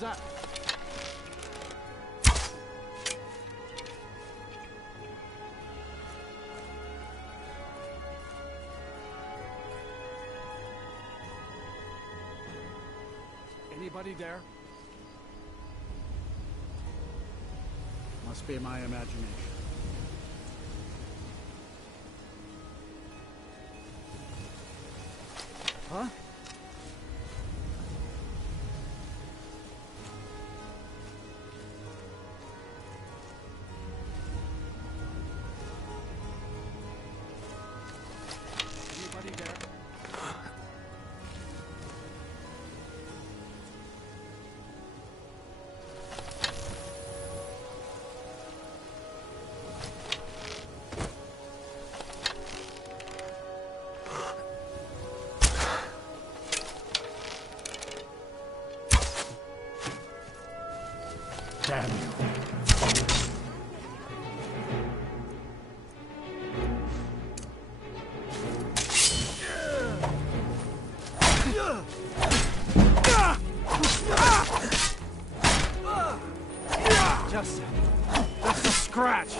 was that? Anybody there? Must be my imagination. Huh? Anybody there? Damn you. Just a scratch.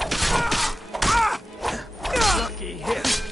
Lucky hit.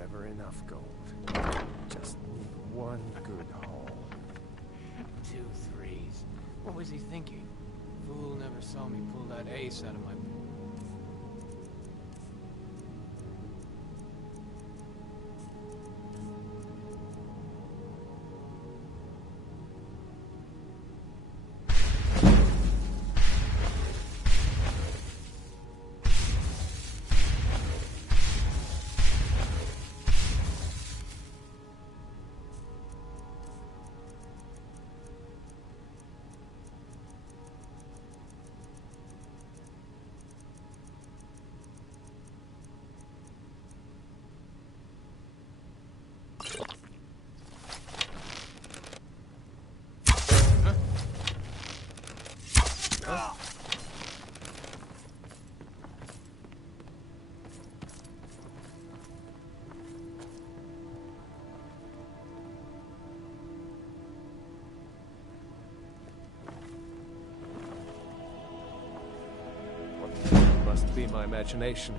Never enough gold. Just need one good haul. 2 3s. What was he thinking? Fool never saw me pull that ace out of my... Must be my imagination.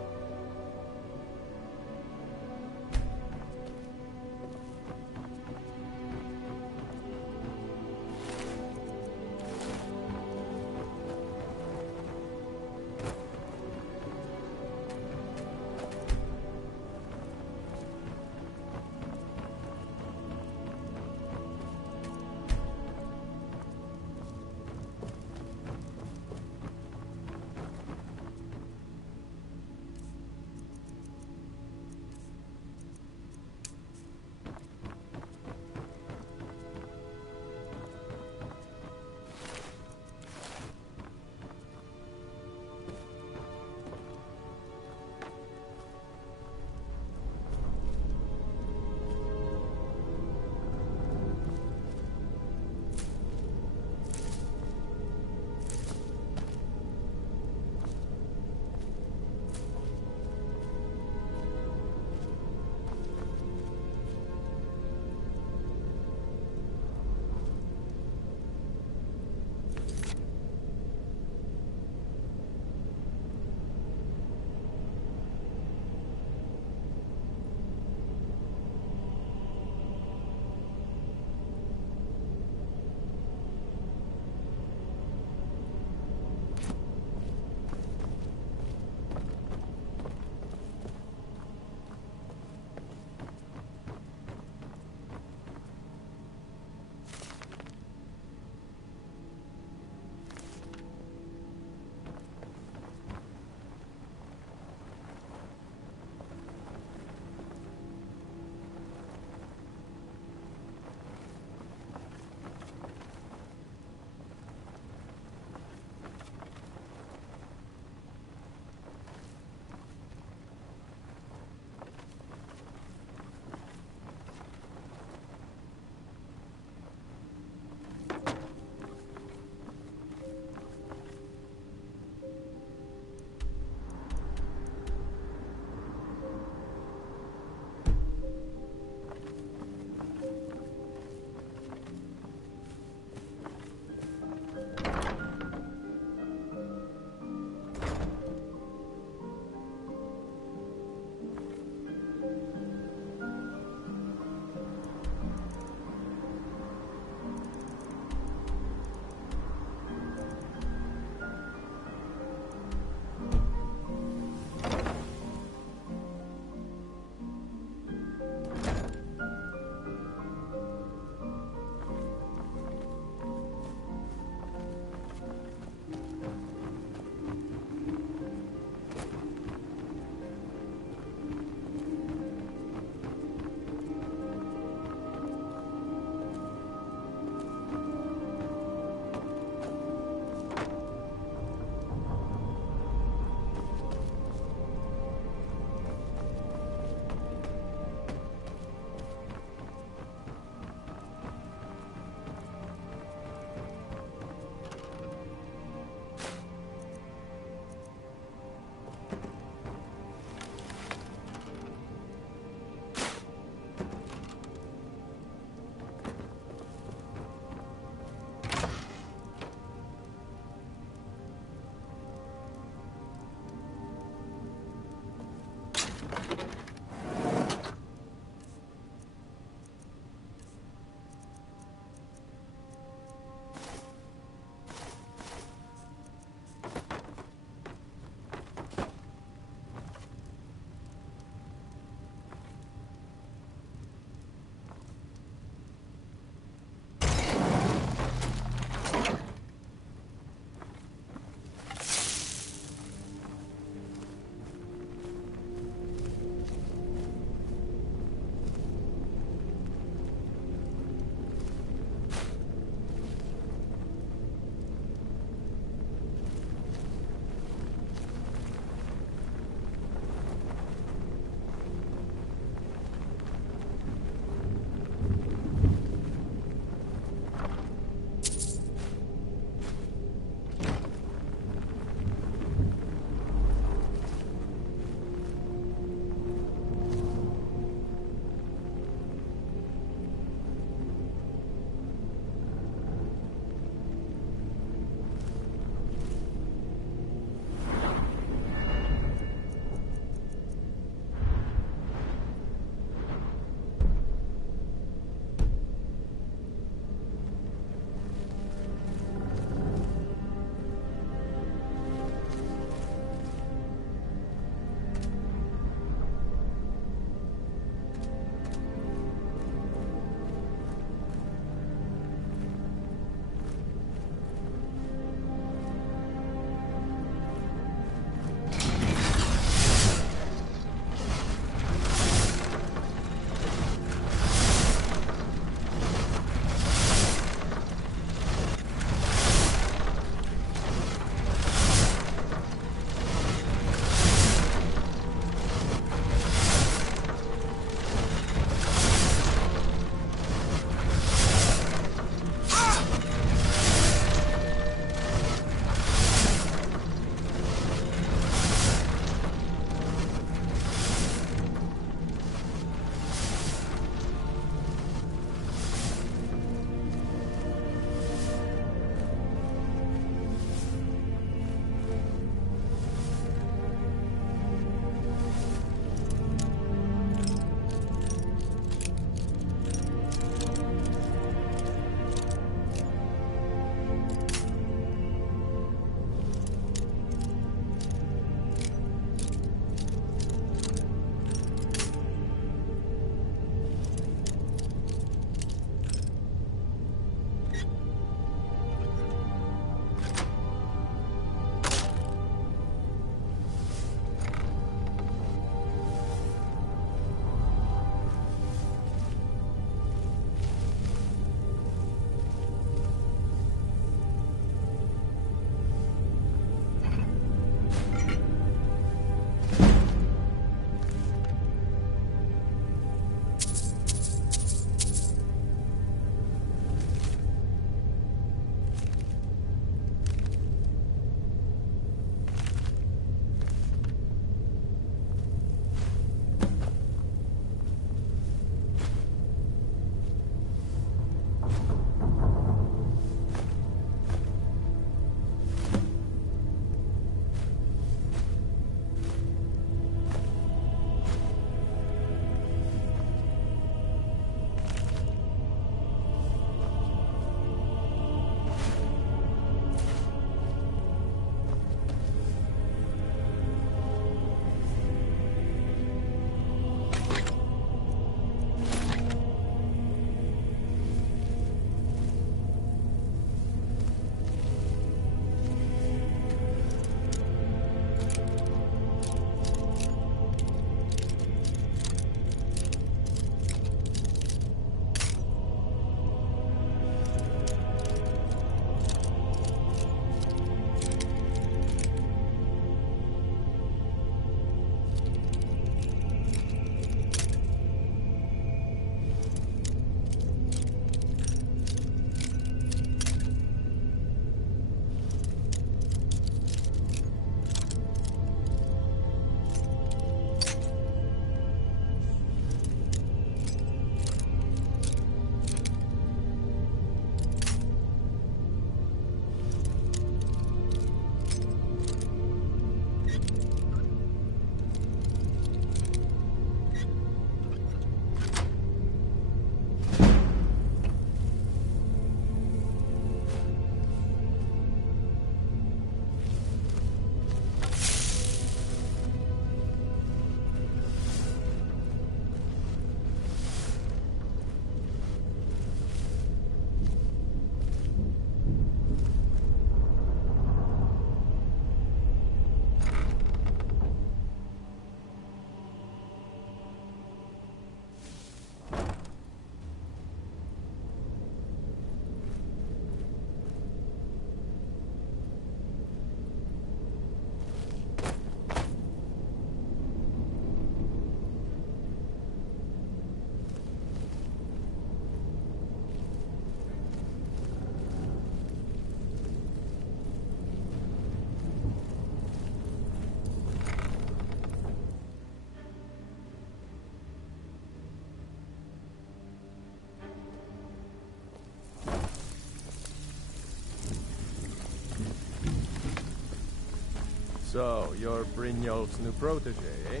So, you're Brynjolf's new protege, eh?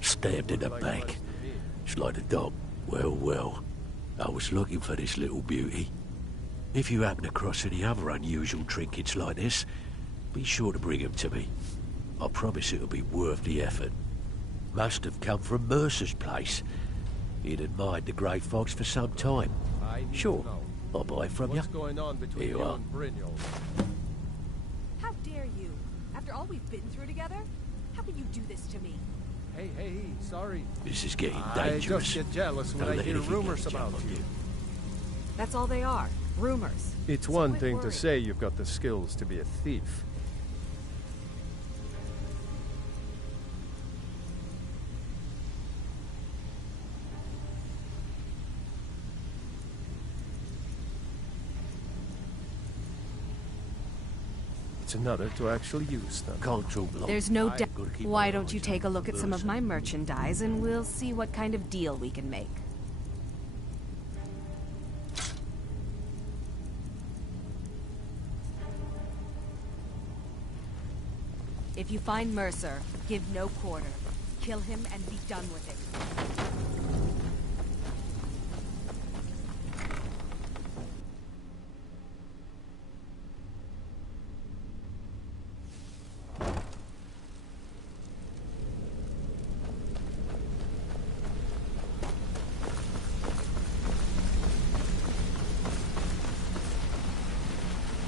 Stabbed in the Like back. much to me. It's like a dog. Well, well. I was looking for this little beauty. If you happen across any other unusual trinkets like this, be sure to bring them to me. I promise it'll be worth the effort. Must have come from Mercer's place. He'd admired the grey fox for some time. I need Sure, to know. I'll buy it from you. What's going on between Here you you are. and Brynjolf? How dare you? After all we've been through together? How can you do this to me? Hey, sorry. This is getting I dangerous. just get jealous when Don't I let hear anything rumors get a about jump on you. That's all they are. Rumors. It's So one quit thing to worrying. say you've got the skills to be a thief. It's another to actually use them. Can't talk long. There's no I've doubt. gotta keep Why my don't you eyes take a on look at some of Mercer. my merchandise and we'll see what kind of deal we can make. If you find Mercer, give no quarter. Kill him and be done with it.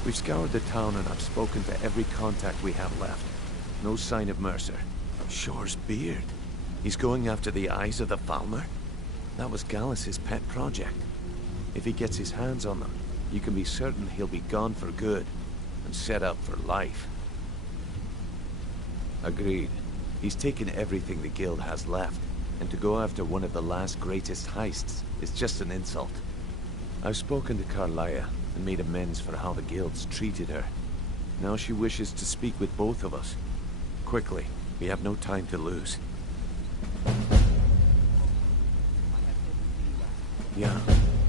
We've scoured the town and I've spoken to every contact we have left. No sign of Mercer. Shore's beard. He's going after the eyes of the Falmer? That was Gallus's pet project. If he gets his hands on them, you can be certain he'll be gone for good and set up for life. Agreed. He's taken everything the guild has left, and to go after one of the last greatest heists is just an insult. I've spoken to Carlia and made amends for how the guilds treated her. Now she wishes to speak with both of us. Quickly, we have no time to lose. Yeah,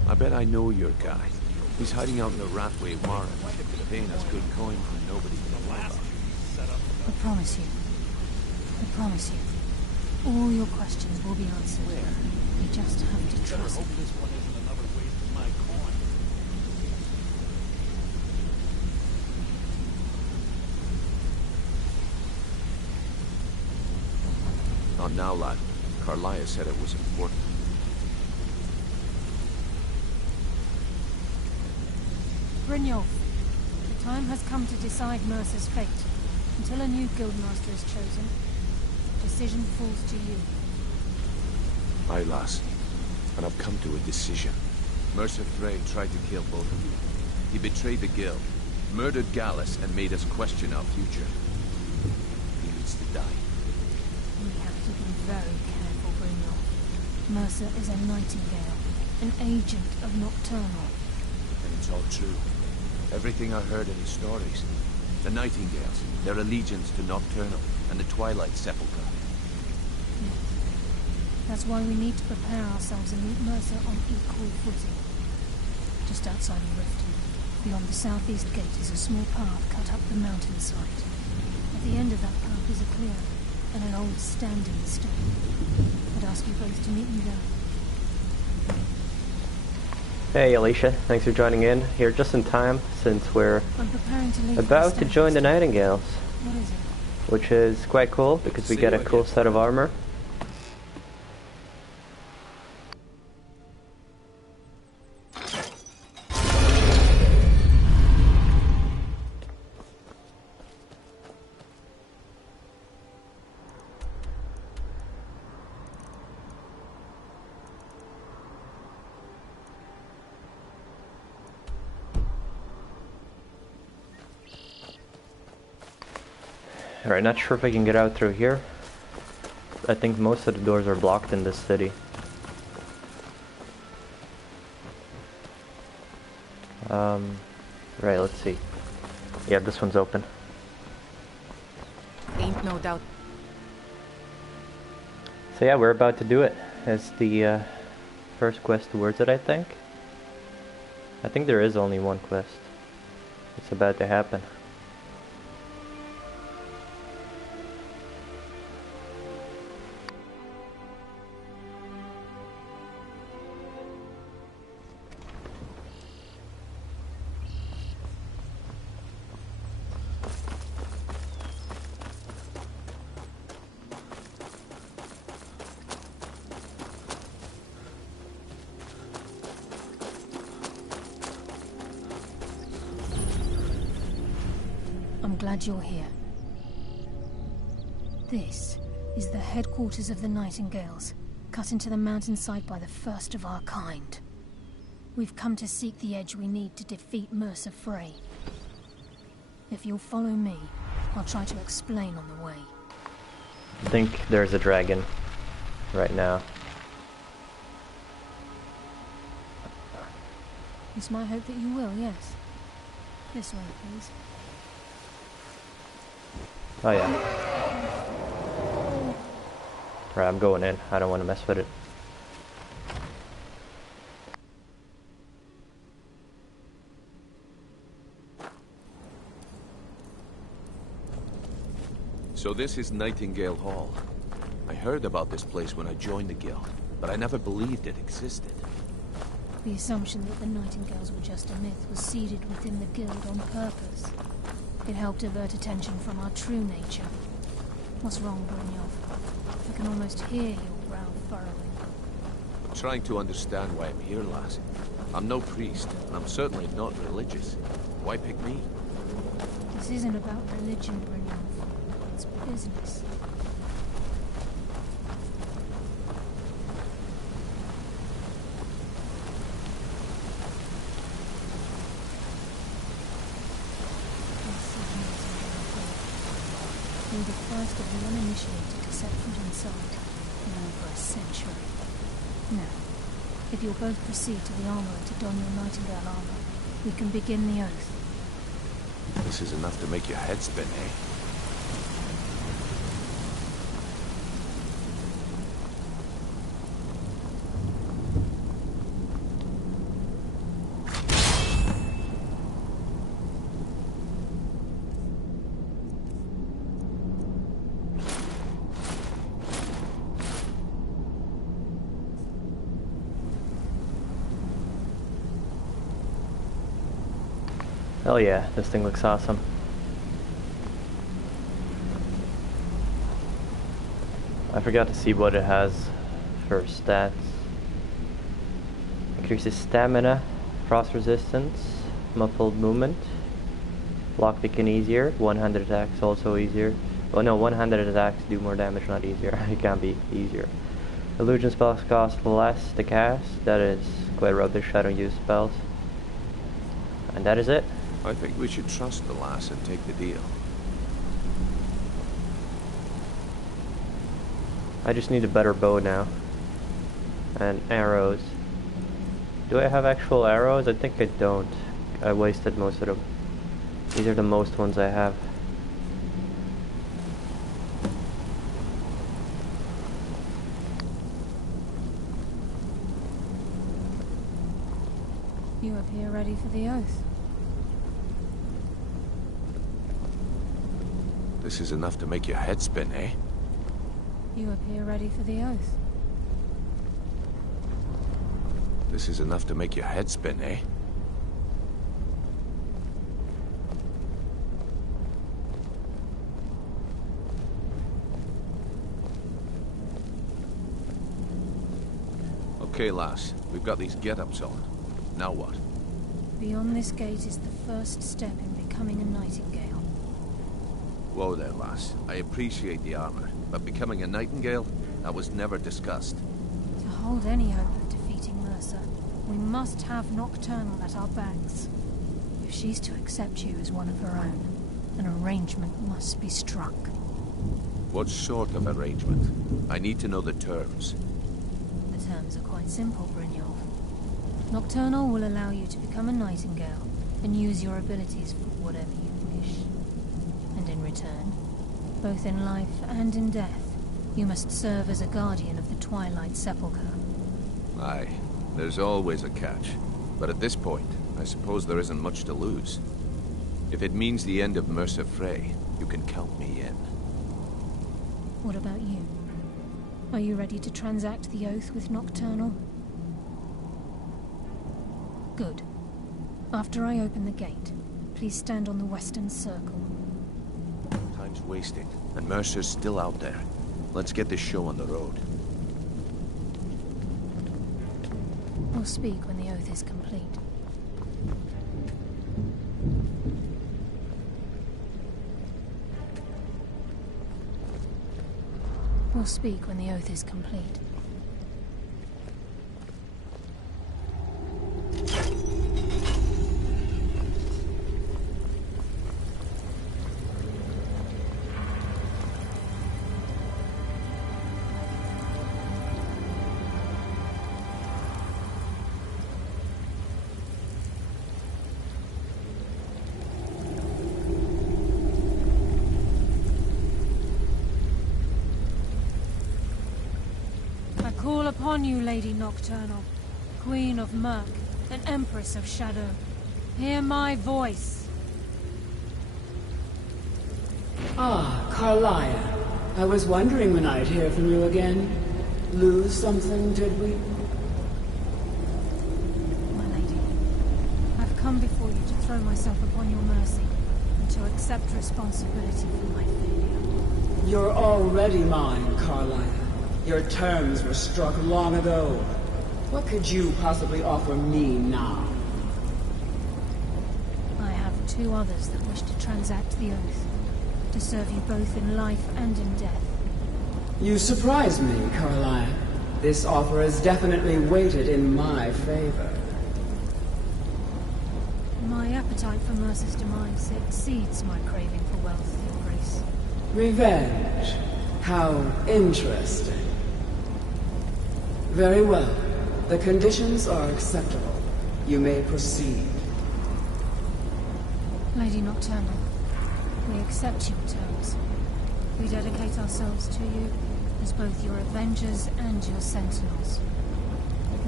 I bet I know your guy. He's hiding out in the Rathway Warren, paying us good coin for nobody to know about. I promise you. I promise you. All your questions will be answered. You just have to trust me. Not now, lad. Carlia said it was important. Brynjolf, the time has come to decide Mercer's fate. Until a new guildmaster is chosen, the decision falls to you. Aye, lass. And I've come to a decision. Mercer Frey tried to kill both of you. He betrayed the guild, murdered Gallus, and made us question our future. He needs to die. We have to be very careful, Brynjolf. Mercer is a Nightingale, an agent of Nocturnal. And it's all true. Everything I heard in the stories. The Nightingales, their allegiance to Nocturnal, and the Twilight Sepulchre. Yes. That's why we need to prepare ourselves and meet Mercer on equal footing. Just outside of Riften, beyond the southeast gate, is a small path cut up the mountainside. At the end of that path is a clearing, and an old standing stone. I'd ask you both to meet me there. Hey Alicia, thanks for joining in here just in time since we're I'm preparing to leave about to join the Nightingales, What is it? which is quite cool because we See get you a cool again. set of armor. Alright, not sure if I can get out through here. I think most of the doors are blocked in this city. Right, let's see. Yeah, this one's open. Ain't no doubt. So yeah, we're about to do it. It's the first quest towards it, I think. I think there is only one quest. It's about to happen. glad you're here. This is the headquarters of the Nightingales, cut into the mountainside by the first of our kind. We've come to seek the edge we need to defeat Mercer Frey. If you'll follow me, I'll try to explain on the way. I think there's a dragon right now. It's my hope that you will, yes. This way, please. Oh yeah. Right, I'm going in. I don't want to mess with it. So this is Nightingale Hall. I heard about this place when I joined the guild, but I never believed it existed. The assumption that the Nightingales were just a myth was seeded within the guild on purpose. It helped divert attention from our true nature. What's wrong, Brynjolf? I can almost hear your brow furrowing. I'm trying to understand why I'm here, lass. I'm no priest, and I'm certainly not religious. Why pick me? This isn't about religion, Brynjolf. It's business. You're the first of the uninitiated to set foot inside in over a century. Now, if you'll both proceed to the armory to don your Nightingale armor, we can begin the oath. This is enough to make your head spin, eh? Hell yeah, this thing looks awesome. I forgot to see what it has for stats. Increases stamina, frost resistance, muffled movement, lockpicking easier, one-handed attacks also easier. Oh no, one-handed attacks do more damage, not easier. It can't be easier. Illusion spells cost less to cast. That is quite rubbish. I don't use spells. And that is it. I think we should trust the lass and take the deal. I just need a better bow now. And arrows. Do I have actual arrows? I think I don't. I wasted most of them. These are the most ones I have. You appear ready for the oath. This is enough to make your head spin, eh? You appear ready for the oath. This is enough to make your head spin, eh? Okay, lass. We've got these get-ups on. Now what? Beyond this gate is the first step in becoming a Nightingale. Whoa there, lass. I appreciate the armor, but becoming a Nightingale? That was never discussed. To hold any hope of defeating Mercer, we must have Nocturnal at our backs. If she's to accept you as one of her own, an arrangement must be struck. What sort of arrangement? I need to know the terms. The terms are quite simple, Brynjolf. Nocturnal will allow you to become a Nightingale and use your abilities for whatever you wish. And in return, both in life and in death, you must serve as a guardian of the Twilight Sepulchre. Aye, there's always a catch. But at this point, I suppose there isn't much to lose. If it means the end of Mercer Frey, you can count me in. What about you? Are you ready to transact the oath with Nocturnal? Good. After I open the gate, please stand on the western circle. Time's wasting, and Mercer's still out there. Let's get this show on the road. We'll speak when the oath is complete. We'll speak when the oath is complete. Call upon you, Lady Nocturnal, Queen of Murk, and Empress of Shadow. Hear my voice. Ah, Carlia. I was wondering when I'd hear from you again. Lose something, did we? My lady, I've come before you to throw myself upon your mercy, and to accept responsibility for my failure. You're already mine, Carlia. Your terms were struck long ago. What could you possibly offer me now? I have two others that wish to transact the oath, to serve you both in life and in death. You surprise me, Carlia. This offer is definitely weighted in my favor. My appetite for Mercer's demise exceeds my craving for wealth, Your Grace. Revenge. How interesting. Very well. The conditions are acceptable. You may proceed. Lady Nocturnal, we accept your terms. We dedicate ourselves to you as both your avengers and your sentinels.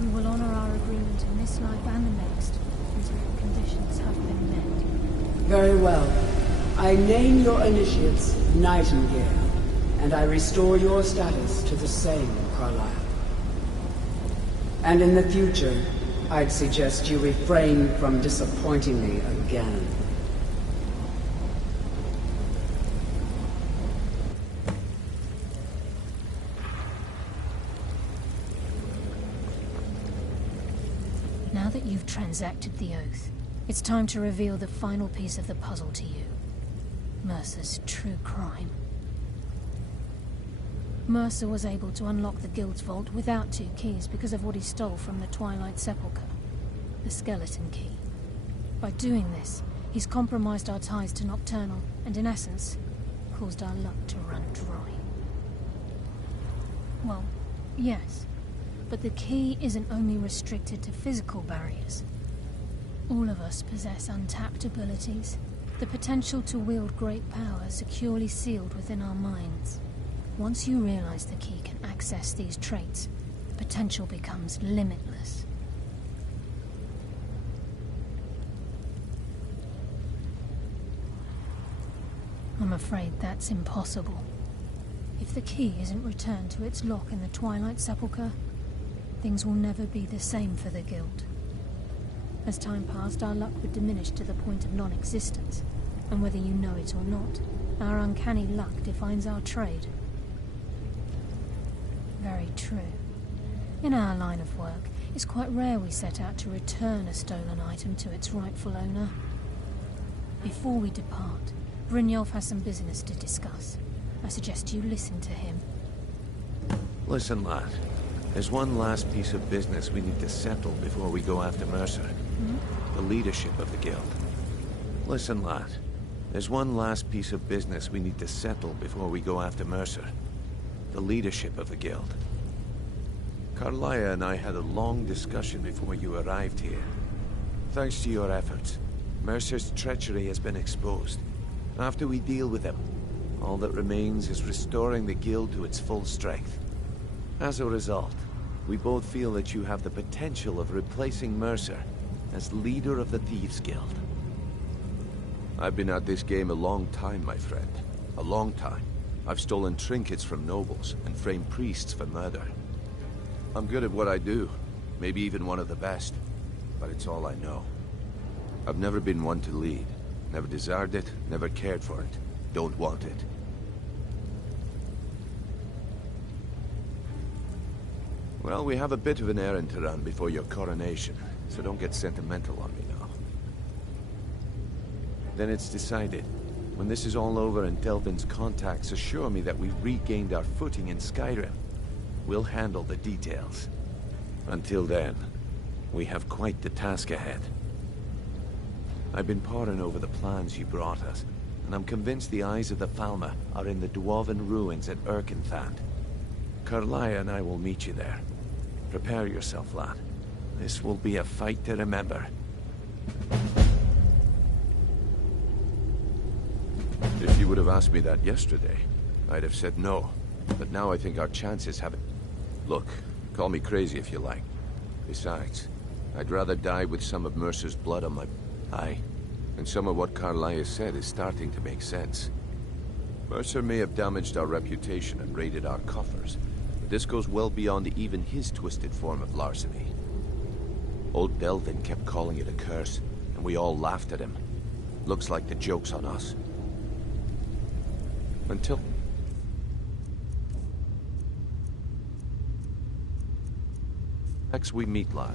We will honor our agreement in this life and the next until the conditions have been met. Very well. I name your initiates Nightingale, and I restore your status to the same, Carlisle. And in the future, I'd suggest you refrain from disappointing me again. Now that you've transacted the oath, it's time to reveal the final piece of the puzzle to you. Mercer's true crime. Mercer was able to unlock the Guild's vault without two keys because of what he stole from the Twilight Sepulchre, the skeleton key. By doing this, he's compromised our ties to Nocturnal, and in essence, caused our luck to run dry. Well, yes, but the key isn't only restricted to physical barriers. All of us possess untapped abilities, the potential to wield great power securely sealed within our minds. Once you realize the key can access these traits, the potential becomes limitless. I'm afraid that's impossible. If the key isn't returned to its lock in the Twilight Sepulchre, things will never be the same for the Guild. As time passed, our luck would diminish to the point of non-existence, and whether you know it or not, our uncanny luck defines our trade. Very true. In our line of work, it's quite rare we set out to return a stolen item to its rightful owner. Before we depart, Brynjolf has some business to discuss. I suggest you listen to him. Listen, lad. There's one last piece of business we need to settle before we go after Mercer. The leadership of the Guild. Listen, lad. There's one last piece of business we need to settle before we go after Mercer. The leadership of the Guild. Carlia and I had a long discussion before you arrived here. Thanks to your efforts, Mercer's treachery has been exposed. After we deal with him, all that remains is restoring the Guild to its full strength. As a result, we both feel that you have the potential of replacing Mercer as leader of the Thieves' Guild. I've been at this game a long time, my friend. A long time. I've stolen trinkets from nobles and framed priests for murder. I'm good at what I do, maybe even one of the best, but it's all I know. I've never been one to lead. Never desired it, never cared for it. Don't want it. Well, we have a bit of an errand to run before your coronation, so don't get sentimental on me now. Then it's decided. When this is all over and Delvin's contacts assure me that we've regained our footing in Skyrim, we'll handle the details. Until then, we have quite the task ahead. I've been poring over the plans you brought us, and I'm convinced the Eyes of the Falmer are in the Dwarven ruins at Erkenthand. Karlaya and I will meet you there. Prepare yourself, lad. This will be a fight to remember. If you would have asked me that yesterday, I'd have said no. But now I think our chances have it. Look, call me crazy if you like. Besides, I'd rather die with some of Mercer's blood on my... Aye. And some of what Karlaya said is starting to make sense. Mercer may have damaged our reputation and raided our coffers, but this goes well beyond even his twisted form of larceny. Old Delvin kept calling it a curse, and we all laughed at him. Looks like the joke's on us. Until... next we meet, lad.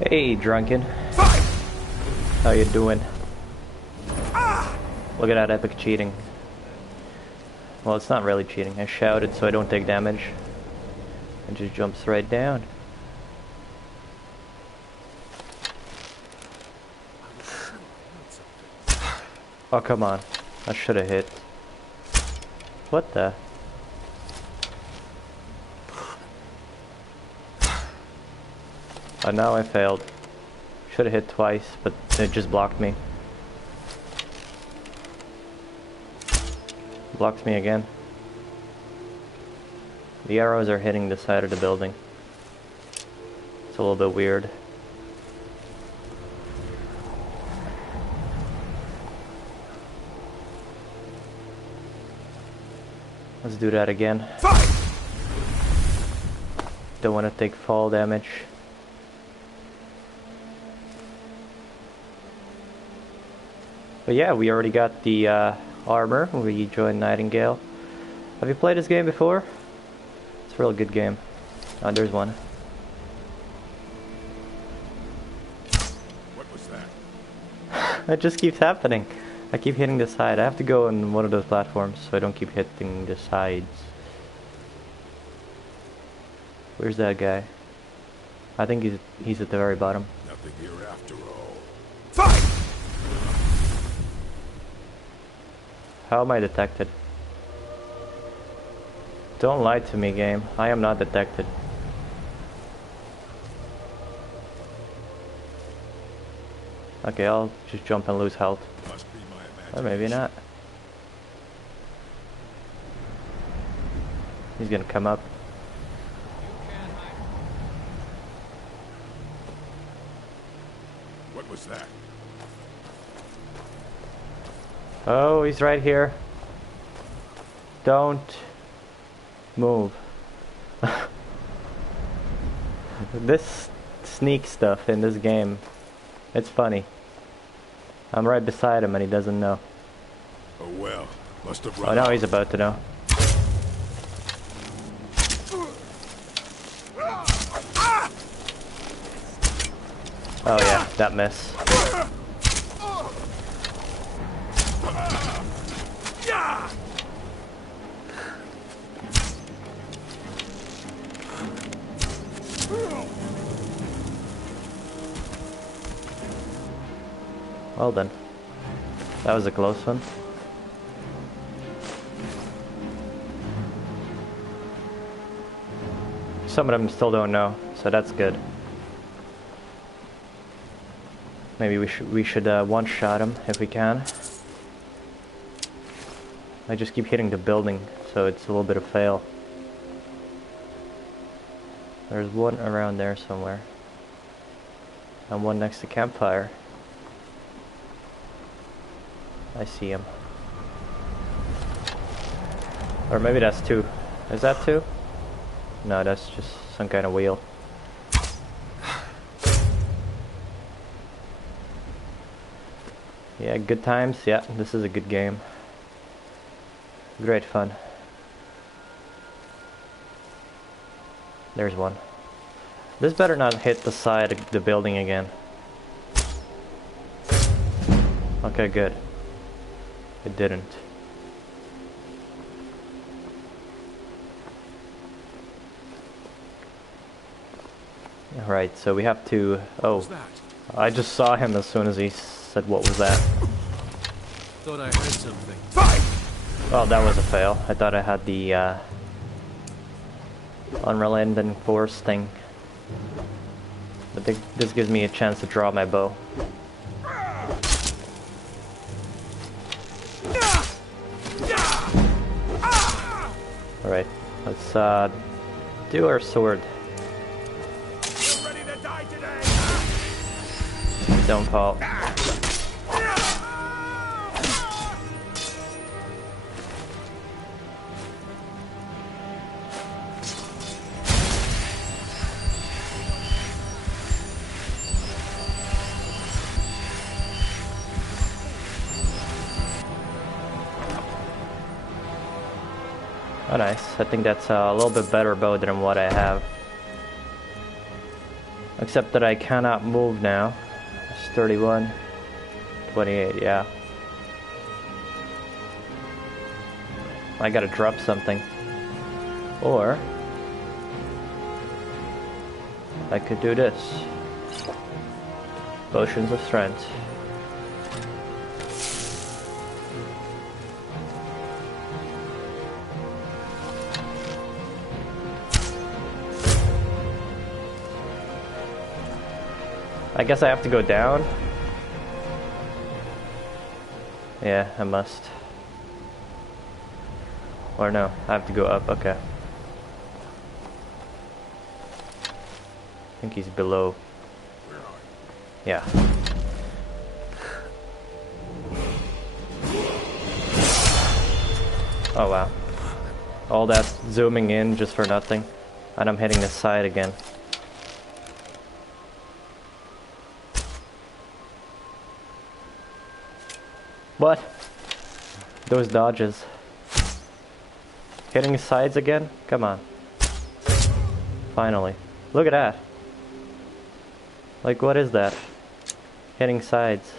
Hey, drunken. How you doing? Look at that epic cheating. Well, it's not really cheating. I shouted so I don't take damage. And just jumps right down. Oh, come on. I should have hit. What the? Oh, now I failed. Should have hit twice, but it just blocked me. Blocked me again. The arrows are hitting the side of the building. It's a little bit weird. Let's do that again. Don't want to take fall damage. But yeah, we already got the armor. We joined Nightingale. Have you played this game before? It's a real good game. Oh, there's one. What was that? It just keeps happening. I keep hitting the side. I have to go on one of those platforms so I don't keep hitting the sides. Where's that guy? I think he's at the very bottom. Nothing here after all. Fight! How am I detected? Don't lie to me, game. I am not detected. Okay, I'll just jump and lose health. Must be my Or imagination. maybe not. He's gonna come up. What was that? Oh, he's right here. Don't move. This sneak stuff in this game, it's funny. I'm right beside him and he doesn't know. Oh well, must have Oh, run. now he's about to know. Oh yeah, that miss. Well then, that was a close one. Some of them still don't know, so that's good. Maybe we should one-shot him if we can. I just keep hitting the building, so it's a little bit of fail. There's one around there somewhere. And one next to campfire. I see him. Or maybe that's two. Is that two? No, that's just some kind of wheel. Yeah, good times. Yeah, this is a good game. Great fun. There's one. This better not hit the side of the building again. Okay, good. It didn't. Alright, so we have to... Oh, I just saw him as soon as he said what was that. Thought I heard something. Oh, that was a fail. I thought I had the unrelenting force thing. But this gives me a chance to draw my bow. Alright, let's do our sword. Don't fall. Oh, nice. I think that's a little bit better bow than what I have. Except that I cannot move now. It's 31, 28, yeah. I gotta drop something. Or I could do this. Potions of strength. I guess I have to go down. Yeah, I must. Or no, I have to go up, okay. I think he's below. Yeah. Oh wow. All that zooming in just for nothing. And I'm hitting the side again. What? Those dodges. Hitting sides again? Come on. Finally. Look at that. Like, what is that? Hitting sides.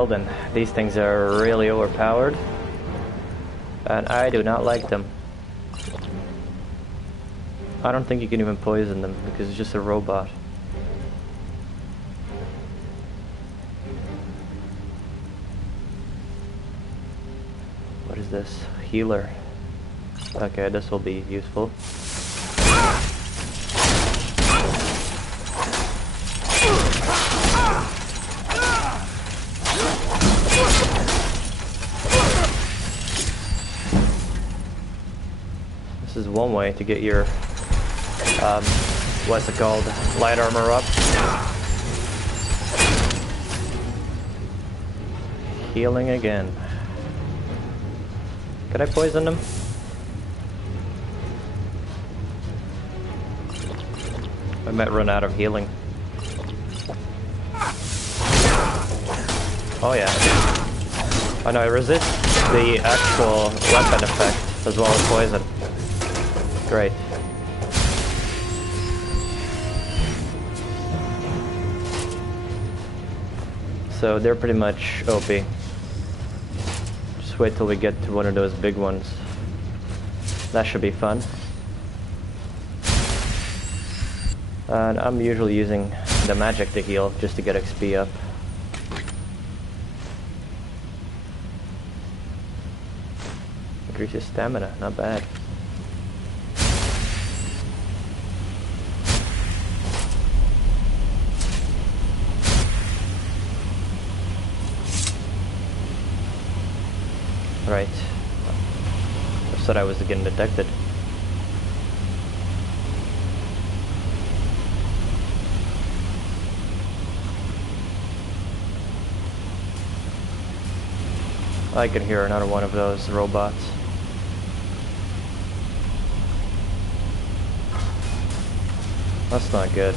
Well then, these things are really overpowered. And I do not like them. I don't think you can even poison them because it's just a robot. What is this? Healer. Okay, this will be useful. This is one way to get your what's it called? Light armor up. Healing again. Could I poison them? I might run out of healing. Oh yeah. Oh no, I resist the actual weapon effect as well as poison. Great. So they're pretty much OP. Just wait till we get to one of those big ones. That should be fun. And I'm usually using the magic to heal just to get XP up. Increases stamina, not bad. Right. I said I was getting detected. I can hear another one of those robots. That's not good.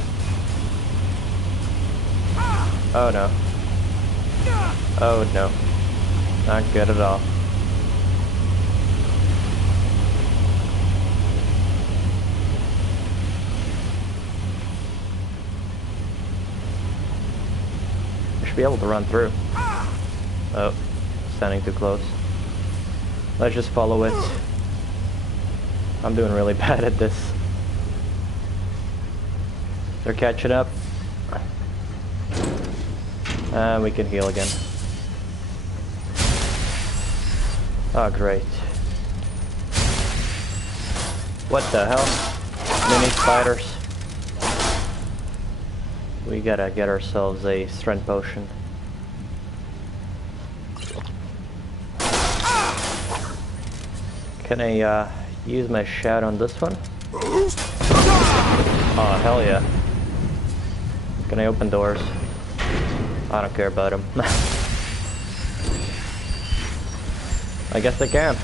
Oh no. Oh no. Not good at all. I should be able to run through. Oh. Standing too close. Let's just follow it. I'm doing really bad at this. They're catching up. And we can heal again. Oh, great. What the hell? Mini spiders. We gotta get ourselves a strength potion. Can I use my shout on this one? Oh, hell yeah. Can I open doors? I don't care about them. I guess I can.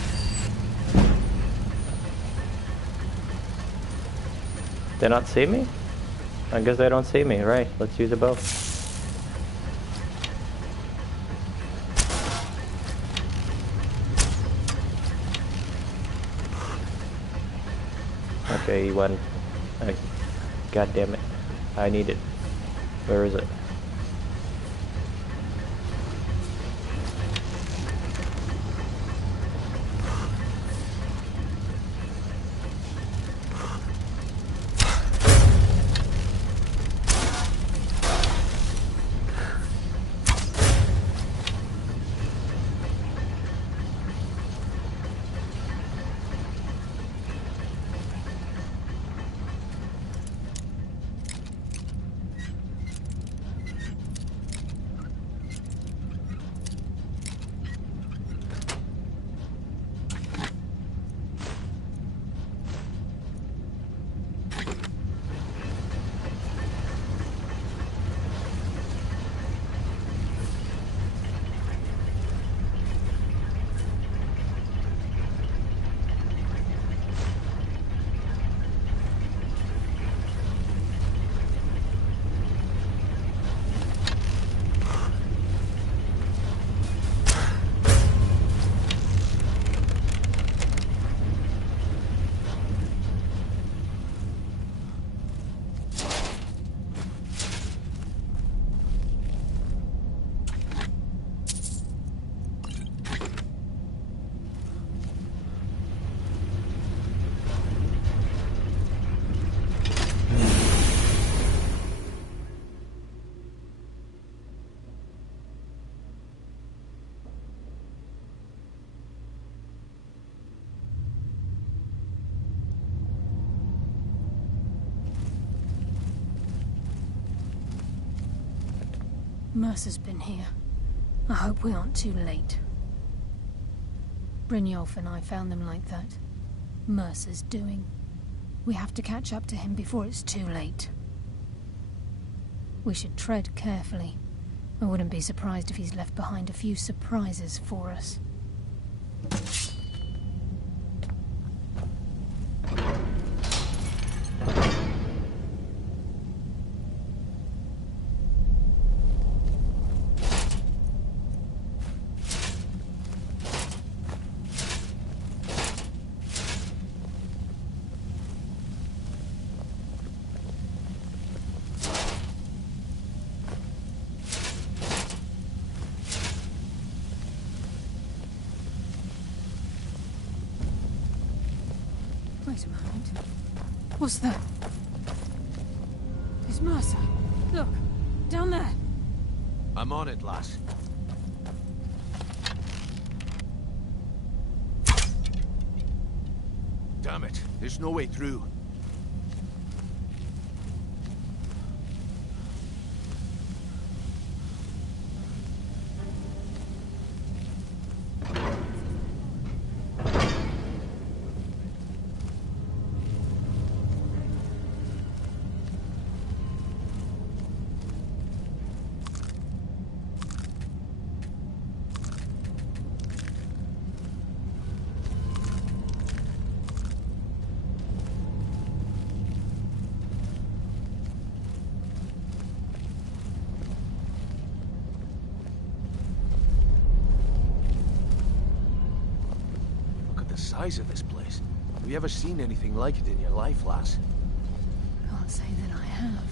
They not see me? I guess they don't see me. Right, let's use a bow. Okay, one. God damn it. I need it. Where is it? Mercer's been here. I hope we aren't too late. Brynjolf and I found them like that. Mercer's doing. We have to catch up to him before it's too late. We should tread carefully. I wouldn't be surprised if he's left behind a few surprises for us. Wait a moment. What's that? It's Mercer. Look, down there. I'm on it, lass. Damn it, there's no way through. Size of this place. Have you ever seen anything like it in your life, lass? Can't say that I have.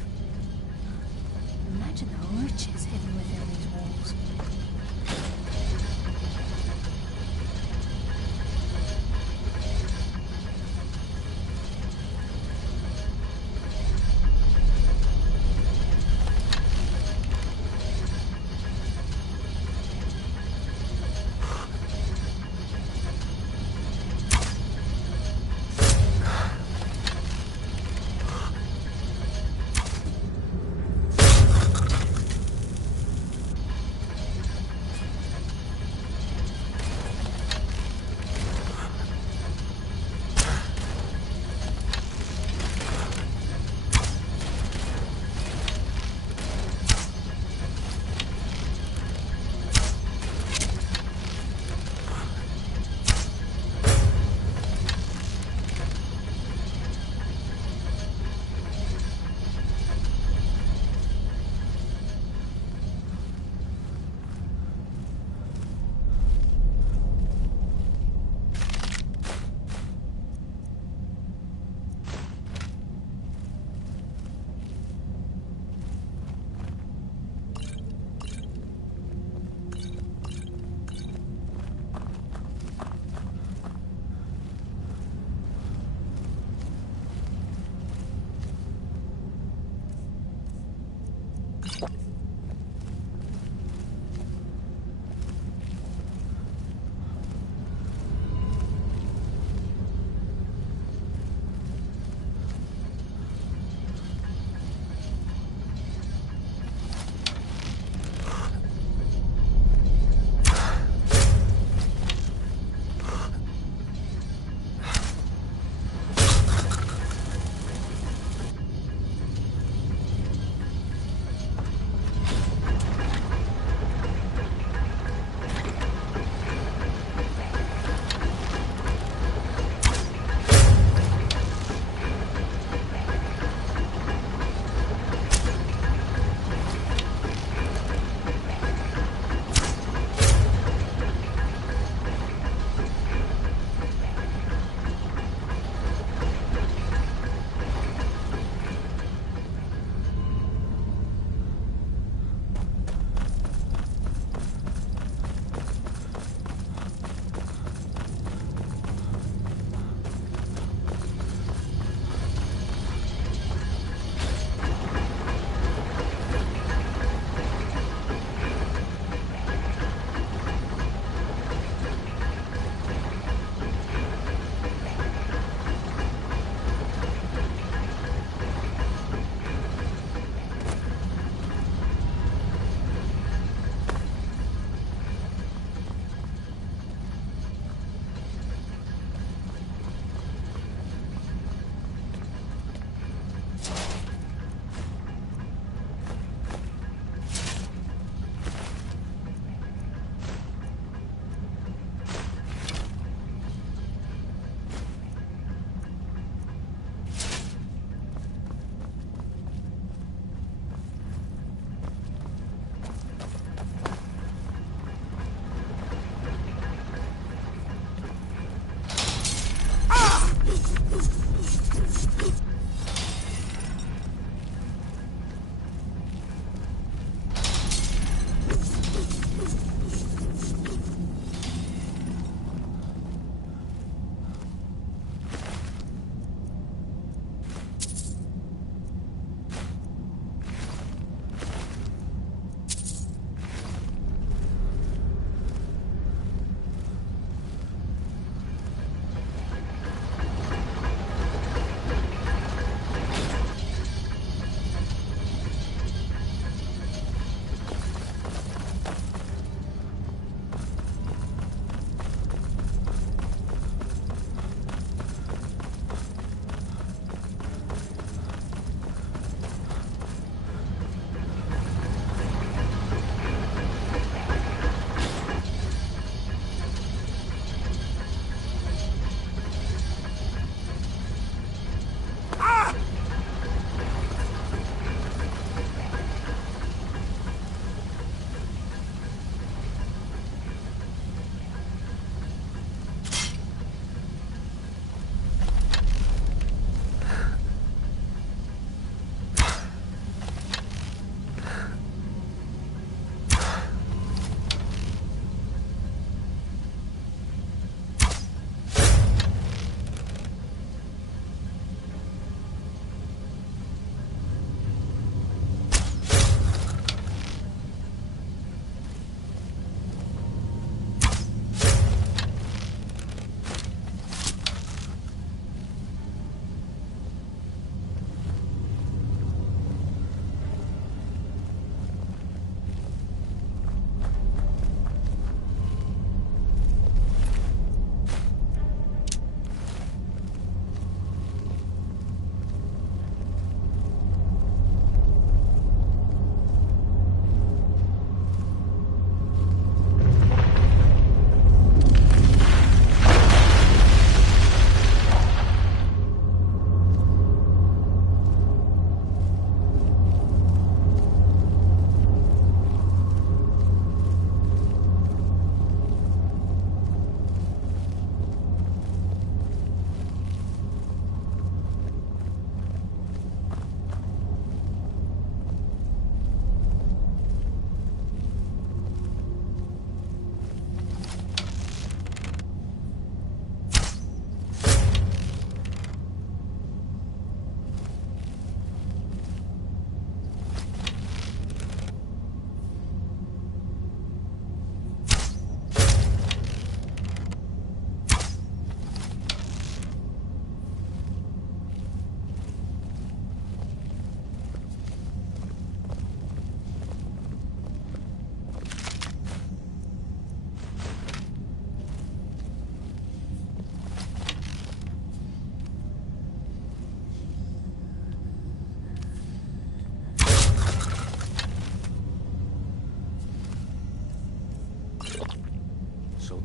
Imagine the riches hidden within these walls.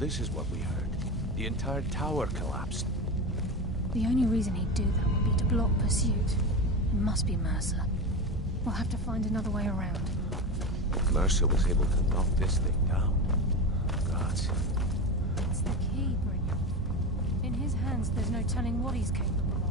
this is what we heard. The entire tower collapsed. The only reason he'd do that would be to block pursuit. It must be Mercer. We'll have to find another way around. Mercer was able to knock this thing down. Gods. It's the key, Brynjolf. In his hands, there's no telling what he's capable of.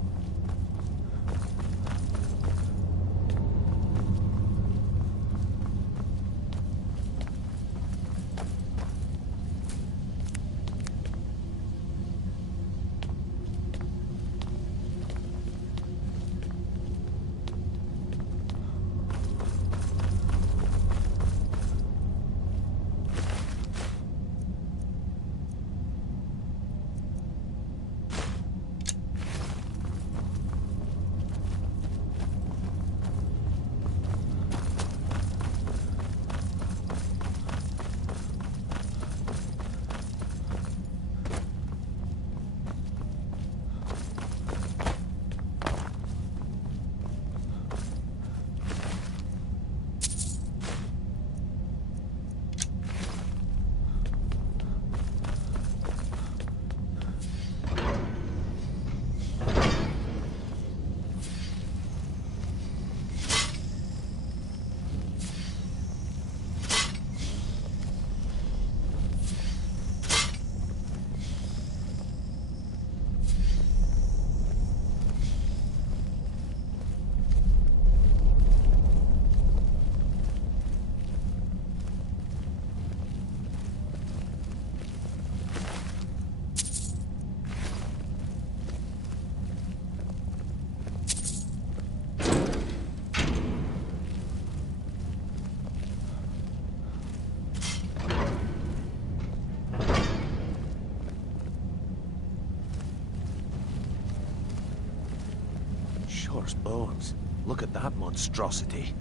Shor's bones. Look at that monstrosity.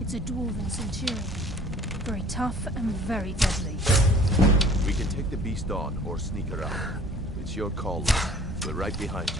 It's a dwarven centurion. Very tough and very deadly. We can take the beast on or sneak around. It's your call, lad. We're right behind you.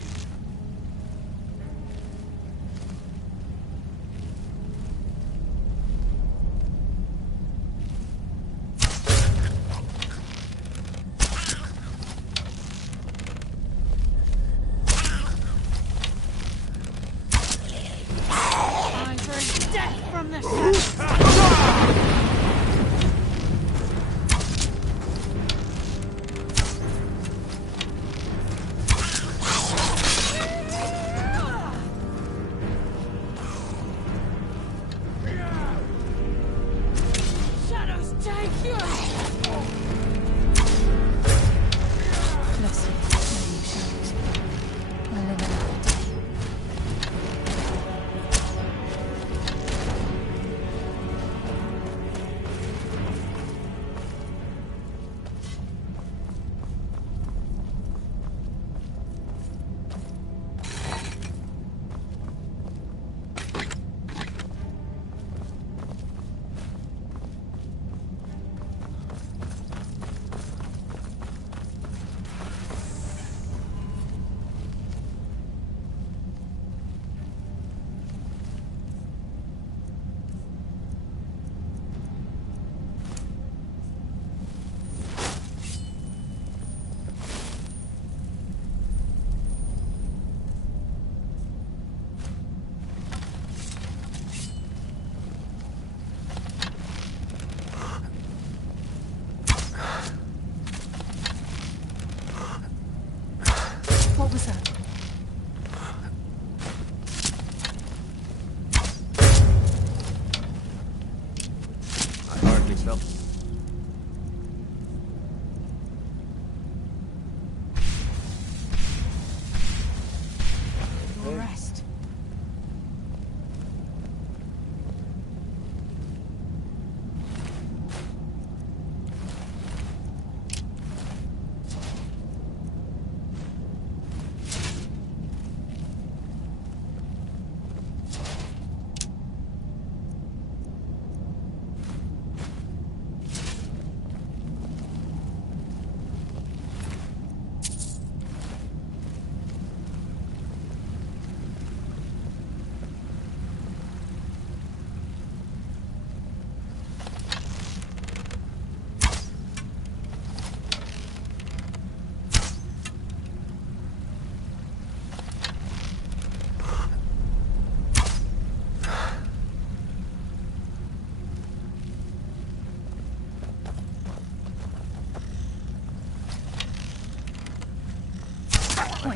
What was that? I hardly felt it. Your rest.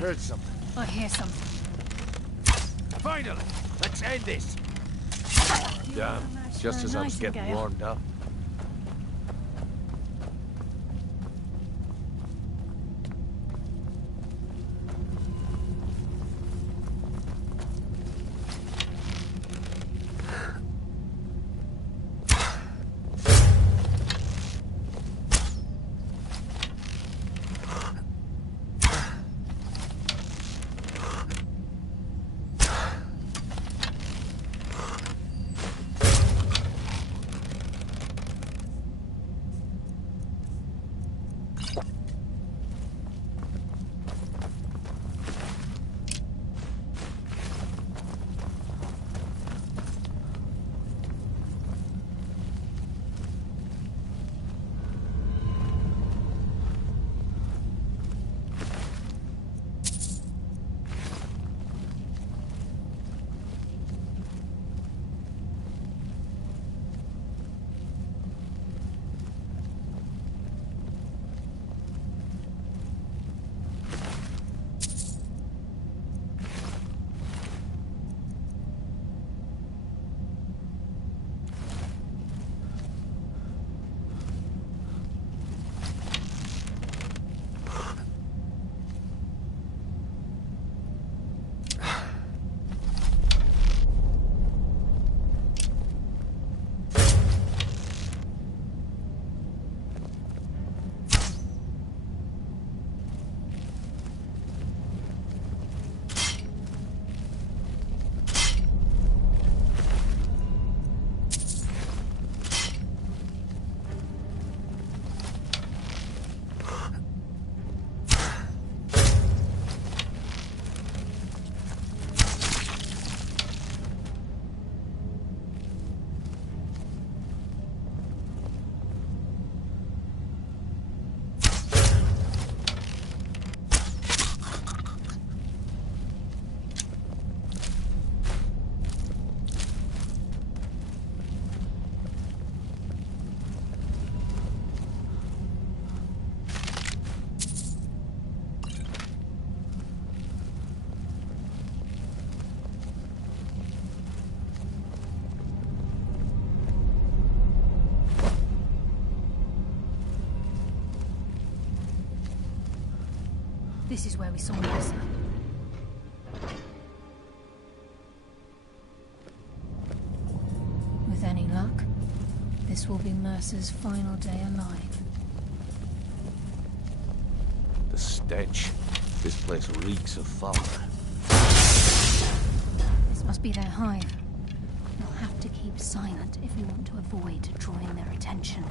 heard something. I hear something. Finally! Let's end this! Damn, just as I was getting Nightingale. warmed up. This is where we saw Mercer. With any luck, this will be Mercer's final day alive. The stench. This place reeks of fire. This must be their hive. We'll have to keep silent if we want to avoid drawing their attention.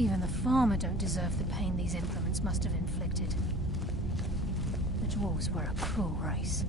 Even the farmer don't deserve the pain these implements must have inflicted. The dwarves were a cruel race.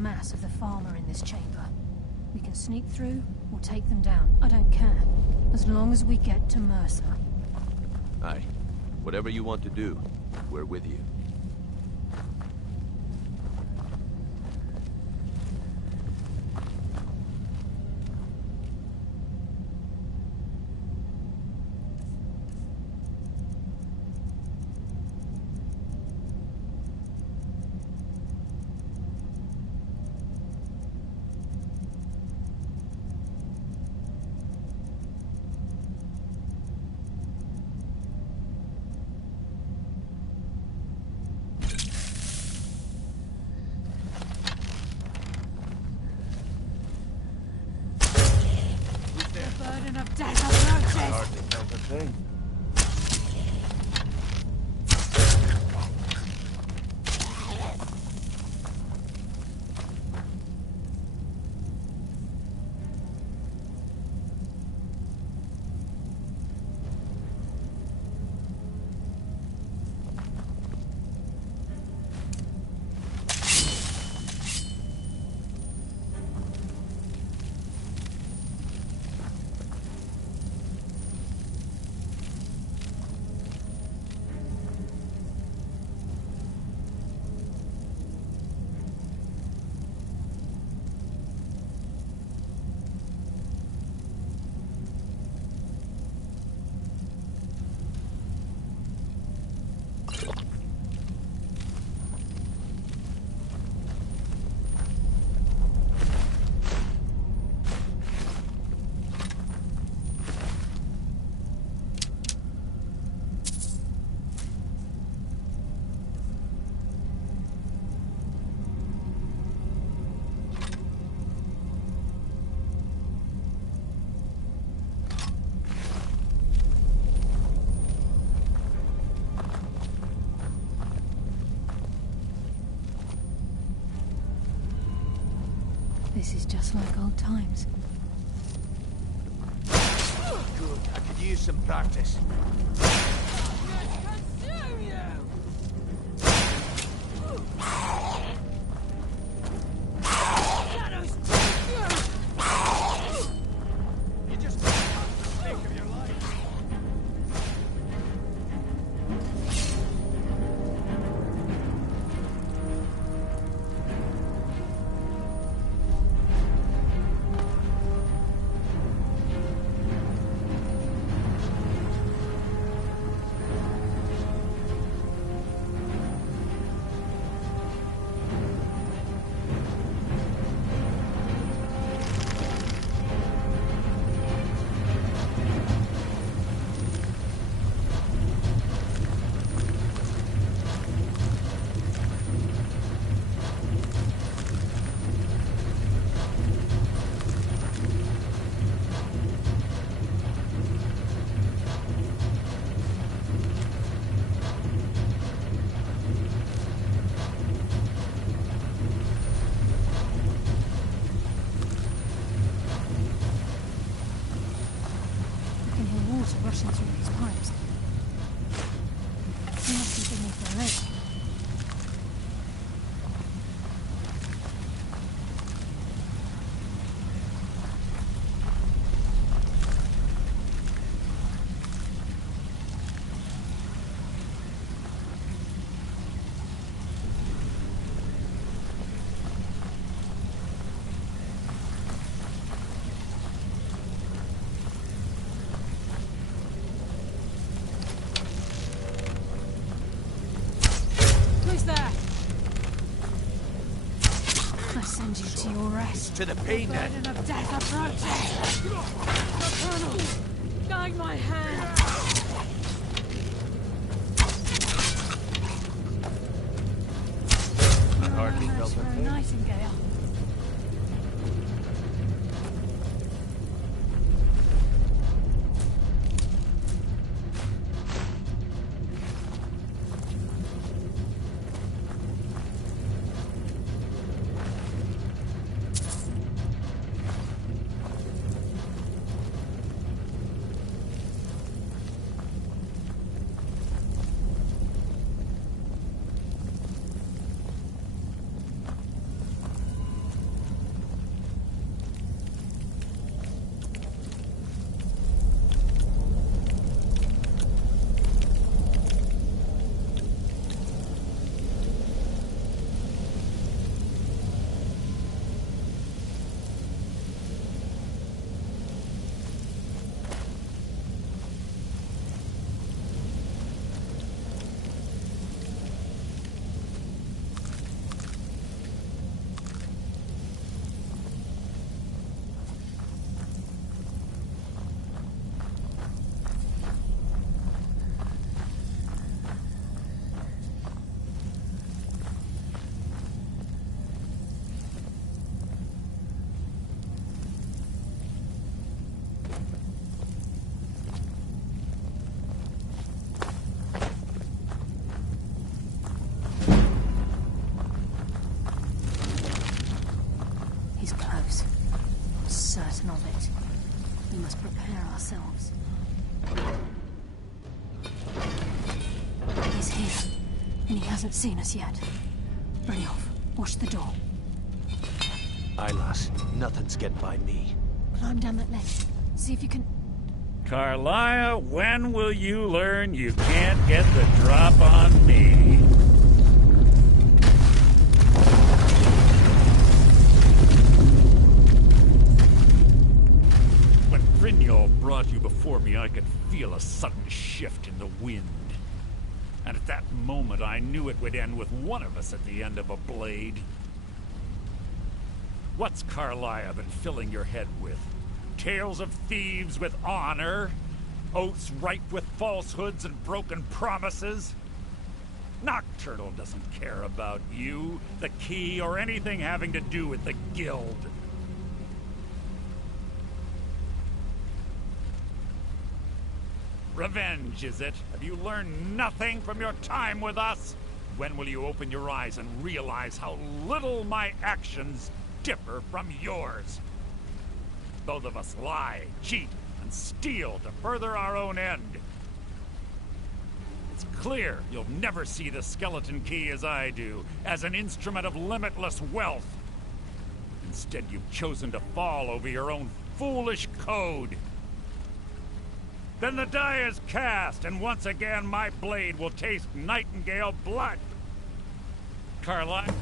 mass of the farmer in this chamber. We can sneak through or take them down. I don't care. As long as we get to Mercer. Aye. Whatever you want to do, we're with you. Burden of death approaches! Hardly felt a thing. This is just like old times. Good. I could use some practice. Consume you! Shadows take you! You just think of your life. Rushing through these pipes. They must be beneath the lake. I send you to your rest. To the pain then. Burden of death approaches! Colonel, guide my hand! I hardly felt for a a thing. Nightingale. here, and he hasn't seen us yet. Brynjolf, watch the door. Aye, lass. Nothing's getting by me. Climb down that ledge. See if you can... Carlia, when will you learn you can't get the drop on me? When Brynjolf brought you before me, I could feel a sudden shift in the wind. And at that moment, I knew it would end with one of us at the end of a blade. What's Carlia been filling your head with? Tales of thieves with honor? Oaths ripe with falsehoods and broken promises? Nocturnal doesn't care about you, the key, or anything having to do with the guild. Revenge, is it? Have you learned nothing from your time with us? When will you open your eyes and realize how little my actions differ from yours? Both of us lie, cheat, and steal to further our own end. It's clear you'll never see the skeleton key as I do, as an instrument of limitless wealth. Instead, you've chosen to fall over your own foolish code. Then the die is cast, and once again my blade will taste Nightingale blood. Carlisle.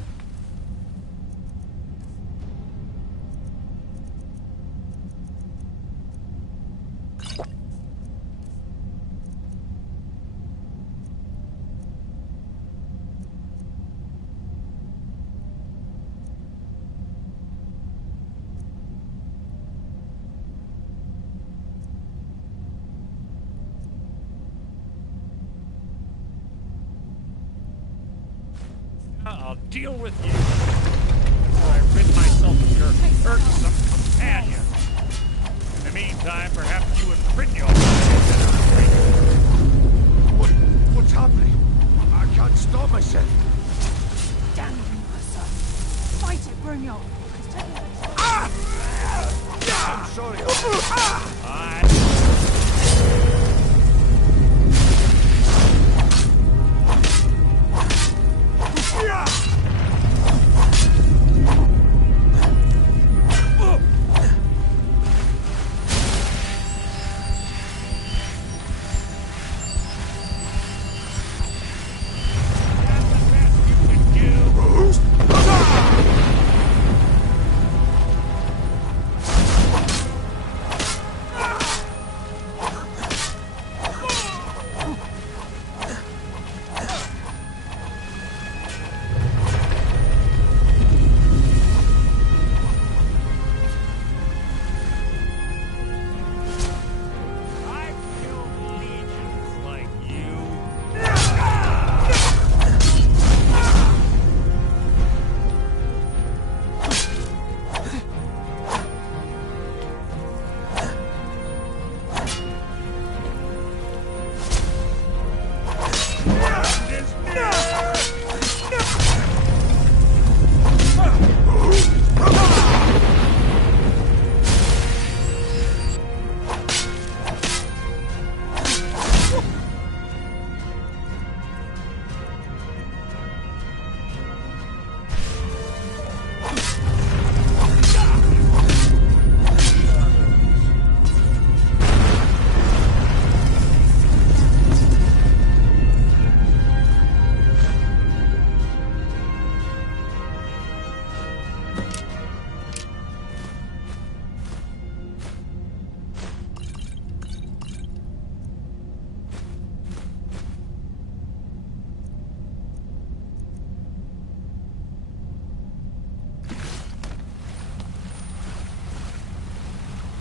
I'll deal with you. I rid myself of your irksome companion. In the meantime, perhaps you and Brynjolf What's happening? I can't stop myself. Damn you, Mercer. Fight it, Brynjolf. I'm sorry.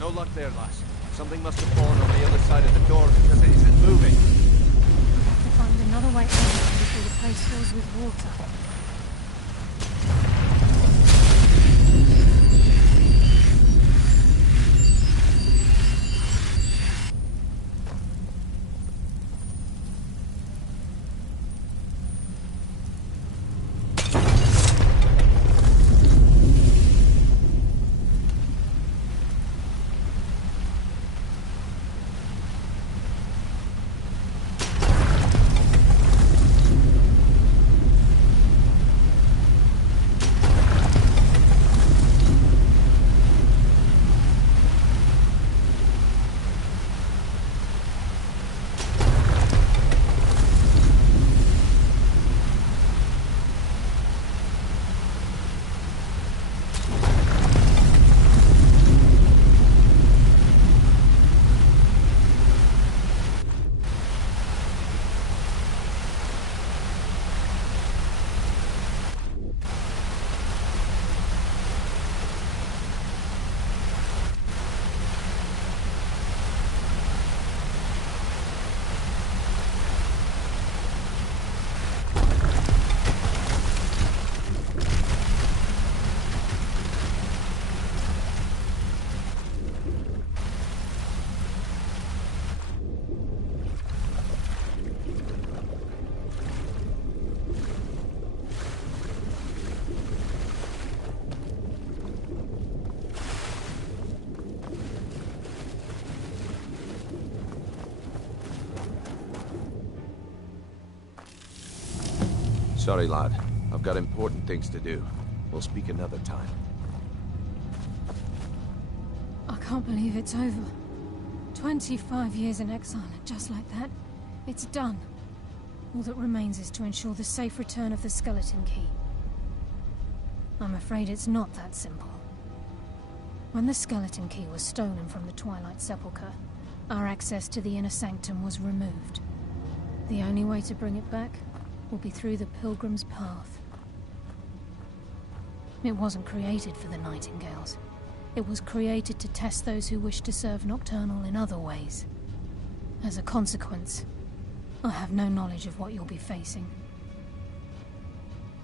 No luck there, lass. Something must have fallen on the other side of the door because it isn't moving. We'll have to find another way out before the place fills with water. Sorry, lad. I've got important things to do. We'll speak another time. I can't believe it's over. 25 years in exile, and just like that, it's done. All that remains is to ensure the safe return of the skeleton key. I'm afraid it's not that simple. When the skeleton key was stolen from the Twilight Sepulchre, our access to the inner sanctum was removed. The only way to bring it back will be through the Pilgrim's Path. It wasn't created for the Nightingales. It was created to test those who wish to serve Nocturnal in other ways. As a consequence, I have no knowledge of what you'll be facing.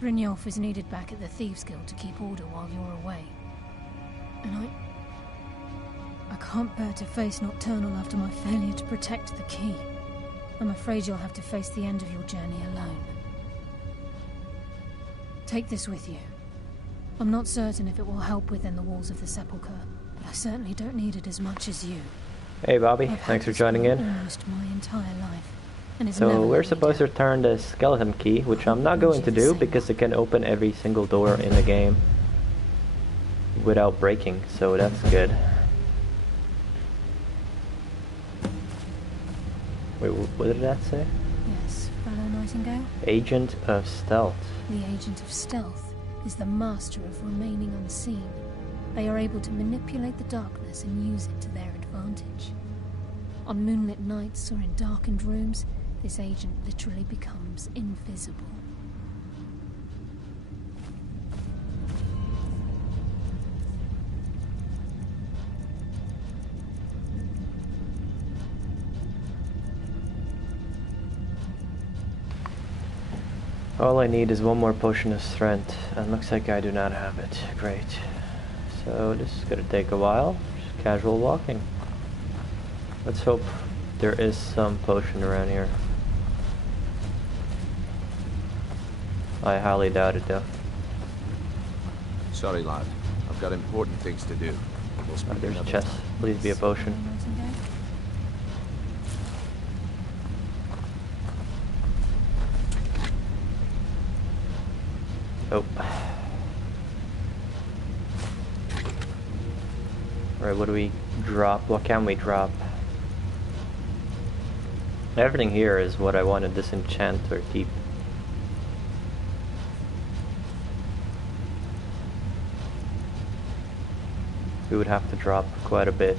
Brynjolf is needed back at the Thieves' Guild to keep order while you're away. And I can't bear to face Nocturnal after my failure to protect the key. I'm afraid you'll have to face the end of your journey alone. Take this with you. I'm not certain if it will help within the walls of the Sepulchre, but I certainly don't need it as much as you. Hey Bobby, thanks for joining in. Almost my entire life. So we're supposed to return the skeleton key, which I'm not going to do because it can open every single door in the game without breaking, so that's good. Wait, what did that say? Yes, fellow Nightingale? Agent of Stealth. The Agent of Stealth is the master of remaining unseen. They are able to manipulate the darkness and use it to their advantage. On moonlit nights or in darkened rooms, this agent literally becomes invisible. All I need is one more potion of strength, and looks like I do not have it. Great. So this is gonna take a while. Just casual walking. Let's hope there is some potion around here. I highly doubt it though. Sorry, lad. I've got important things to do. We'll speak There's a another chest. time. Please be a potion. Oh. Alright, what do we drop? What can we drop? Everything here is what I want to disenchant or keep. We would have to drop quite a bit.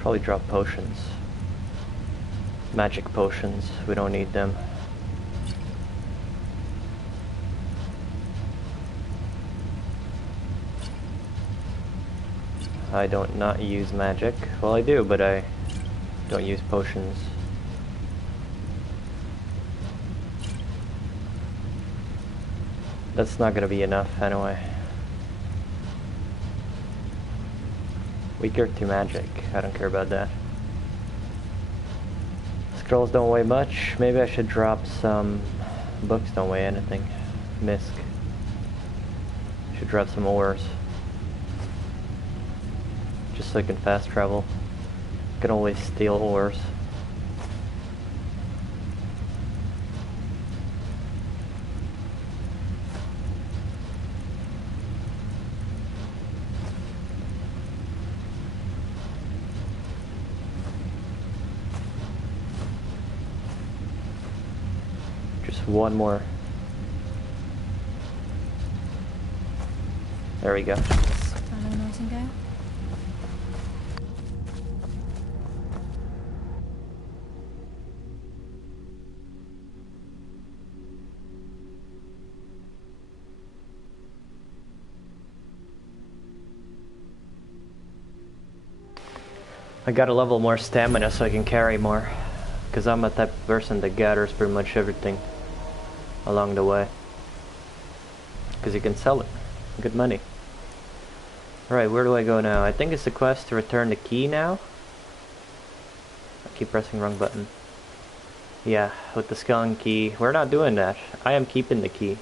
Probably drop potions. Magic potions, we don't need them. I don't not use magic. Well, I do, but I don't use potions. That's not gonna be enough anyway. Weaker to magic. I don't care about that. Scrolls don't weigh much. Maybe I should drop some. Books don't weigh anything. Misc. Should drop some ores. Just so I can fast travel. I can always steal ores. Just one more. There we go. Fellow Nightingale? I gotta level more stamina so I can carry more. Because I'm a type of person that gathers pretty much everything along the way. Because you can sell it. Good money. Alright, where do I go now? I think it's the quest to return the key now. I keep pressing wrong button. Yeah, with the skeleton key. We're not doing that. I am keeping the key.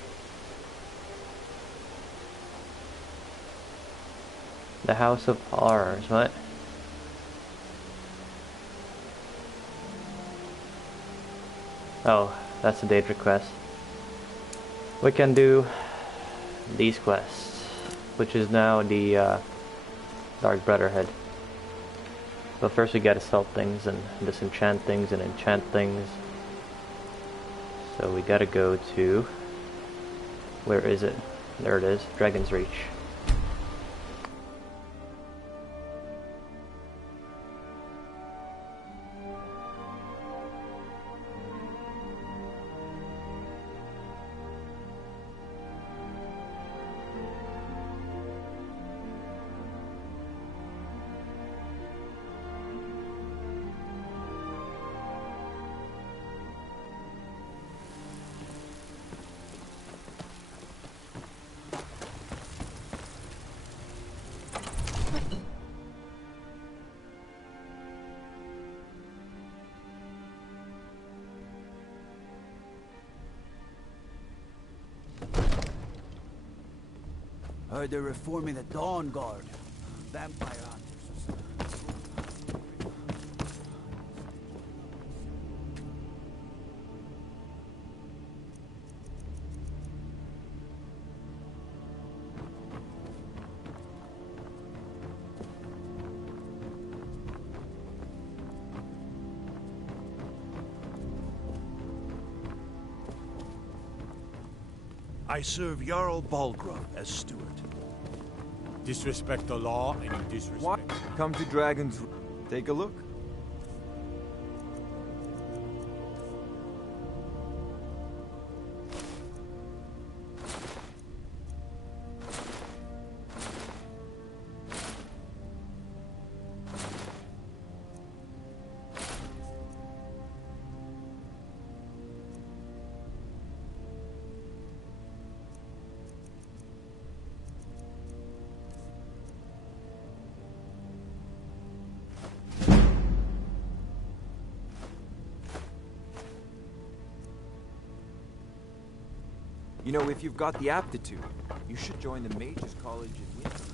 The House of Horrors, what? Oh, that's a date request. We can do these quests, which is now the Dark Brotherhood. But first we gotta sell things and disenchant things and enchant things. So we gotta go to... where is it? There it is, Dragon's Reach. Heard they're reforming the Dawn Guard. Vampire hunters. I serve Jarl Balgrove as steward. Disrespect the law and you disrespect... What? Come to Dragon's... Take a look. You know, if you've got the aptitude, you should join the Mages College in Winterhold.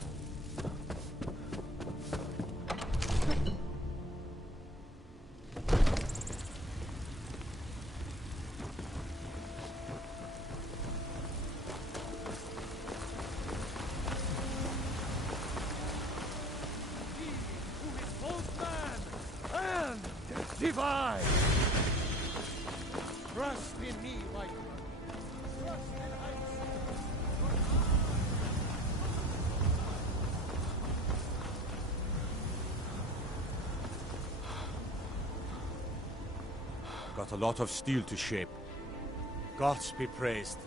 Divine! Trust in me, my friend. Trust in Got a lot of steel to shape. Gods be praised.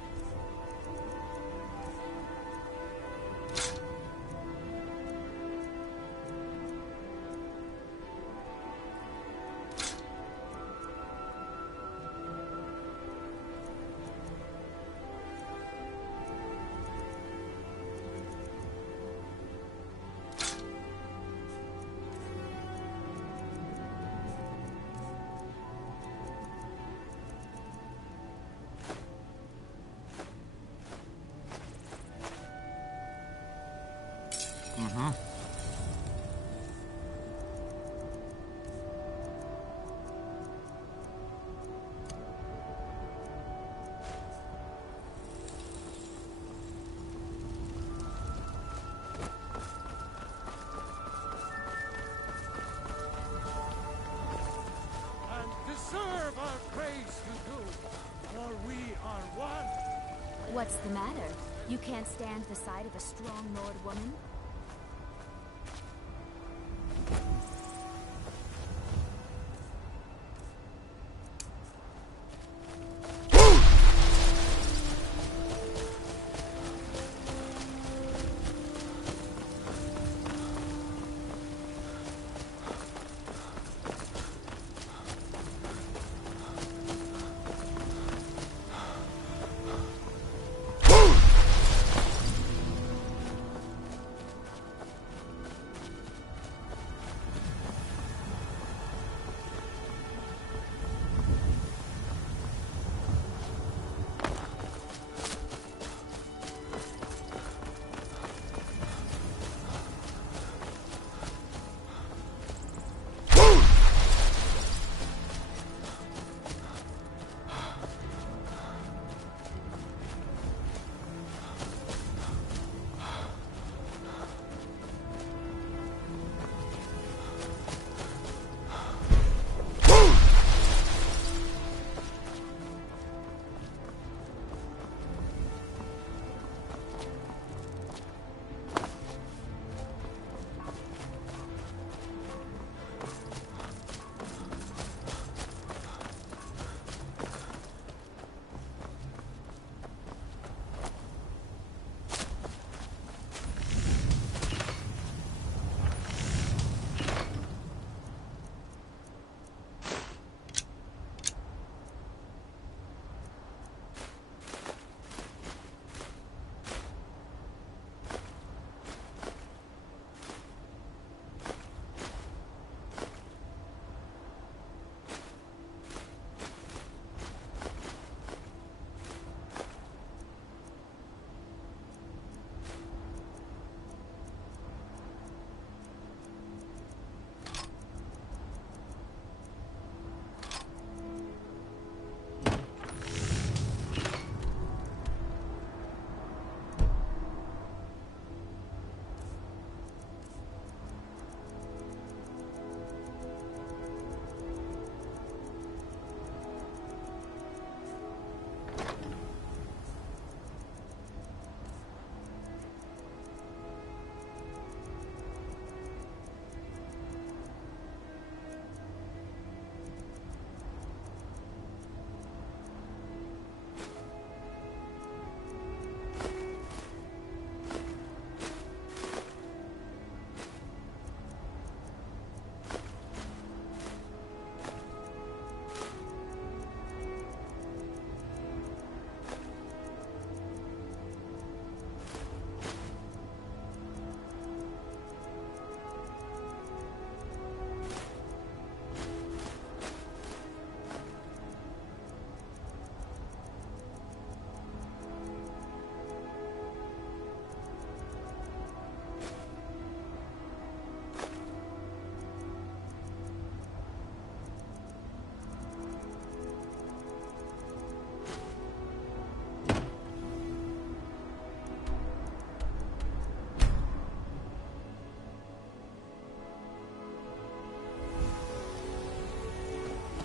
Serve our praise you do, for we are one. What's the matter? You can't stand the sight of a strong Lord woman?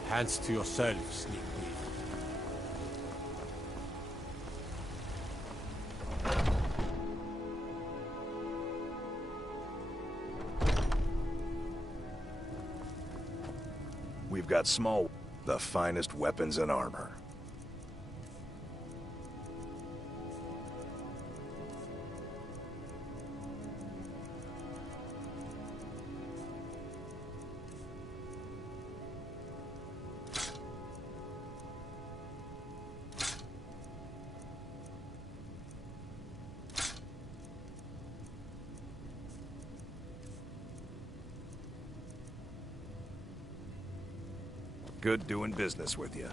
Hands to yourself, sneak thief. We've got small, the finest weapons and armor. Good doing business with you.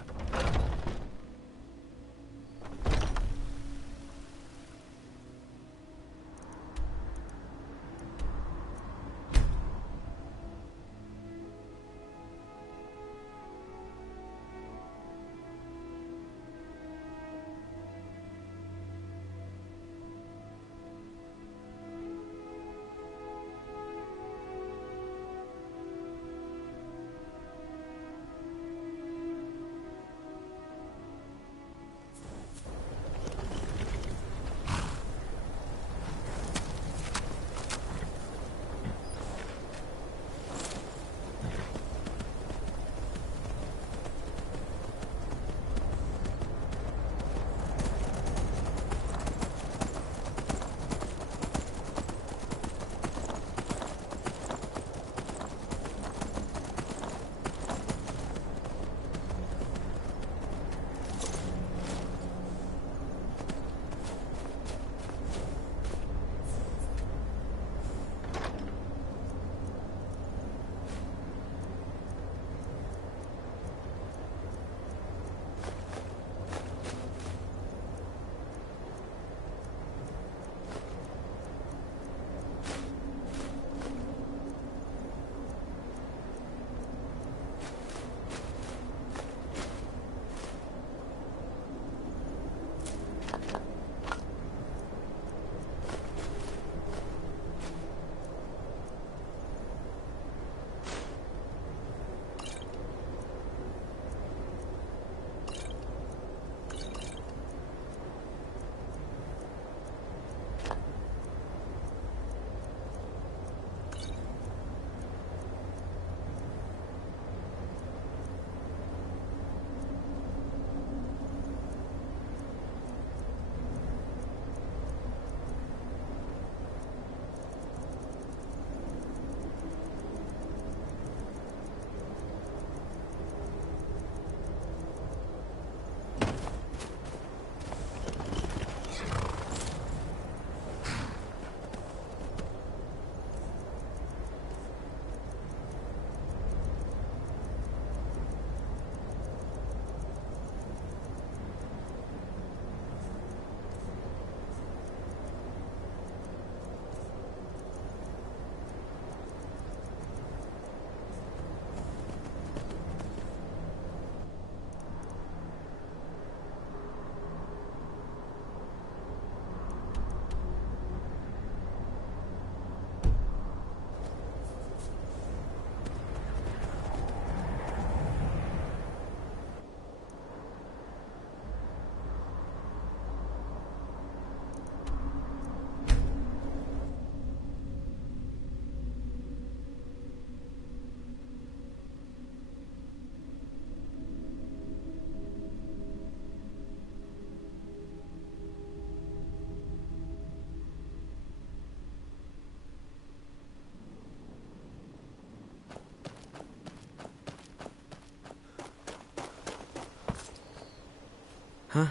Huh?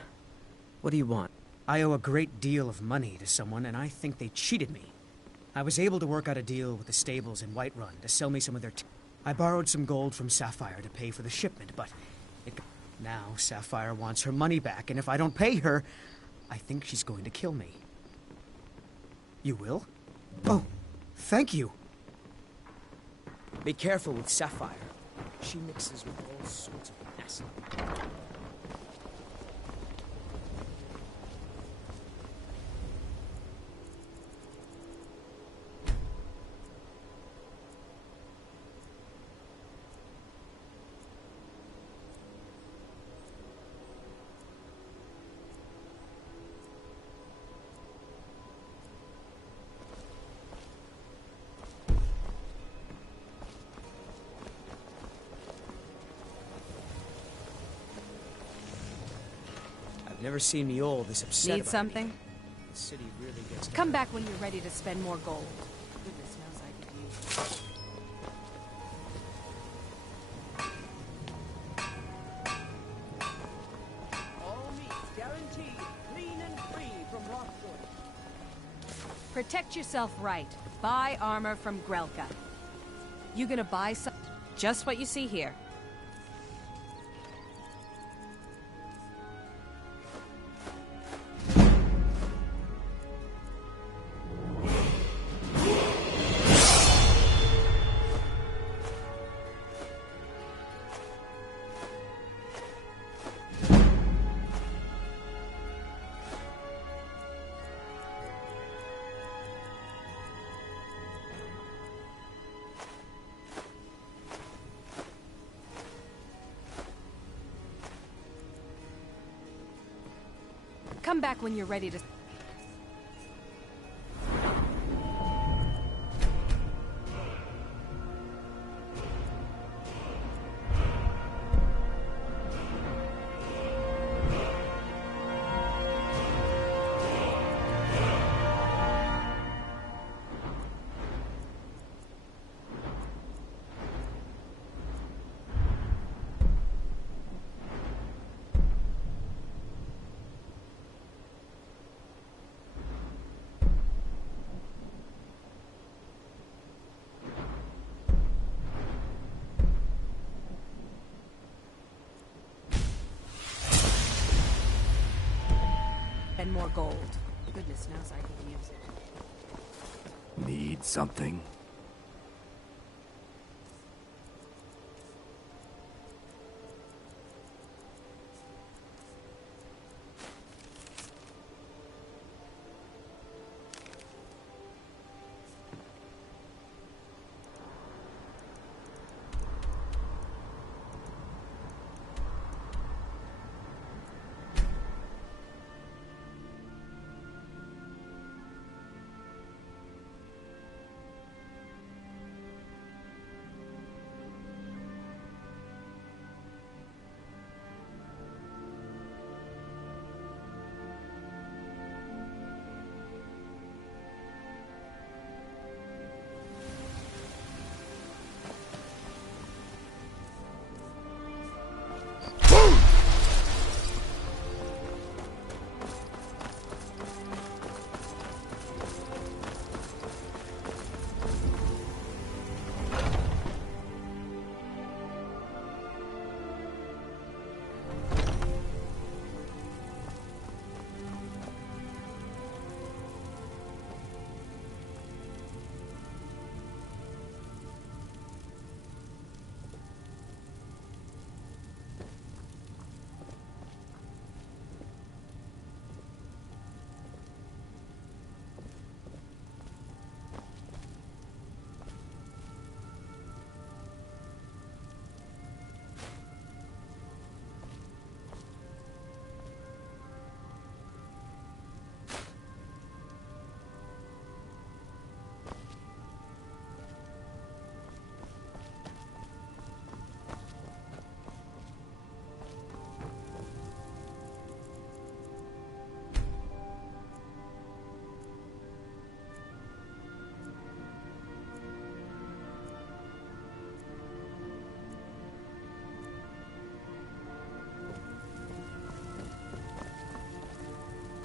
What do you want? I owe a great deal of money to someone, and I think they cheated me. I was able to work out a deal with the stables in Whiterun to sell me some of their I borrowed some gold from Sapphire to pay for the shipment, but now Sapphire wants her money back, and if I don't pay her, I think she's going to kill me. You will? Oh, thank you. Be careful with Sapphire. She mixes with all sorts of mess. Never seen me all this upset Need about something? anything. The city really gets to Come back when you're ready to spend more gold. Goodness knows I could use it. All meats guaranteed clean and free from rockwood. Protect yourself right. Buy armor from Grelka. You gonna buy some? Just what you see here. Come back when you're ready to... And more gold. Goodness knows I could use it. Need something?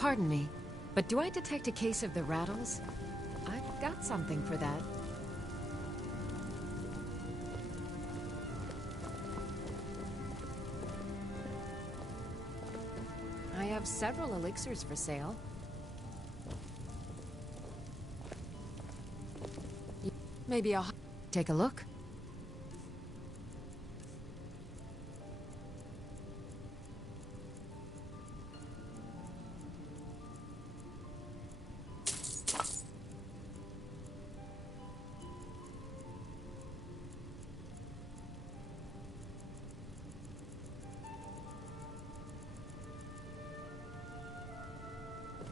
Pardon me, but do I detect a case of the rattles? I've got something for that. I have several elixirs for sale. Maybe I'll take a look.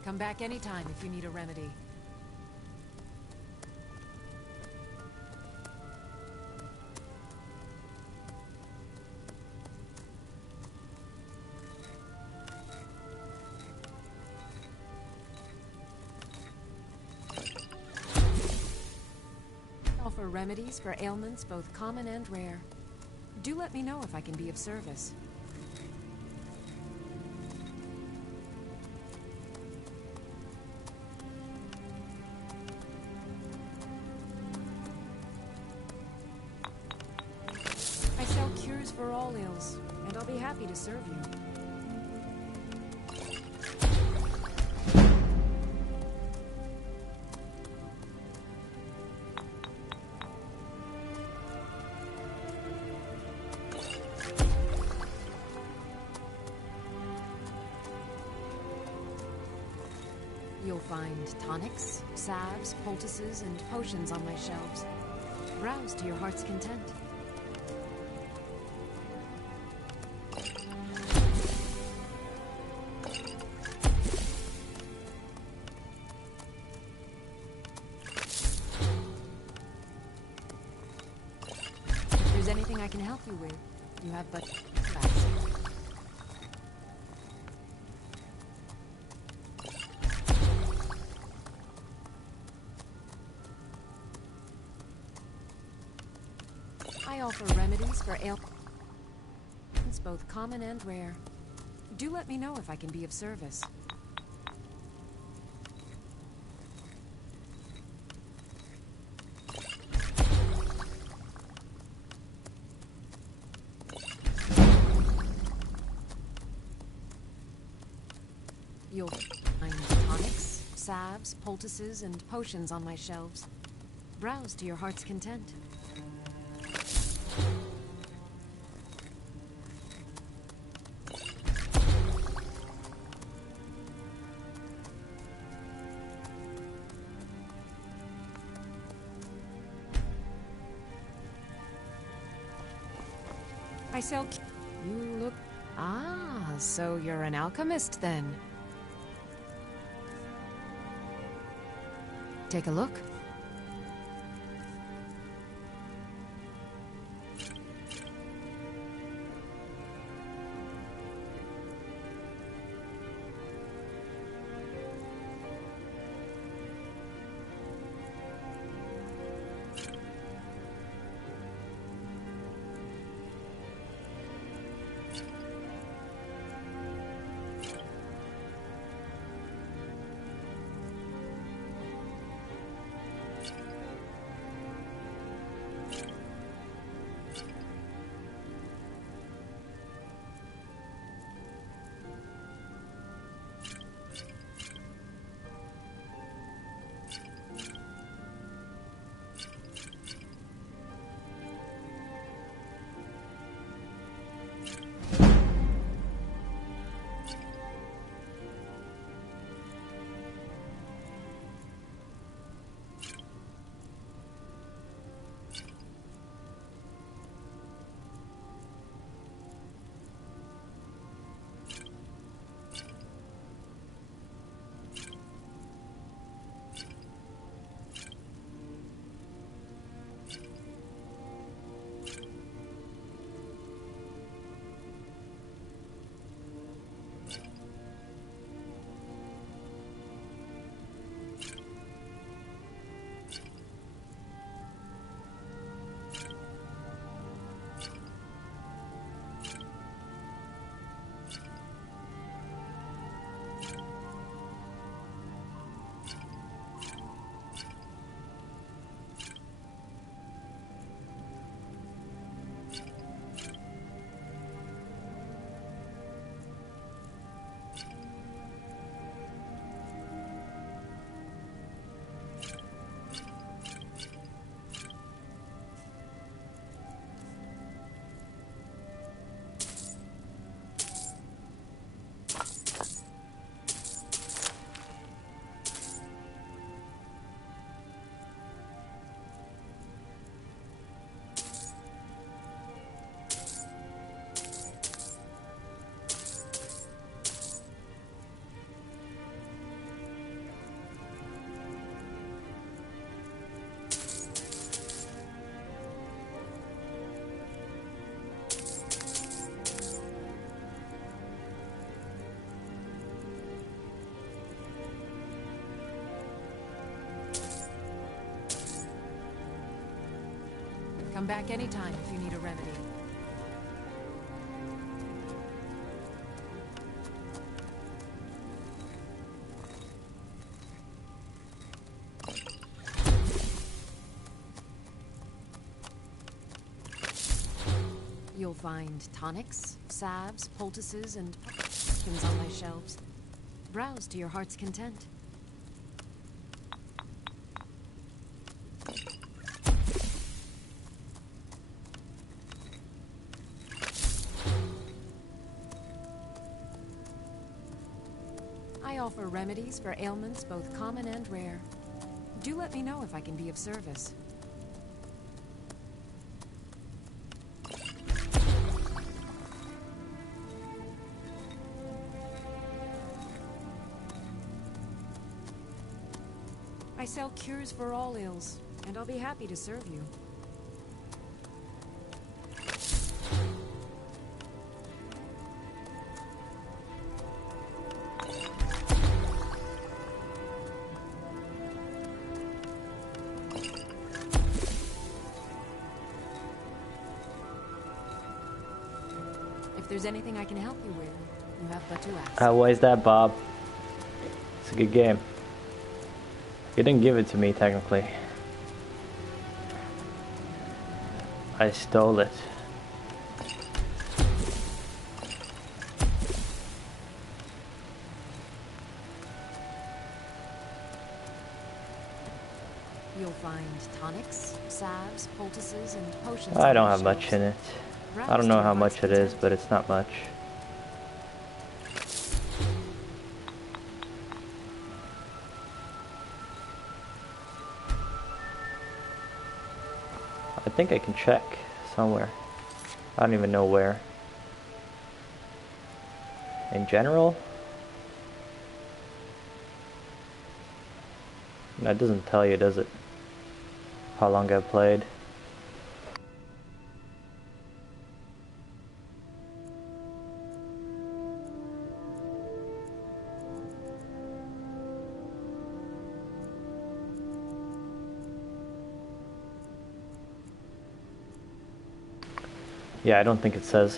Come back anytime if you need a remedy. offer remedies for ailments both common and rare. Do let me know if I can be of service. I sell cures for all ills, and I'll be happy to serve you. You'll find tonics, salves, poultices, and potions on my shelves. Browse to your heart's content. If there's anything I can help you with, you have but facts. I offer remedies for ailments both common and rare. Do let me know if I can be of service. You'll find tonics, salves, poultices, and potions on my shelves. Browse to your heart's content. I sell. You look. Ah, so you're an alchemist then. Take a look. Come back anytime if you need a remedy. You'll find tonics, salves, poultices, and potions on my shelves. Browse to your heart's content. I offer remedies for ailments both common and rare. Do let me know if I can be of service. I sell cures for all ills, and I'll be happy to serve you. If there's anything I can help you with, you have but to ask. Why is that, Bob? It's a good game. You didn't give it to me, technically. I stole it. You'll find tonics, salves, poultices, and potions. I don't have much in it. I don't know how much it is, but it's not much. I think I can check somewhere. I don't even know where. In general? That doesn't tell you, does it? How long I've played. Yeah, I don't think it says.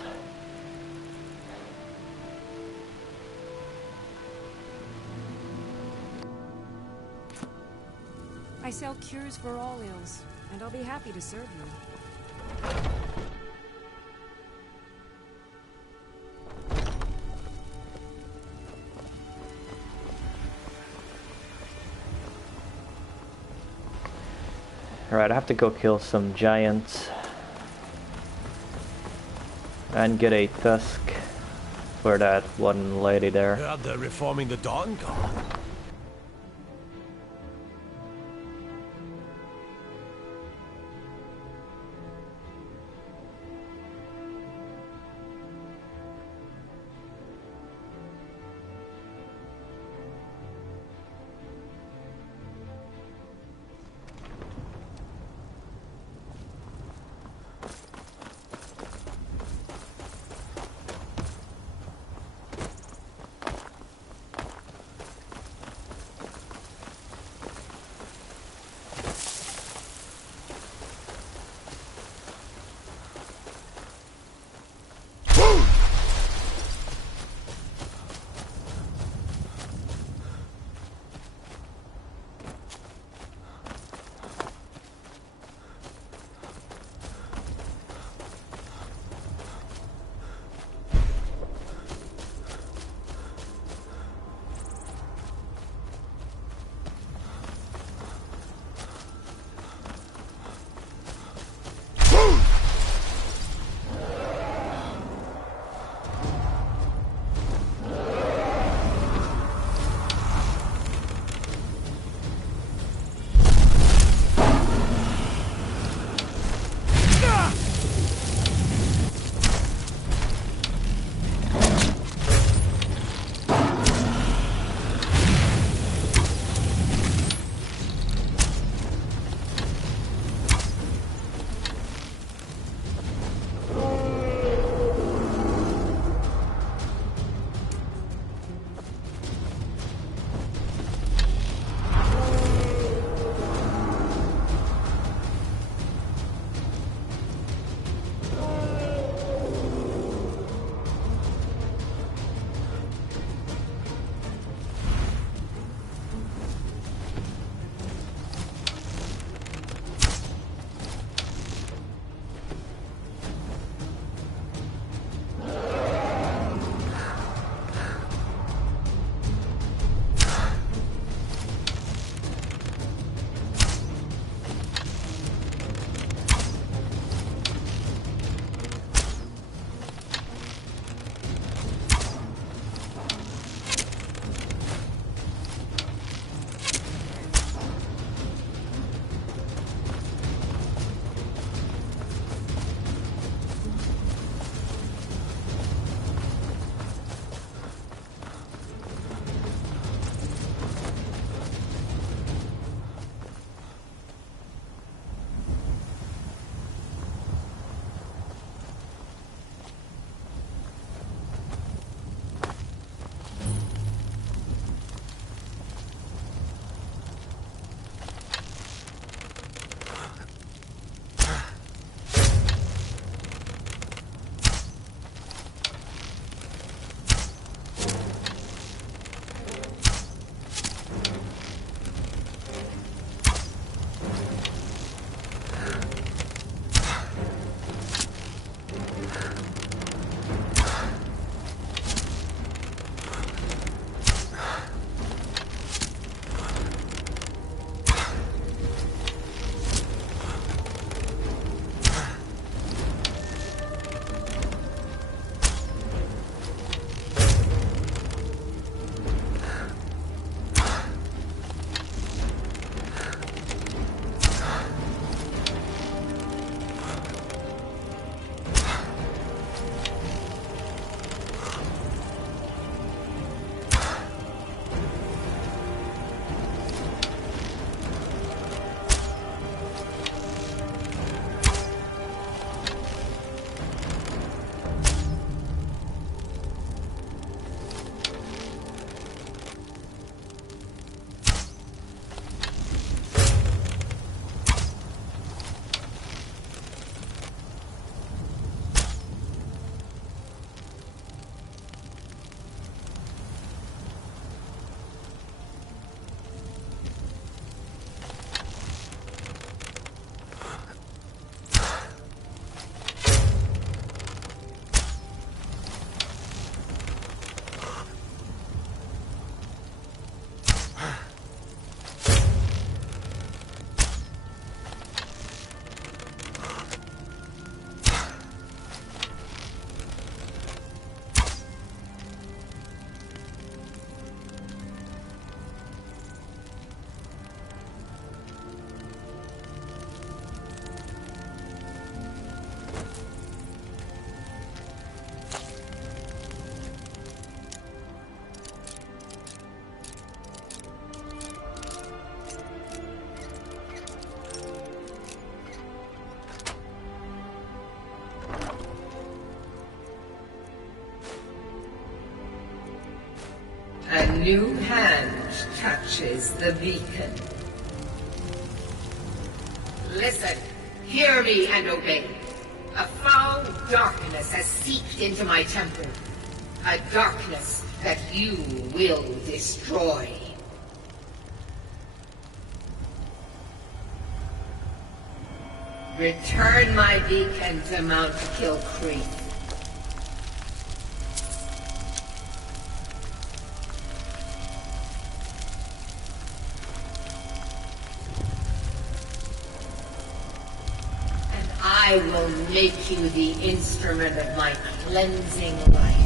I sell cures for all ills, and I'll be happy to serve you. Alright, I have to go kill some giants. And get a tusk for that one lady there. Heard they're reforming the Dawn Guard. A new hand touches the beacon. Listen, hear me and obey. A foul darkness has seeped into my temple. A darkness that you will destroy. Return my beacon to Mount Kill Creek. And I will make you the instrument of my cleansing light.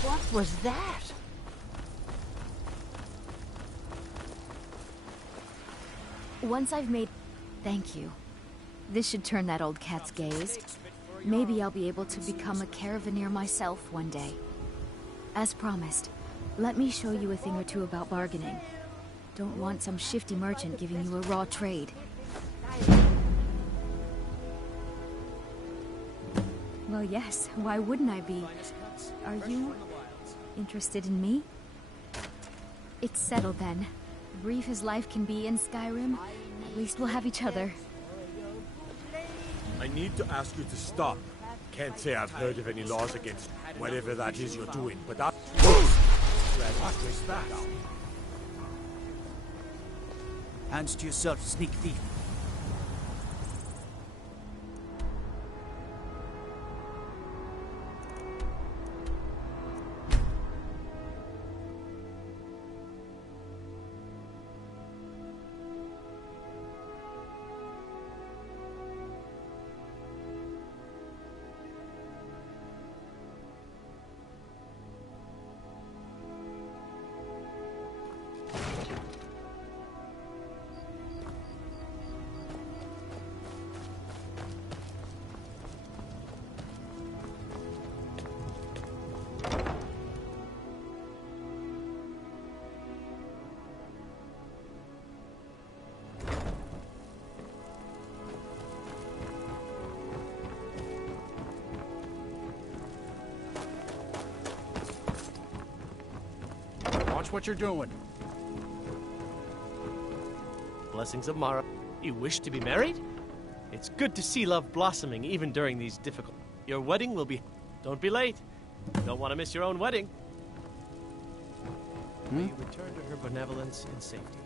What was that? Once I've made... Thank you. This should turn that old cat's gaze. Maybe I'll be able to become a caravaneer myself one day. As promised, let me show you a thing or two about bargaining. Don't want some shifty merchant giving you a raw trade. Well, yes, why wouldn't I be? Are you interested in me? It's settled then. Brief as life can be in Skyrim, at least we'll have each other. I need to ask you to stop. Can't say I've heard of any laws against whatever that is you're doing, but that... What was that? Hands to yourself, sneak thief. Watch what you're doing. Blessings of Mara. You wish to be married? It's good to see love blossoming even during these difficult... Your wedding will be... Don't be late. Don't want to miss your own wedding. May you return to her benevolence in safety.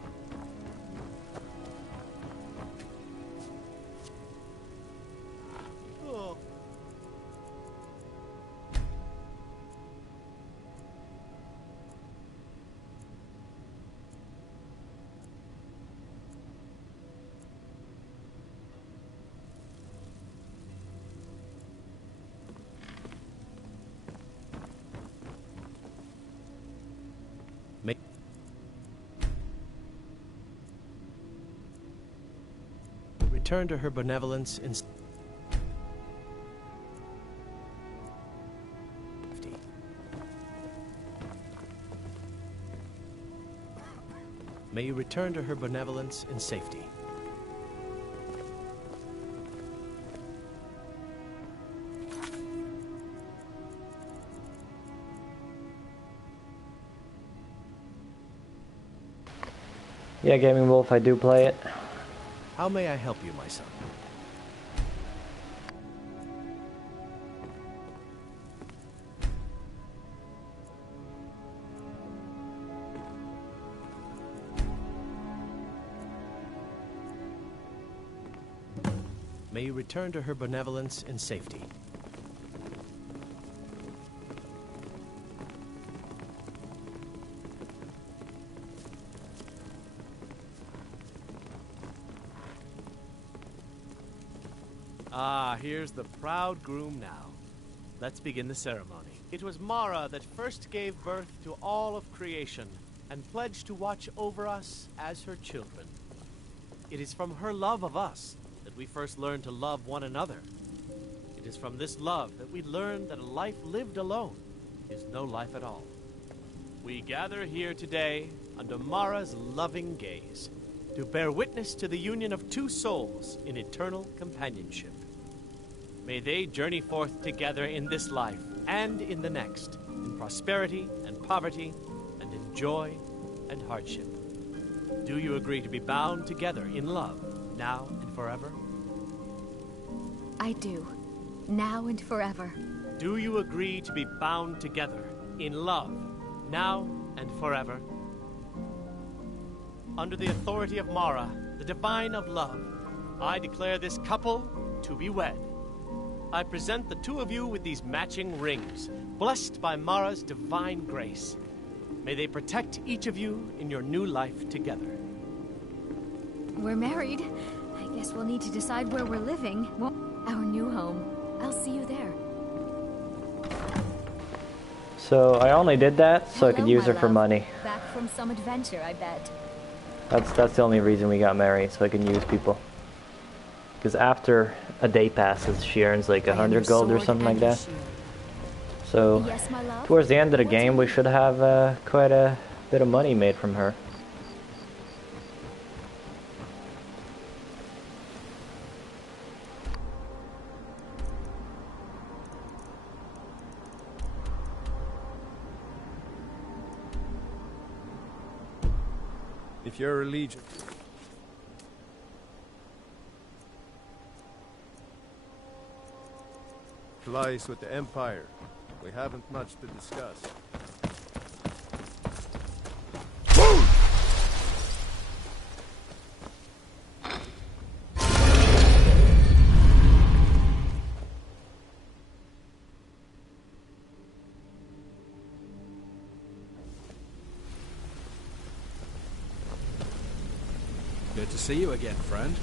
return to her benevolence in safety. May you return to her benevolence in safety. Yeah, Gaming Wolf, I do play it. How may I help you, my son? May you return to her benevolence in safety. Ah, here's the proud groom now. Let's begin the ceremony. It was Mara that first gave birth to all of creation and pledged to watch over us as her children. It is from her love of us that we first learned to love one another. It is from this love that we learn that a life lived alone is no life at all. We gather here today under Mara's loving gaze to bear witness to the union of two souls in eternal companionship. May they journey forth together in this life and in the next, in prosperity and poverty, and in joy and hardship. Do you agree to be bound together in love, now and forever? I do. Now and forever. Do you agree to be bound together in love, now and forever? Under the authority of Mara, the divine of love, I declare this couple to be wed. I present the two of you with these matching rings, blessed by Mara's divine grace. May they protect each of you in your new life together. We're married. I guess we'll need to decide where we're living. Well, our new home. I'll see you there. So I only did that so I could use her for money. Back from some adventure, I bet. That's the only reason we got married, so I can use people. Because after a day passes, she earns like 100 gold or something like that. So towards the end of the game, we should have quite a bit of money made from her. If your allegiance... lies with the Empire, we haven't much to discuss. Good to see you again, friend.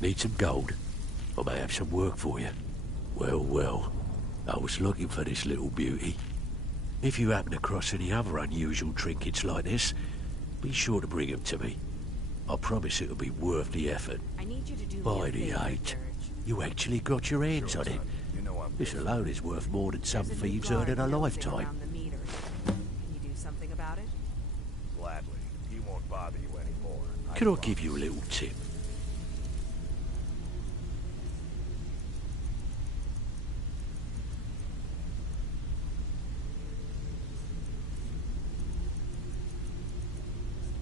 Need some gold? I may have some work for you. Well, well. I was looking for this little beauty. If you happen across any other unusual trinkets like this, be sure to bring them to me. I promise it'll be worth the effort. I need you to do By the eight, you actually got your hands on it. This alone is worth more than some thieves earn in a lifetime. Can you do something about it? Gladly. He won't bother you anymore. Can I give you a little tip?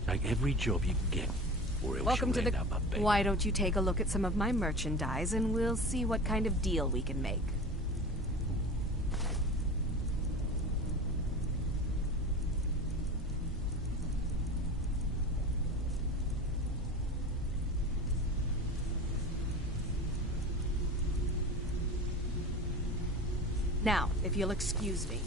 Take every job you can get, or else Welcome you'll to the... end up a beggar. Why don't you take a look at some of my merchandise and we'll see what kind of deal we can make. Now, if you'll excuse me.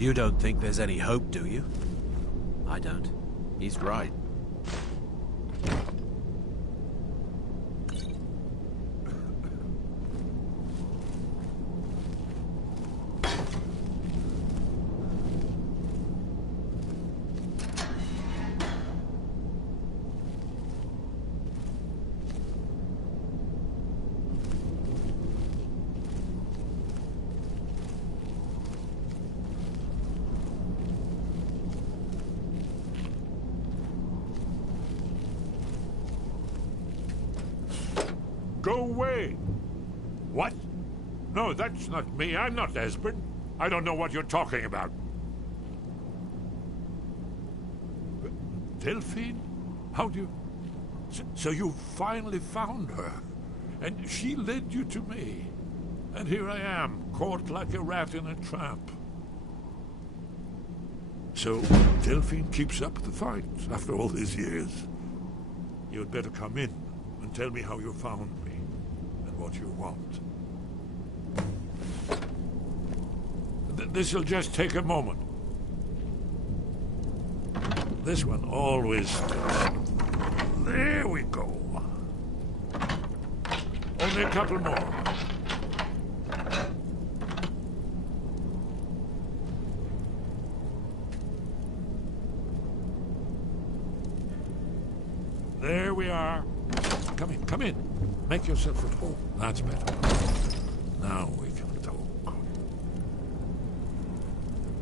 You don't think there's any hope, do you? I don't. He's right. Go away! What? No, that's not me. I'm not Esbern. I don't know what you're talking about. Delphine? How do you... So you finally found her, and she led you to me. And here I am, caught like a rat in a trap. So Delphine keeps up the fight after all these years. You'd better come in and tell me how you found me and what you want. This'll just take a moment. This one always... There we go. Only a couple more. There we are. Come in, come in. Make yourself at home. That's better. Now we can talk.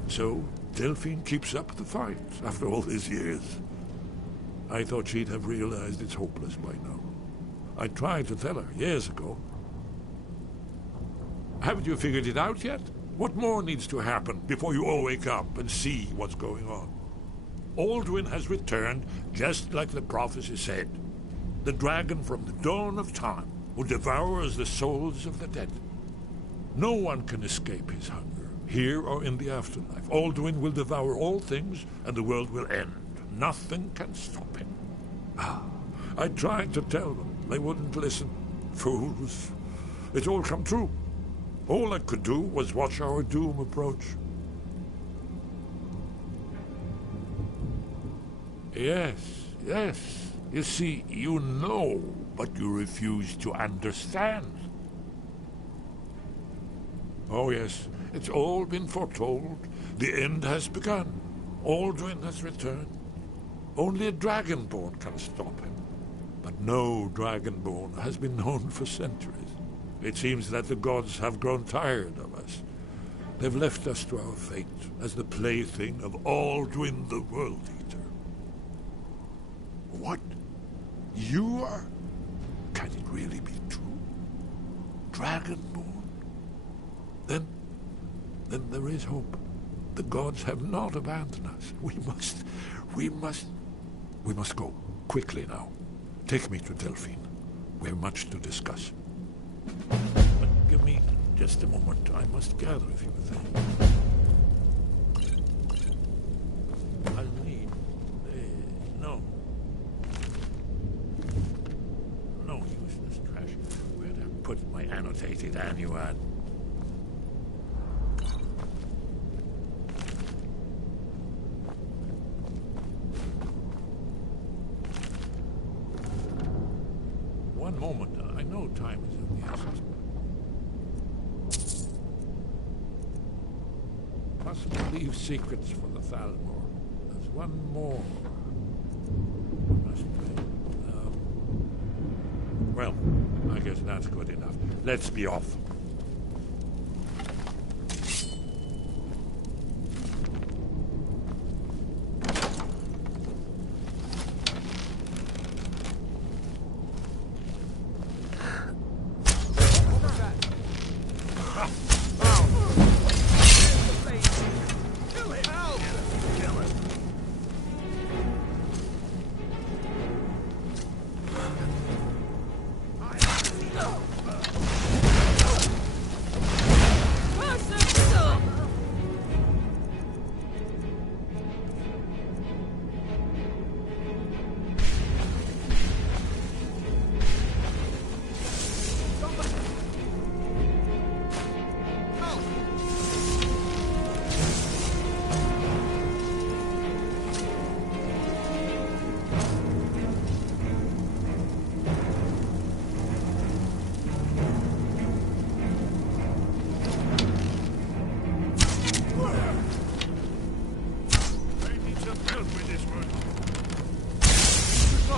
So, Delphine keeps up the fight after all these years. I thought she'd have realized it's hopeless by now. I tried to tell her years ago. Haven't you figured it out yet? What more needs to happen before you all wake up and see what's going on? Alduin has returned just like the prophecy said. The dragon from the dawn of time who devours the souls of the dead. No one can escape his hunger, here or in the afterlife. Alduin will devour all things and the world will end. Nothing can stop him. I tried to tell them. They wouldn't listen. Fools. It's all come true. All I could do was watch our doom approach. Yes, yes. You see, you know, but you refuse to understand. Oh yes, it's all been foretold. The end has begun. Alduin has returned. Only a dragonborn can stop him. But no dragonborn has been known for centuries. It seems that the gods have grown tired of us. They've left us to our fate as the plaything of Alduin the World Eater. What? You are? Can it really be true? Dragonborn? Then there is hope. The gods have not abandoned us. We must go. Quickly now. Take me to Delphine. We have much to discuss. But give me just a moment. I must gather a few things. I'll need... no. No useless trash. Where'd I put my annotated annuad? One moment. I know time is of the essence. Mustn't leave secrets for the Thalmor. There's one more. Must be. Well, I guess that's good enough. Let's be off.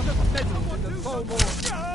lot of metal in the Fomor.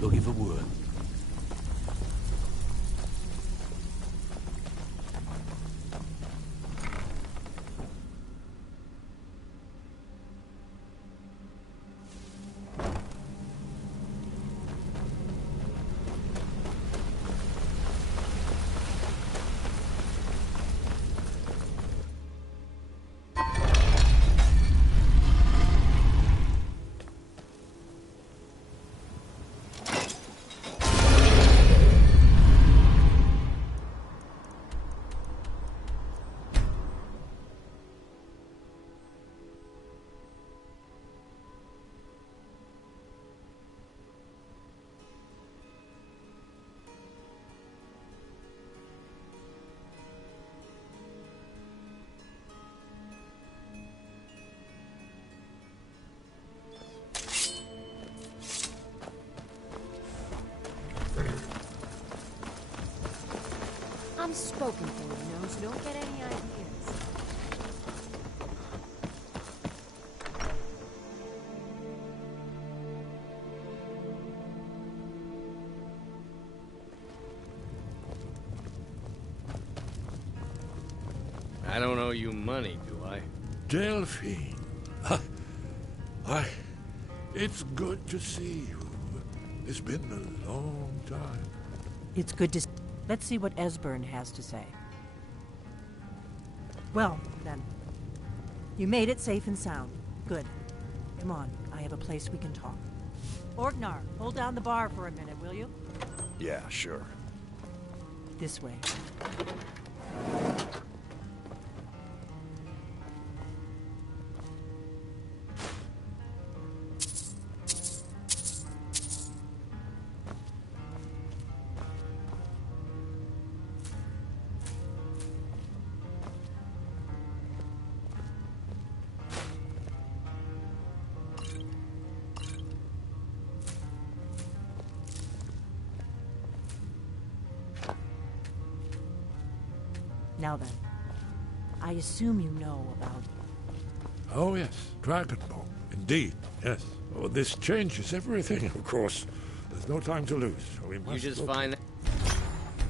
Looking for work. I'm spoken for, you know, so don't get any ideas. I don't owe you money, do I? Delphine. It's good to see you. It's been a long time. It's good to... Let's see what Esbern has to say. Well, then. You made it safe and sound. Good. Come on, I have a place we can talk. Orgnar, hold down the bar for a minute, will you? Yeah, sure. This way. Now then, I assume you know about... Oh, yes, Dragonborn. Indeed, yes. Oh, this changes everything, of course. There's no time to lose. So we must You just look. find that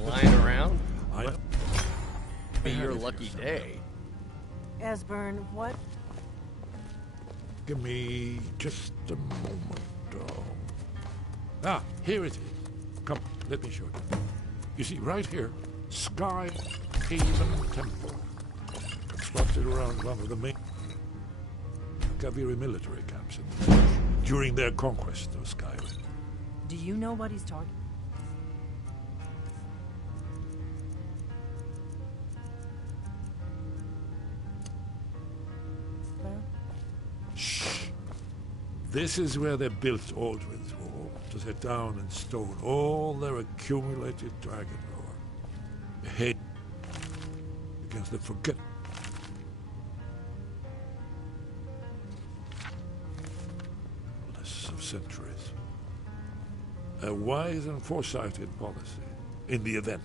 lying around? I... Be your lucky day. Esbern, what? Give me just a moment. Here it is. Come, let me show you. You see, right here, Skyrim Temple. Constructed around one of the main Kaviri military camps during their conquest of Skyrim. Do you know what he's talking? Shh. This is where they built Aldrin's Wall, to set down in stone all their accumulated dragon lore. Hate against the forget. Of centuries. A wise and foresighted policy in the event.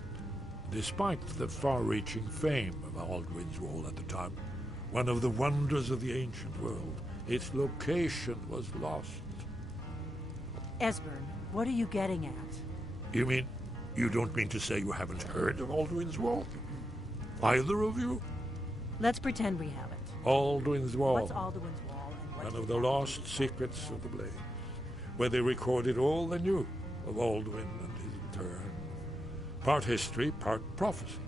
Despite the far-reaching fame of Aldrin's Wall at the time, one of the wonders of the ancient world, its location was lost. Esbern, what are you getting at? You don't mean to say you haven't heard of Aldrin's Wall? Either of you? Let's pretend we haven't. Aldrin's Wall. What's Alduin's Wall and what's One of the lost secrets of the Blade, where they recorded all they knew of Aldwin and his return. Part history, part prophecy.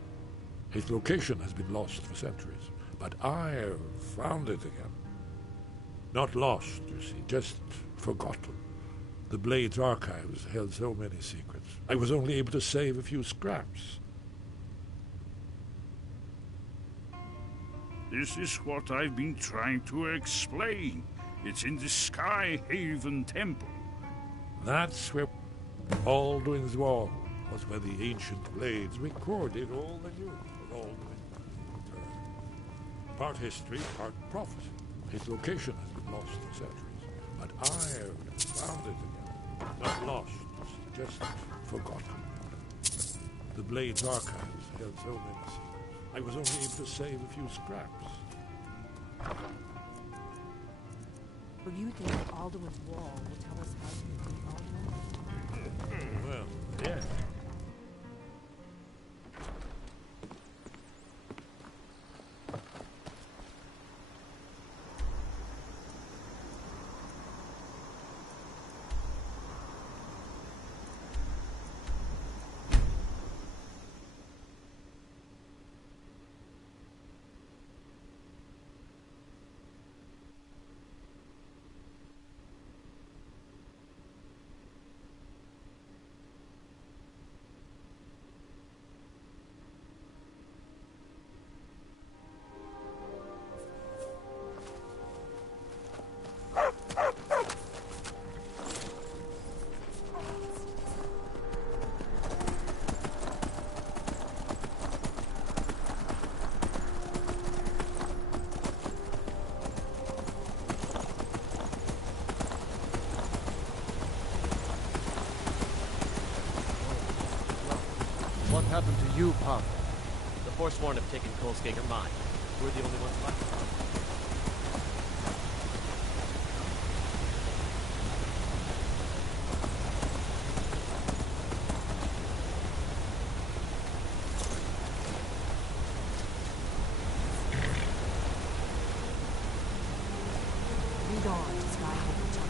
His location has been lost for centuries, but I have found it again. Not lost, you see, just forgotten. The Blade's archives held so many secrets. I was only able to save a few scraps. This is what I've been trying to explain. It's in the Sky Haven Temple. That's where Aldrin's Wall was, where the ancient Blades recorded all they knew of Aldwin's return. Part history, part prophecy. His location has been lost for centuries, but I have found it again. Not lost, just forgotten. The Blade's archives held so many secrets. I was only able to save a few scraps. Well, you think that Alduin's Wall will tell us how to defeat Alduin? Well, yeah. What happened to you, Pop? The Forsworn have taken Kolskager mine. We're the only ones left. Lead on to Sky Haven Temple.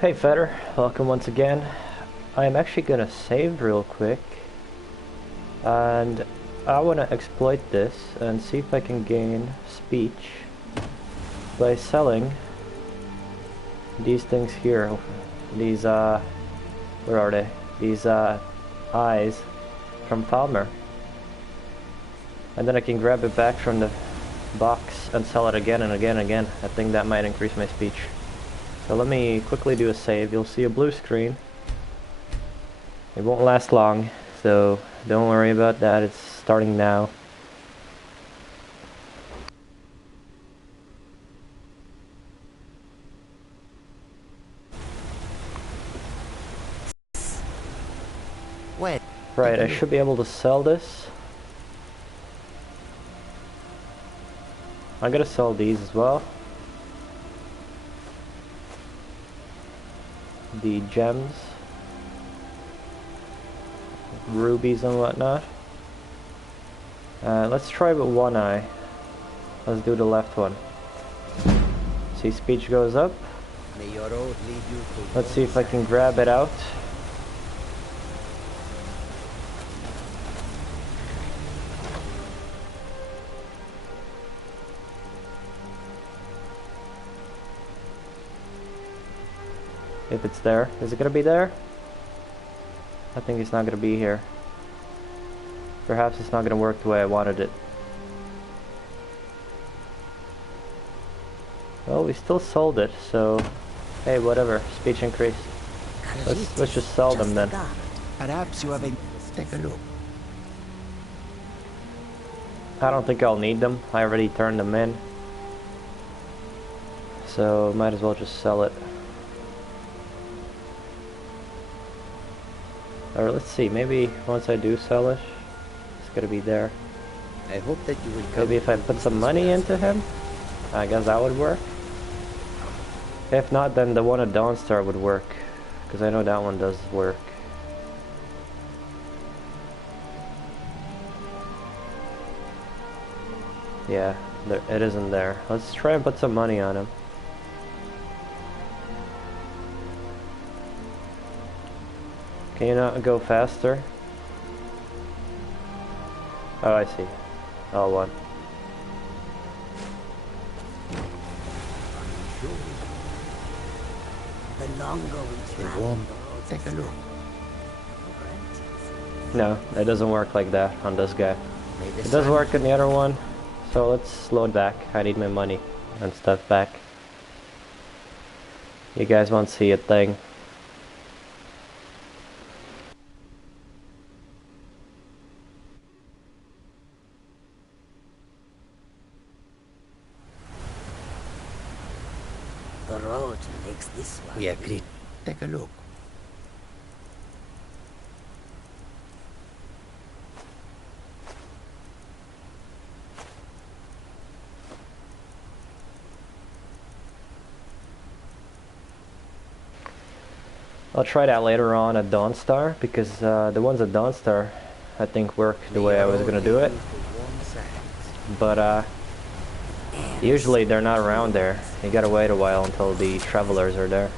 Hey Feder, welcome once again. I am actually gonna save real quick, and I wanna exploit this and see if I can gain speech by selling these things here. These where are they? These eyes from Falmer, and then I can grab it back from the box and sell it again and again and again. I think that might increase my speech. So let me quickly do a save. You'll see a blue screen. It won't last long, so don't worry about that. It's starting now. Wait. Right, I should be able to sell this. I'm gonna sell these as well. the gems, rubies and whatnot. Let's try with one eye. Let's do the left one. See, speech goes up. May your road lead you to Let's see if I can grab it out. If it's there. Is it gonna be there? I think it's not gonna be here. Perhaps it's not gonna work the way I wanted it. Well, we still sold it, so hey, whatever. Speech increase. Let's just sell them then. Perhaps you have a... Take a look. I don't think I'll need them. I already turned them in. So might as well just sell it. Or let's see, maybe once I do sell it, it's gonna be there. I hope that you will... Maybe if I put some money into him, I guess that would work. If not, then the one at Dawnstar would work, because I know that one does work. Yeah, it isn't there. Let's try and put some money on him. Can you not go faster? Oh, I see. L1. The longer we travel, take a look. No, it doesn't work like that on this guy. It does work on the other one, so let's slow it back. I need my money and stuff back. You guys won't see a thing. The road takes this one. We agree. Take a look. I'll try that later on at Dawnstar, because the ones at Dawnstar I think work the way I was gonna do it. But usually they're not around there. You gotta wait a while until the travelers are there.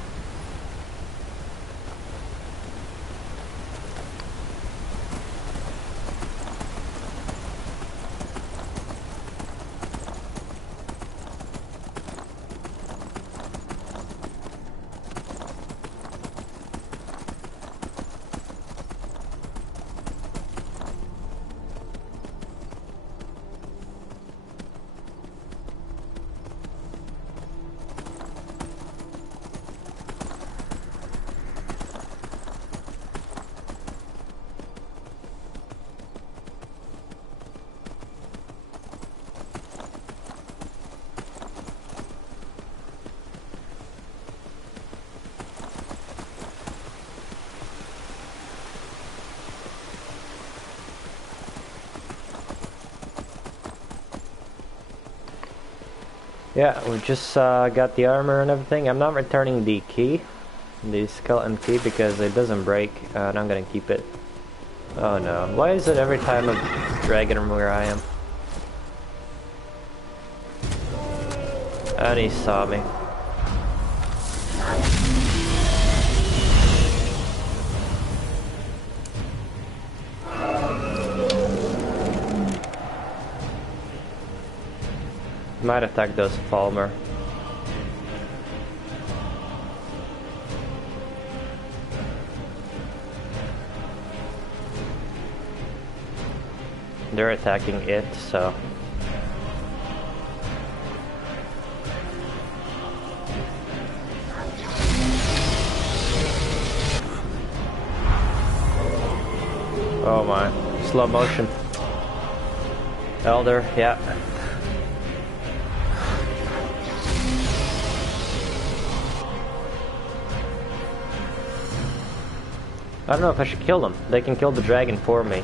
Yeah, we just got the armor and everything. I'm not returning the key, the skeleton key, because it doesn't break, and I'm gonna keep it. Oh no, why is it every time a dragon from where I am? And he saw me. Might attack those Palmer. They're attacking it, so... Oh my, slow motion. Elder, yeah. I don't know if I should kill them. They can kill the dragon for me,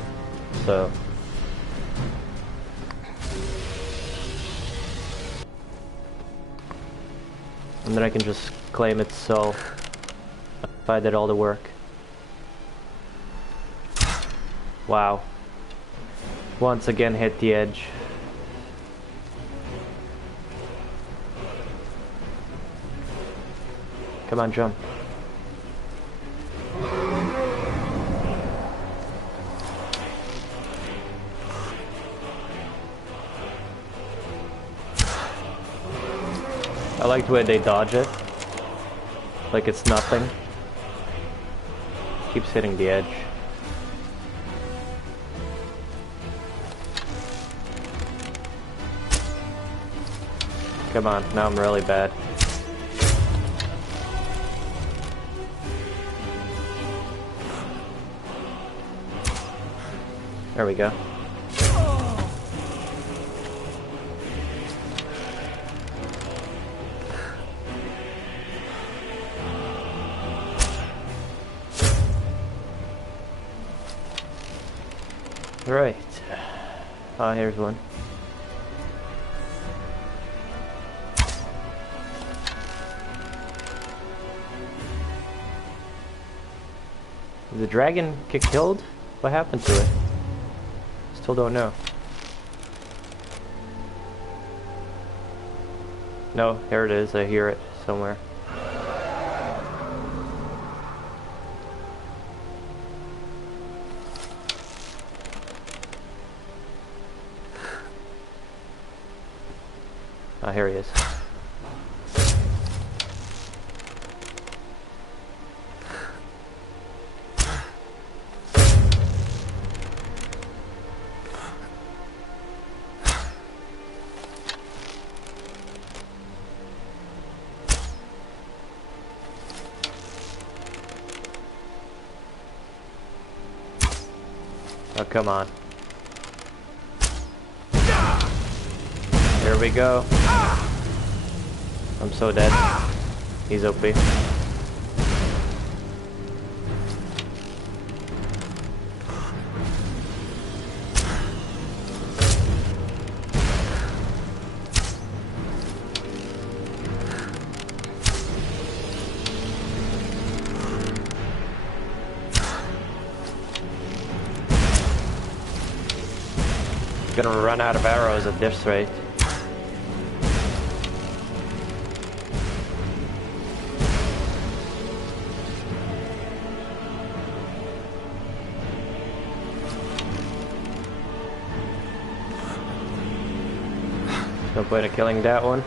so... And then I can just claim its soul. if I did all the work. Wow. Once again hit the edge. Come on, jump. I like the way they dodge it. Like it's nothing. Keeps hitting the edge. Come on, now I'm really bad. There we go. Right. Ah, here's one. Did the dragon get killed? What happened to it? Still don't know. No, here it is. I hear it somewhere. Ah, here he is. Oh, come on. Here we go. I'm so dead. He's OP. Gonna run out of arrows at this rate. No point of killing that one.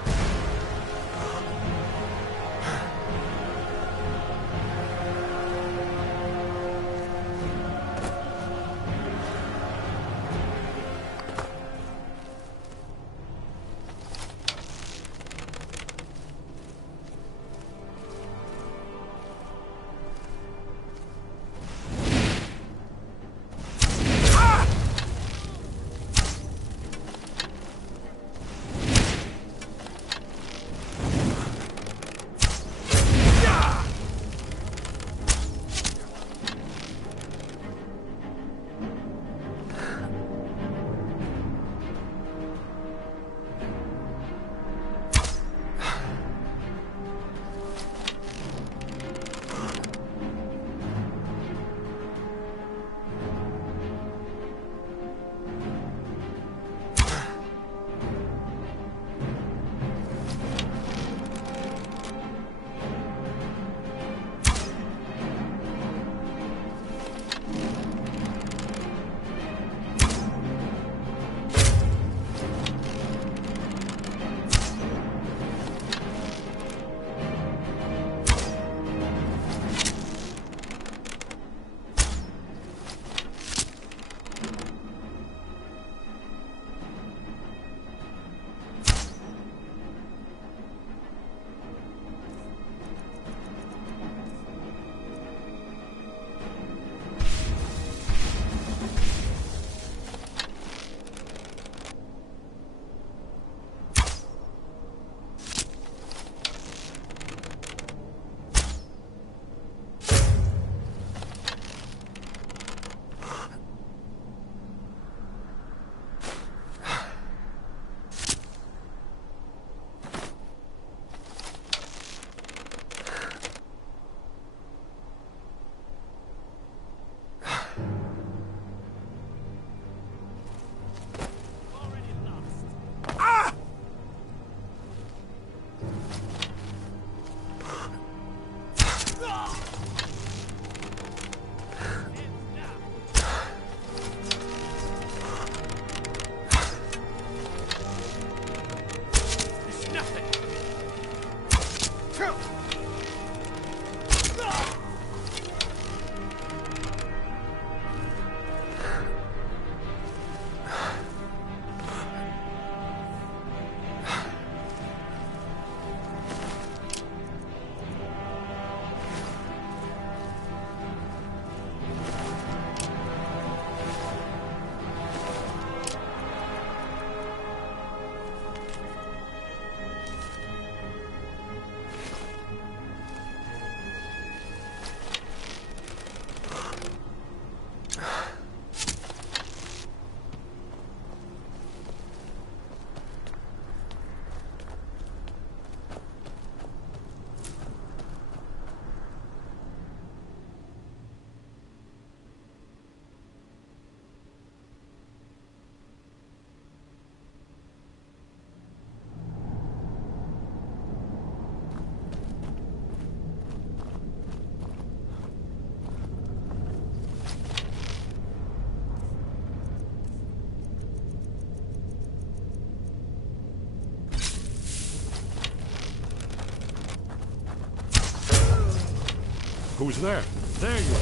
Who's there? There you are.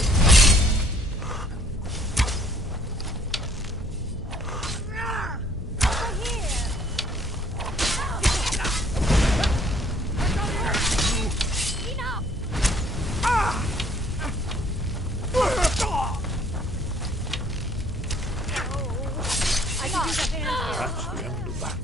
That's the end of that.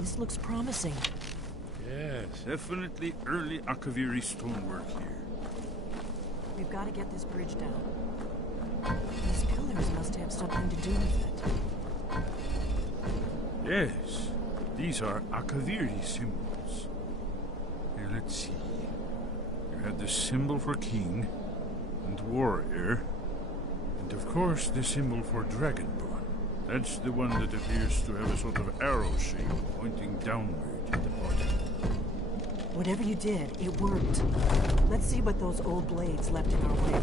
This looks promising. Yes. Definitely early Akaviri stonework here. We've got to get this bridge down. These pillars must have something to do with it. Yes. These are Akaviri symbols. Here, let's see. You had the symbol for king and warrior, and of course the symbol for dragonborn. That's the one that appears to have a sort of arrow shape pointing downward at the bottom. Whatever you did, it worked. Let's see what those old blades left in our way.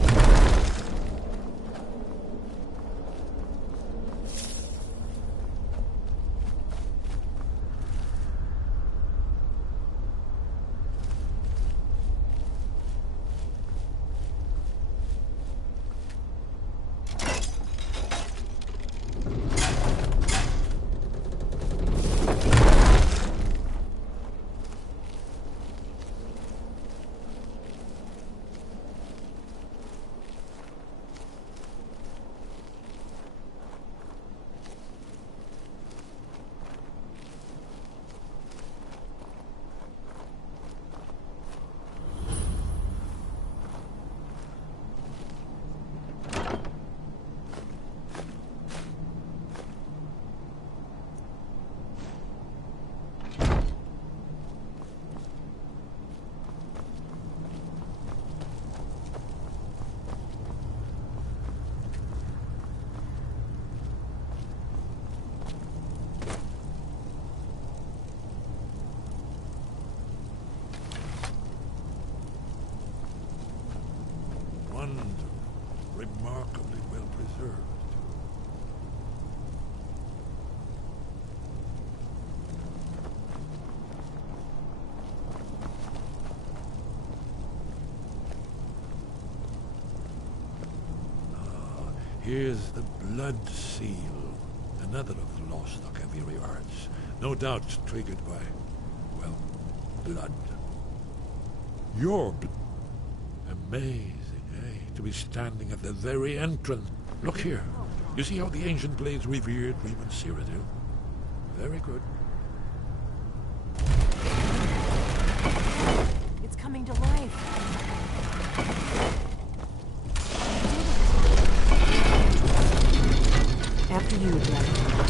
Remarkably well preserved. Here's the blood seal, another of the lost Akaviri arts, no doubt triggered by, well, blood. Your blood. Amazing, eh? To be standing at the very entrance. Look here. You see how the ancient blades revered Reman Cyrodiil? Very good. It's coming to life. After you, Nightingale.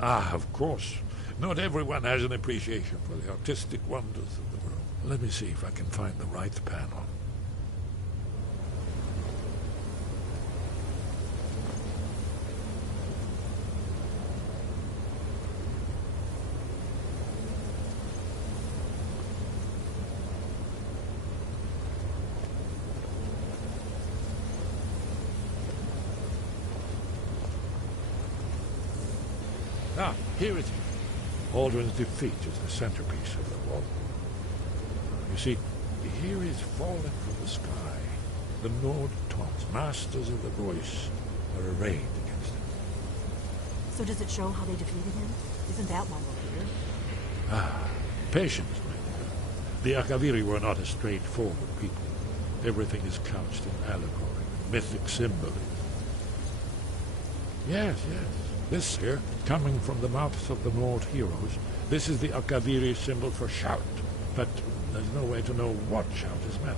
Ah, of course. Not everyone has an appreciation for the artistic wonders of the world. Let me see if I can find the right panel. Ah, here it is. Alduin's defeat is the centerpiece of the wall. You see, here is fallen from the sky. The Nord taunts, masters of the voice, are arrayed against him. So does it show how they defeated him? Isn't that why we're here? Ah, patience, my dear. The Akaviri were not a straightforward people. Everything is couched in allegory, mythic symbolism. Yes, yes. This here, coming from the mouths of the Nord heroes, this is the Akaviri symbol for shout. But there's no way to know what shout is meant.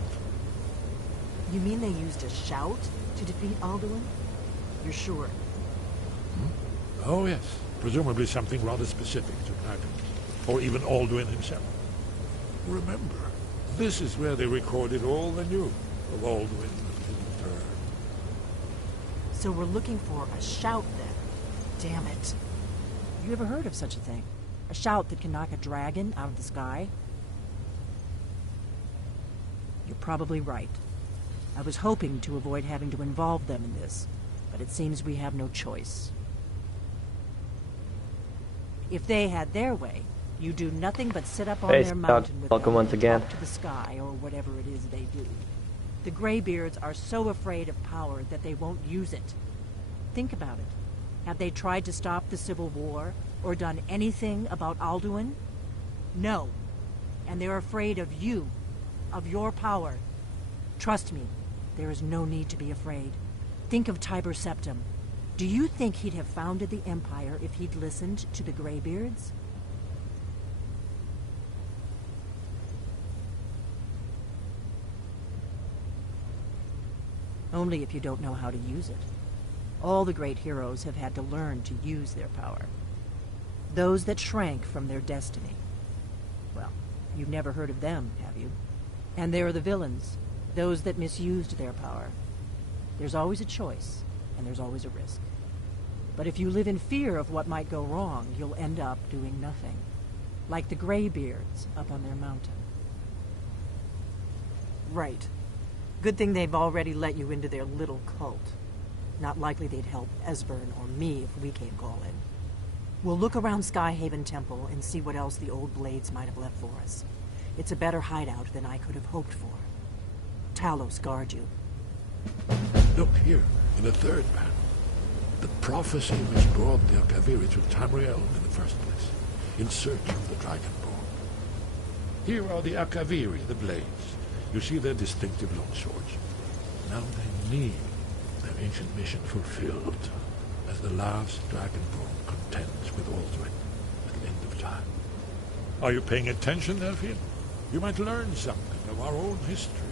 You mean they used a shout to defeat Alduin? You're sure? Oh, yes. Presumably something rather specific to dragons. Or even Alduin himself. Remember, this is where they recorded all they knew of Alduin and his return. So we're looking for a shout then? Damn it. You ever heard of such a thing? A shout that can knock a dragon out of the sky? You're probably right. I was hoping to avoid having to involve them in this, but it seems we have no choice. If they had their way, you do nothing but sit up on their mountain with welcome them once and again. talk to the sky or whatever it is they do. The Greybeards are so afraid of power that they won't use it. Think about it. Have they tried to stop the Civil War or done anything about Alduin? No. And they're afraid of you, of your power. Trust me, there is no need to be afraid. Think of Tiber Septim. Do you think he'd have founded the Empire if he'd listened to the Greybeards? Only if you don't know how to use it. All the great heroes have had to learn to use their power. Those that shrank from their destiny. Well, you've never heard of them, have you? And there are the villains, those that misused their power. There's always a choice, and there's always a risk. But if you live in fear of what might go wrong, you'll end up doing nothing. Like the Greybeards up on their mountain. Right. Good thing they've already let you into their little cult. Not likely they'd help Esbern or me if we came calling. We'll look around Skyhaven Temple and see what else the old blades might have left for us. It's a better hideout than I could have hoped for. Talos guard you. Look here, in the third panel. The prophecy which brought the Akaviri to Tamriel in the first place, in search of the Dragonborn. Here are the Akaviri, the blades. You see their distinctive long swords. Now they need their ancient mission fulfilled, as the last Dragonborn contends with Alduin at the end of time. Are you paying attention, Elfin? You might learn something of our own history.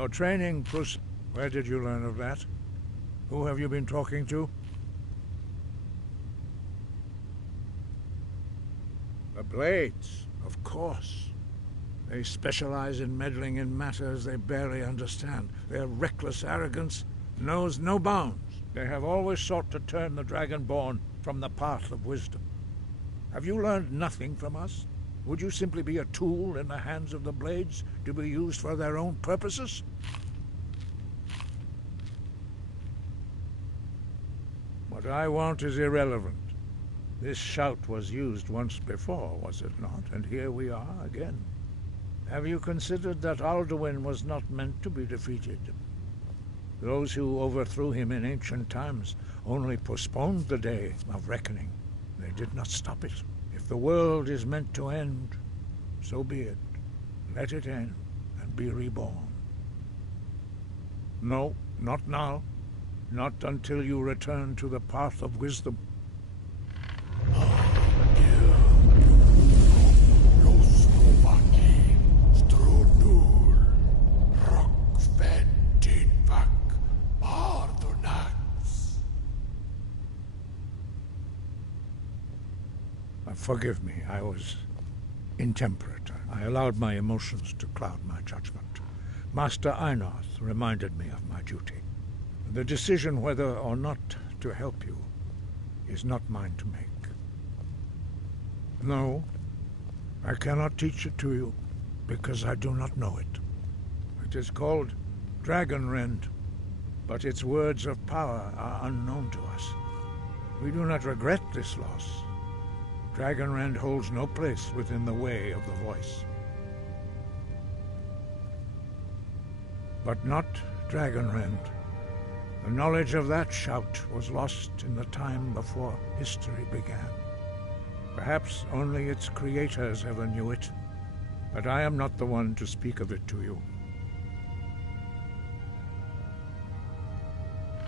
Your training, Bruce. Where did you learn of that? Who have you been talking to? The Blades, of course. They specialize in meddling in matters they barely understand. Their reckless arrogance knows no bounds. They have always sought to turn the Dragonborn from the path of wisdom. Have you learned nothing from us? Would you simply be a tool in the hands of the Blades to be used for their own purposes? What I want is irrelevant. This shout was used once before, was it not? And here we are again. Have you considered that Alduin was not meant to be defeated? Those who overthrew him in ancient times only postponed the day of reckoning. They did not stop it. If the world is meant to end, so be it. Let it end and be reborn. No, not now. Not until you return to the path of wisdom. Forgive me, I was intemperate. I allowed my emotions to cloud my judgment. Master Einarth reminded me of my duty. The decision whether or not to help you is not mine to make. No, I cannot teach it to you, because I do not know it. It is called Dragonrend, but its words of power are unknown to us. We do not regret this loss. Dragonrend holds no place within the way of the voice. But not Dragonrend. The knowledge of that shout was lost in the time before history began. Perhaps only its creators ever knew it, but I am not the one to speak of it to you.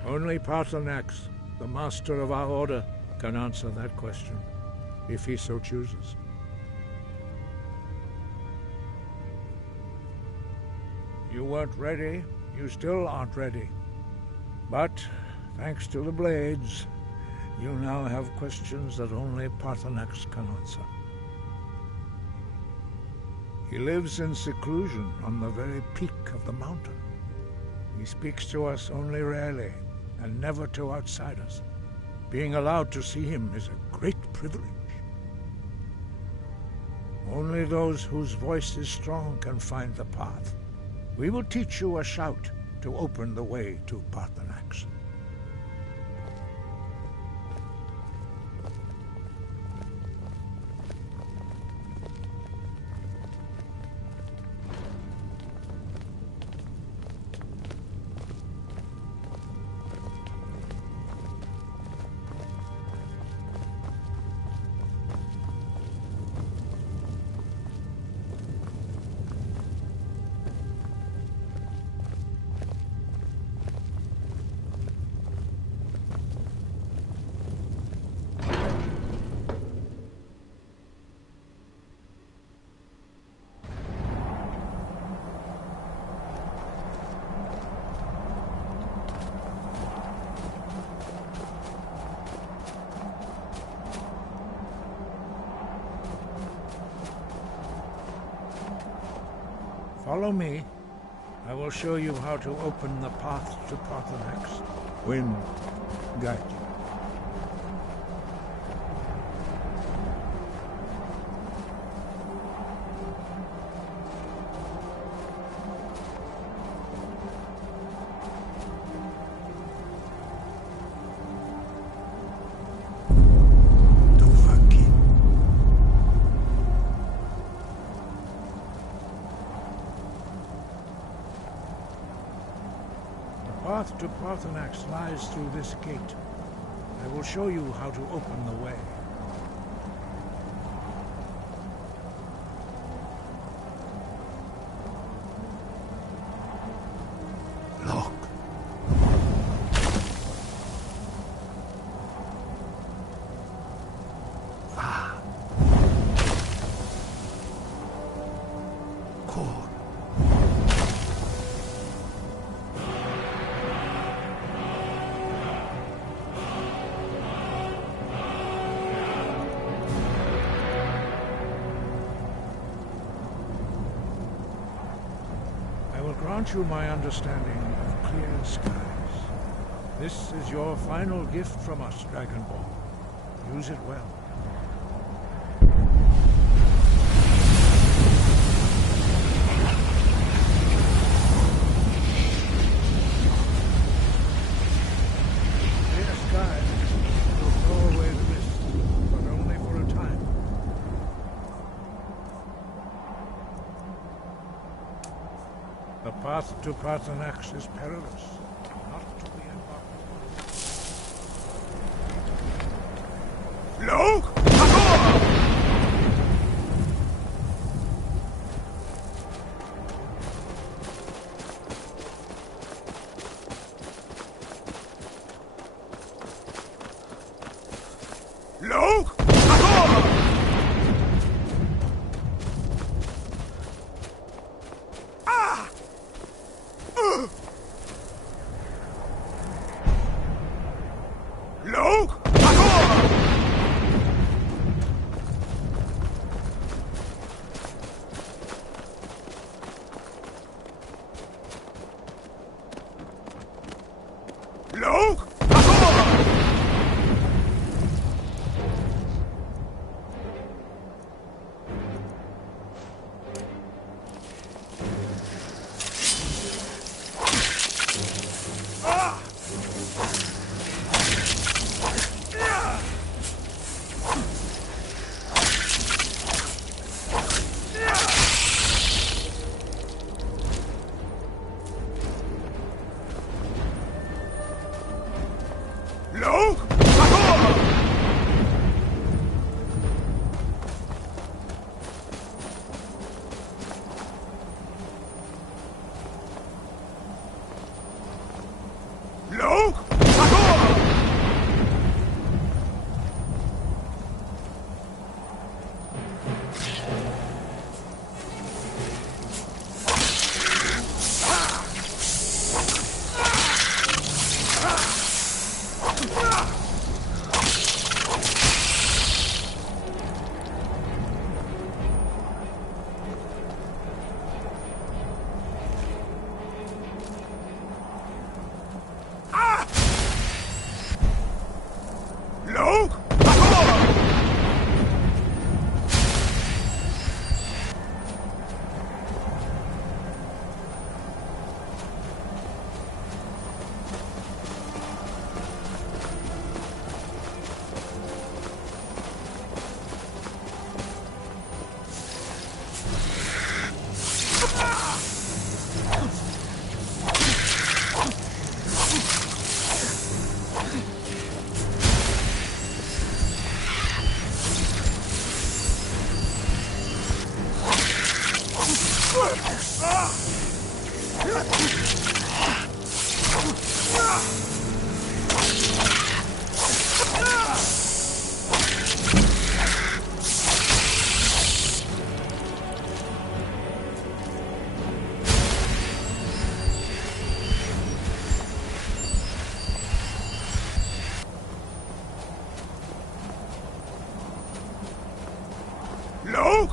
Only Paarthurnax, the master of our order, can answer that question, if he so chooses. You weren't ready. You still aren't ready. But, thanks to the Blades, you now have questions that only Paarthurnax can answer. He lives in seclusion on the very peak of the mountain. He speaks to us only rarely, and never to outsiders. Being allowed to see him is a great privilege. Only those whose voice is strong can find the path. We will teach you a shout to open the way to Paarthurnax. Follow me. I will show you how to open the path to Paarthurnax. Wind, guide you. The path to Paarthurnax lies through this gate. I will show you how to open the way. Look. grant you my understanding of clear skies. This is your final gift from us, Dragon Ball. Use it well. Clear skies will throw away the mist, but only for a time. The path to Pathanax is perilous, not to be embarked upon. Luke! Luke! Luke! Luke! Luke! Luke! Luke! Luke!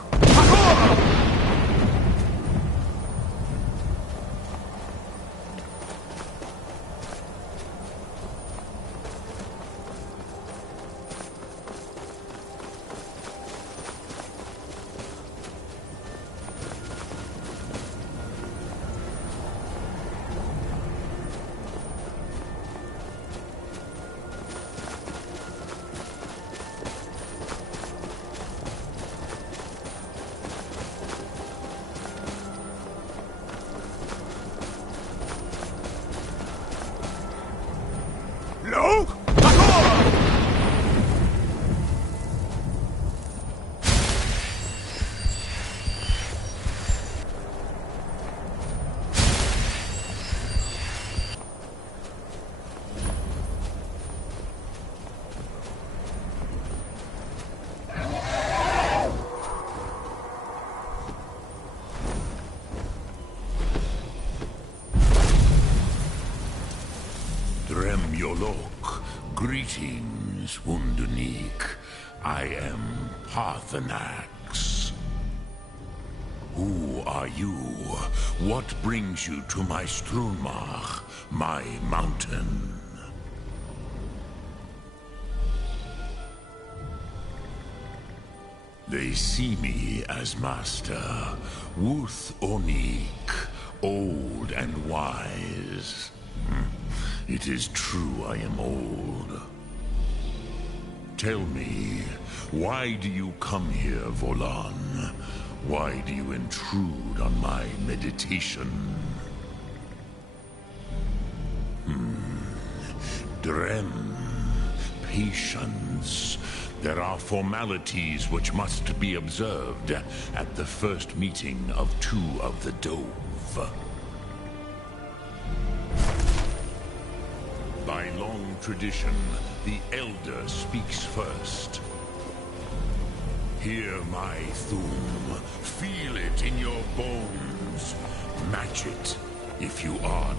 Luke! Dremyolok, greetings, Wundunik. I am Pathanax. Who are you? What brings you to my Strunmach, my mountain? They see me as master, Wuth Onik, old and wise. It is true I am old. Tell me, why do you come here, Volan? Why do you intrude on my meditation? Drem, patience. There are formalities which must be observed at the first meeting of two of the Dove. By long tradition, the Elder speaks first. Hear my Thum. Feel it in your bones. Match it, if you are.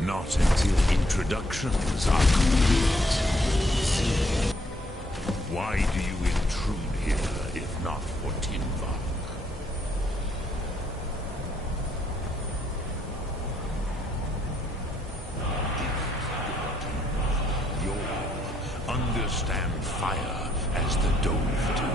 Not until introductions are complete. See, why do you intrude here, if not for Tinvak? You'll understand fire as the Dove do.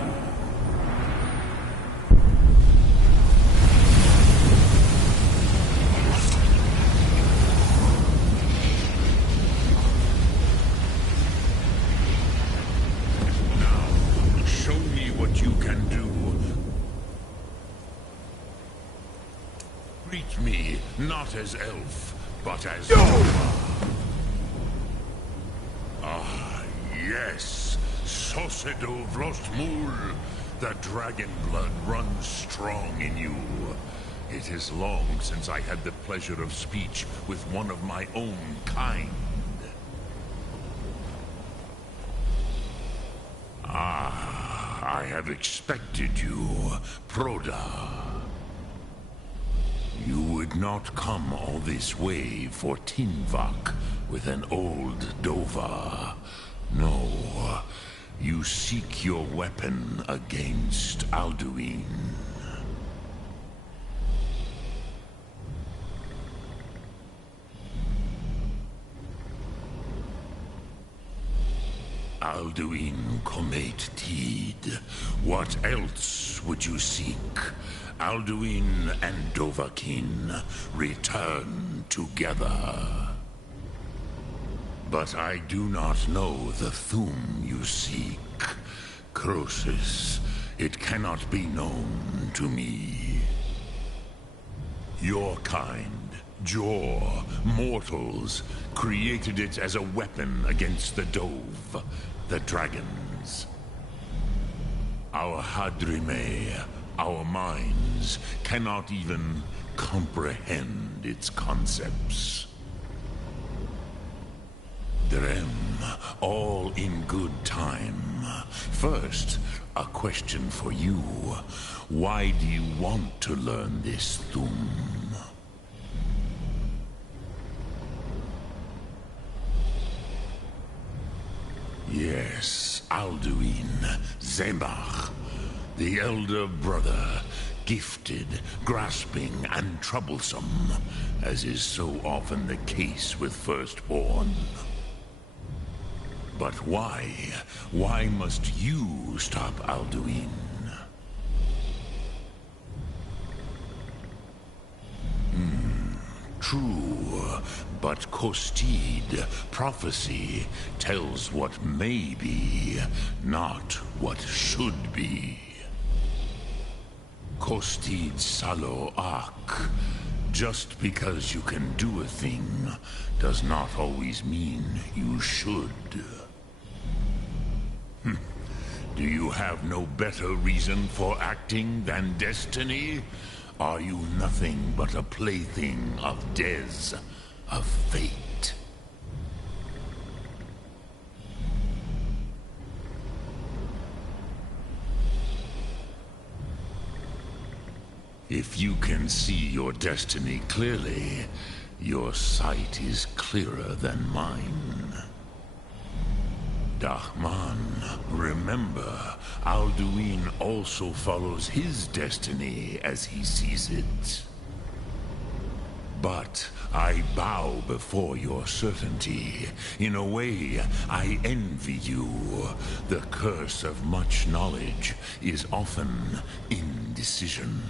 Greet me, not as elf, but as Dova. Ah, yes, Sosedo Vrostmul. The dragon blood runs strong in you. It is long since I had the pleasure of speech with one of my own kind. Ah, I have expected you, Proda. You would not come all this way for Tinvak with an old Dova. No, you seek your weapon against Alduin. Alduin Comet Tid. What else would you seek? Alduin and Dovahkiin return together. But I do not know the Thum you seek. Croesus, it cannot be known to me. Your kind, Jor, mortals, created it as a weapon against the Dove, the dragons. Our Hadrime, our minds, cannot even comprehend its concepts. Drem, all in good time. First, a question for you. Why do you want to learn this Thum? Yes, Alduin, Zemach, the elder brother, gifted, grasping, and troublesome, as is so often the case with firstborn. But why? Why must you stop Alduin? True, but Kostid, prophecy, tells what may be, not what should be. Kostid Salo Ak. Just because you can do a thing does not always mean you should. Do you have no better reason for acting than destiny? Are you nothing but a plaything of Dez, of fate? If you can see your destiny clearly, your sight is clearer than mine. Dahman, remember, Alduin also follows his destiny as he sees it. But I bow before your certainty. In a way, I envy you. The curse of much knowledge is often indecision.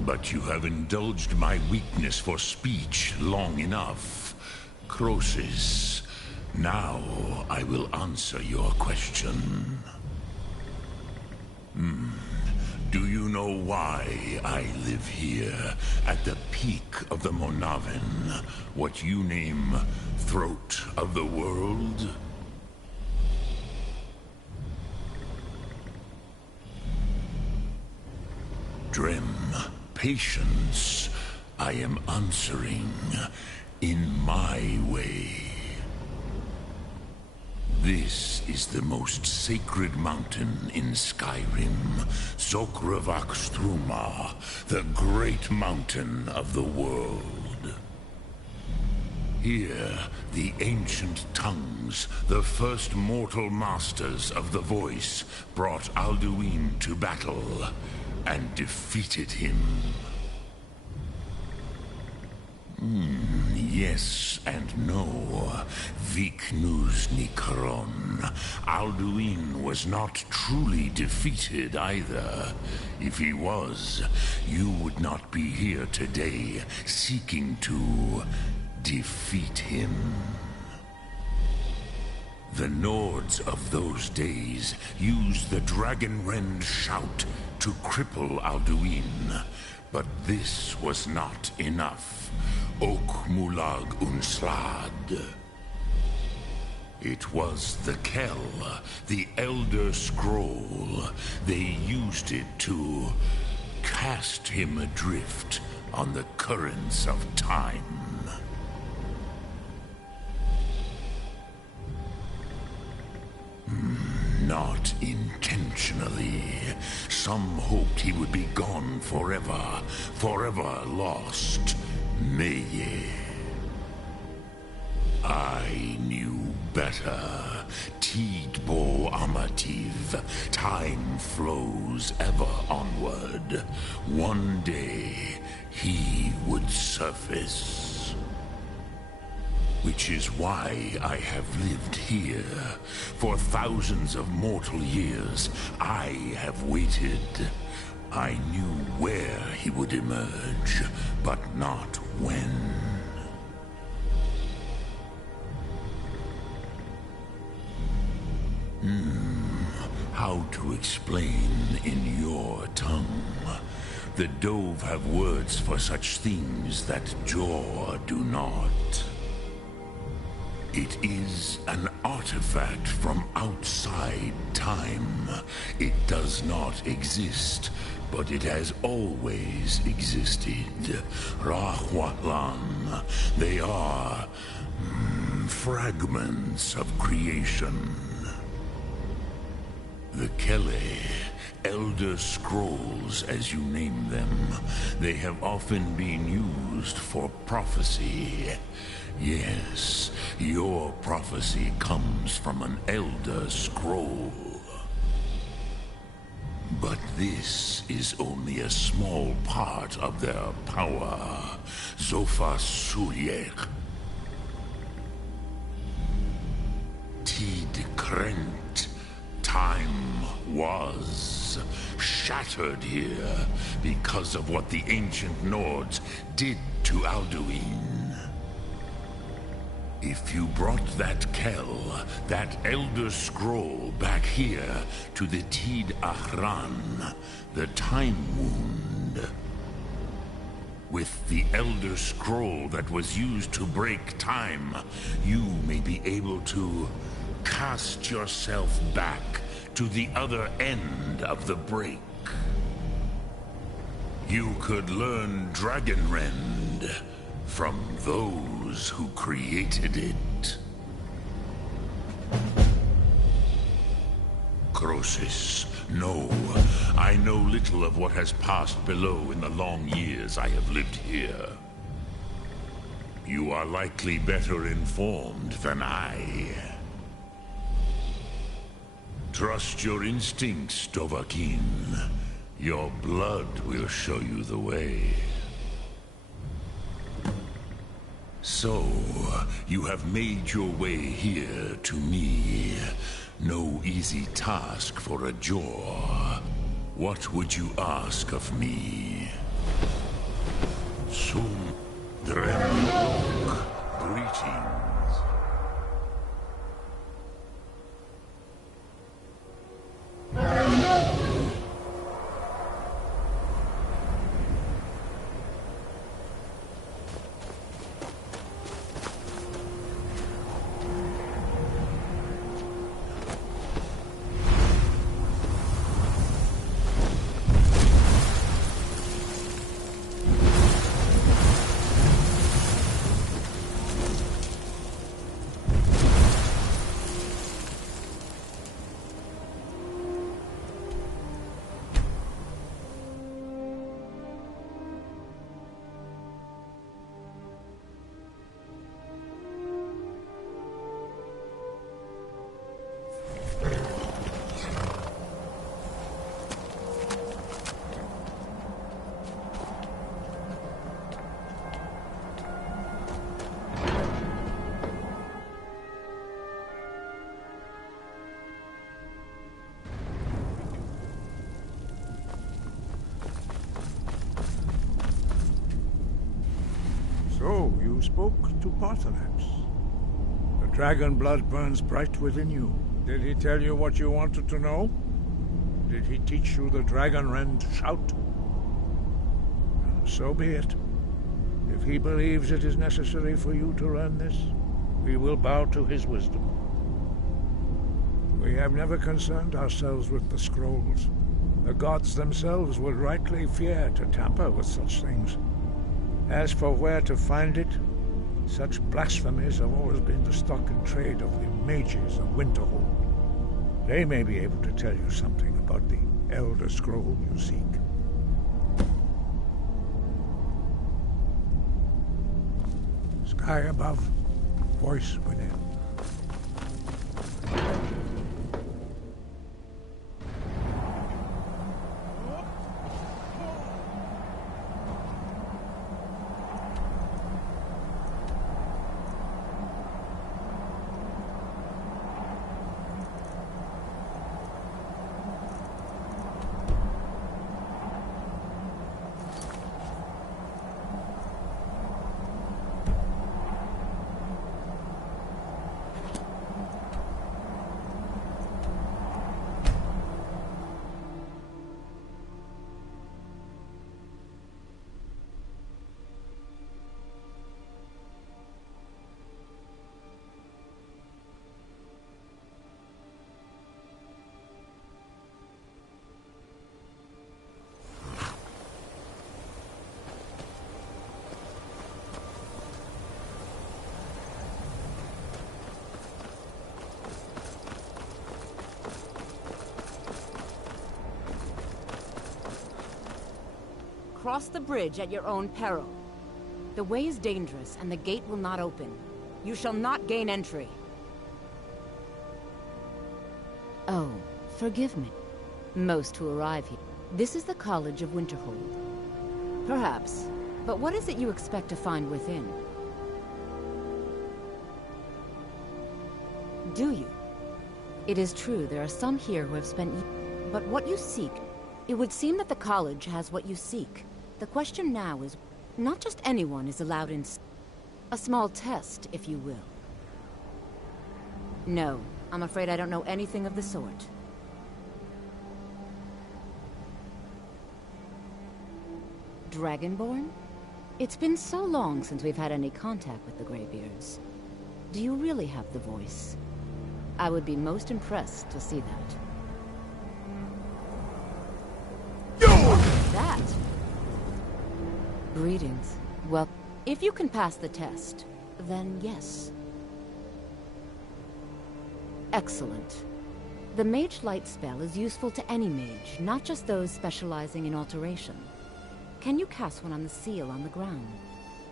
But you have indulged my weakness for speech long enough. Croesus, now I will answer your question. Do you know why I live here, at the peak of the Monavin, what you name Throat of the World? Drem, patience. I am answering in my way. This is the most sacred mountain in Skyrim, Zokravakstruma, the great mountain of the world. Here, the ancient tongues, the first mortal masters of the voice, brought Alduin to battle and defeated him. Yes and no. Viknus Nikron. Alduin was not truly defeated either. If he was, you would not be here today seeking to defeat him. The Nords of those days used the Dragonrend shout to cripple Alduin, but this was not enough. Ok Mulag Unslad. It was the Kell, the Elder Scroll. They used it to cast him adrift on the currents of time. Not intentionally. Some hoped he would be gone forever, forever lost. Meye. I knew better. Tidbo Amativ. Time flows ever onward. One day, he would surface. Which is why I have lived here. For thousands of mortal years, I have waited. I knew where he would emerge, but not when. How to explain in your tongue? The Dove have words for such things that Jor do not. It is an artifact from outside time. It does not exist, but it has always existed. Rahwatlan. They are fragments of creation. The Kele, Elder Scrolls as you name them, they have often been used for prophecy. Yes, your prophecy comes from an Elder Scroll. But this is only a small part of their power. Zofa Sulyek. Tid Krent. Time was shattered here because of what the ancient Nords did to Alduin. If you brought that Kell, that Elder Scroll, back here to the Tid Ahran, the Time Wound, with the Elder Scroll that was used to break time, you may be able to cast yourself back to the other end of the break. You could learn Dragonrend from those who created it. Croesus, no. I know little of what has passed below in the long years I have lived here. You are likely better informed than I. Trust your instincts, Dovahkiin. Your blood will show you the way. So, you have made your way here to me. No easy task for a Jor. What would you ask of me? Sum Dremlok. Greetings. So, you spoke to Paarthurnax. The dragon blood burns bright within you. Did he tell you what you wanted to know? Did he teach you the dragon rend shout? So be it. If he believes it is necessary for you to learn this, we will bow to his wisdom. We have never concerned ourselves with the scrolls. The gods themselves would rightly fear to tamper with such things. As for where to find it, such blasphemies have always been the stock and trade of the mages of Winterhold. They may be able to tell you something about the Elder Scroll you seek. Sky above, voice within. Cross the bridge at your own peril. The way is dangerous, and the gate will not open. You shall not gain entry. Oh, forgive me. Most who arrive here. This is the College of Winterhold. Perhaps. But what is it you expect to find within? Do you? It is true, there are some here who have spent... But what you seek... It would seem that the college has what you seek. The question now is, not just anyone is allowed in... A small test, if you will. No, I'm afraid I don't know anything of the sort. Dragonborn? It's been so long since we've had any contact with the Greybeards. Do you really have the voice? I would be most impressed to see that. That? Greetings. Well, if you can pass the test, then yes. Excellent. The Mage Light spell is useful to any mage, not just those specializing in alteration. Can you cast one on the seal on the ground?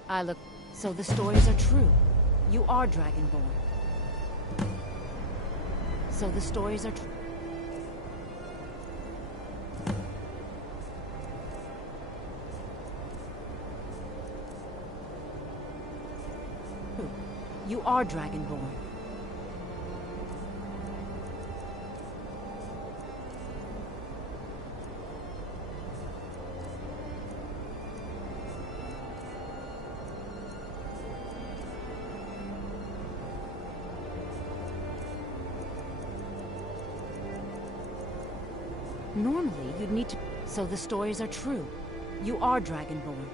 I look... So the stories are true. You are Dragonborn. So the stories are true. You are Dragonborn. Normally, you'd need to... So the stories are true. You are Dragonborn.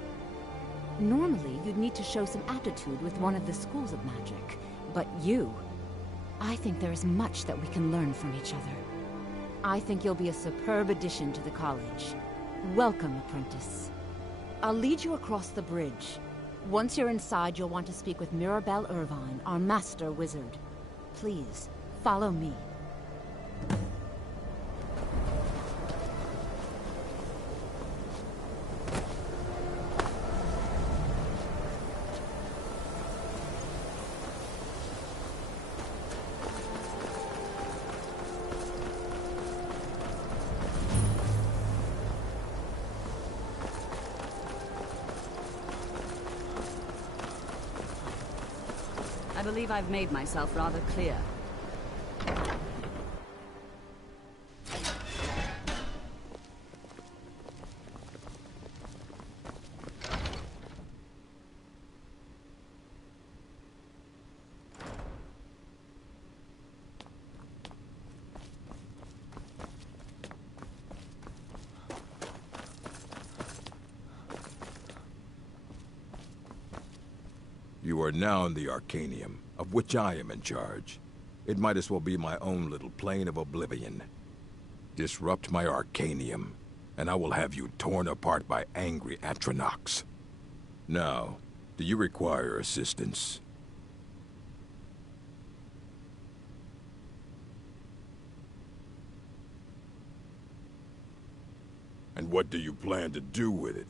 Normally, you'd need to show some aptitude with one of the schools of magic. But you... I think there is much that we can learn from each other. I think you'll be a superb addition to the college. Welcome, apprentice. I'll lead you across the bridge. Once you're inside, you'll want to speak with Mirabelle Irvine, our master wizard. Please, follow me. I believe I've made myself rather clear. You are now in the Arcanium, of which I am in charge. It might as well be my own little plane of oblivion. Disrupt my Arcanium, and I will have you torn apart by angry Atronachs. Now, do you require assistance? And what do you plan to do with it?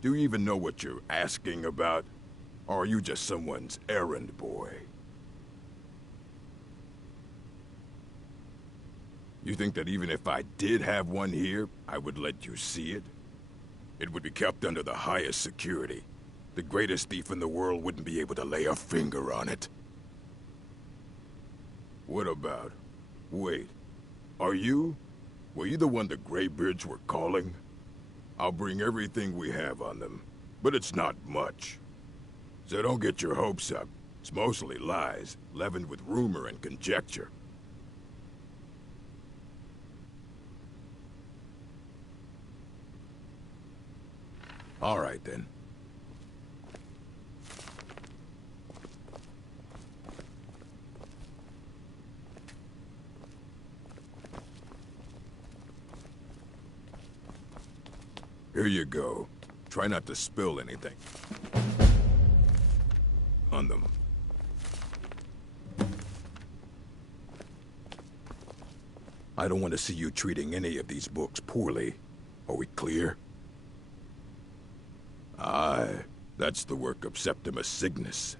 Do you even know what you're asking about? Or are you just someone's errand boy? You think that even if I did have one here, I would let you see it? It would be kept under the highest security. The greatest thief in the world wouldn't be able to lay a finger on it. What about? Wait, were you the one the Greybeards were calling? I'll bring everything we have on them, but it's not much. So don't get your hopes up. It's mostly lies, leavened with rumor and conjecture. All right, then. Here you go. Try not to spill anything on them. I don't want to see you treating any of these books poorly. Are we clear? Aye, that's the work of Septimus Cygnus.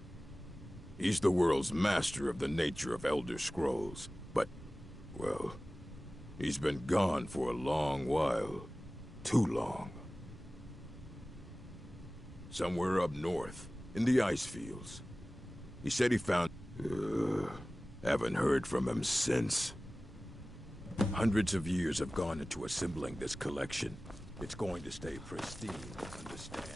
He's the world's master of the nature of Elder Scrolls, but, well, he's been gone for a long while. Too long. Somewhere up north, in the ice fields. He said he found... haven't heard from him since. Hundreds of years have gone into assembling this collection. It's going to stay pristine, understand?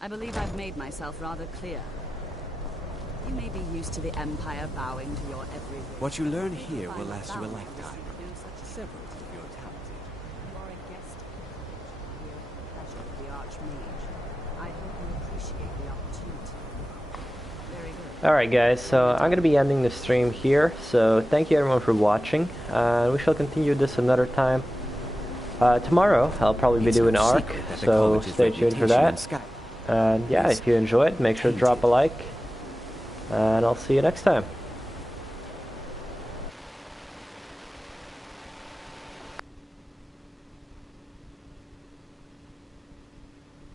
I believe I've made myself rather clear. You may be used to the Empire bowing to your every whim. What you learn here will last you a lifetime. Several of you are talented. You are a guest here at the pleasure of the Archmage. I hope you appreciate the opportunity. Very good. Alright guys, so I'm gonna be ending the stream here, so thank you everyone for watching. We shall continue this another time. Tomorrow I'll probably be doing Ark, so stay tuned for that. And yeah, if you enjoyed, make sure to drop a like. And I'll see you next time.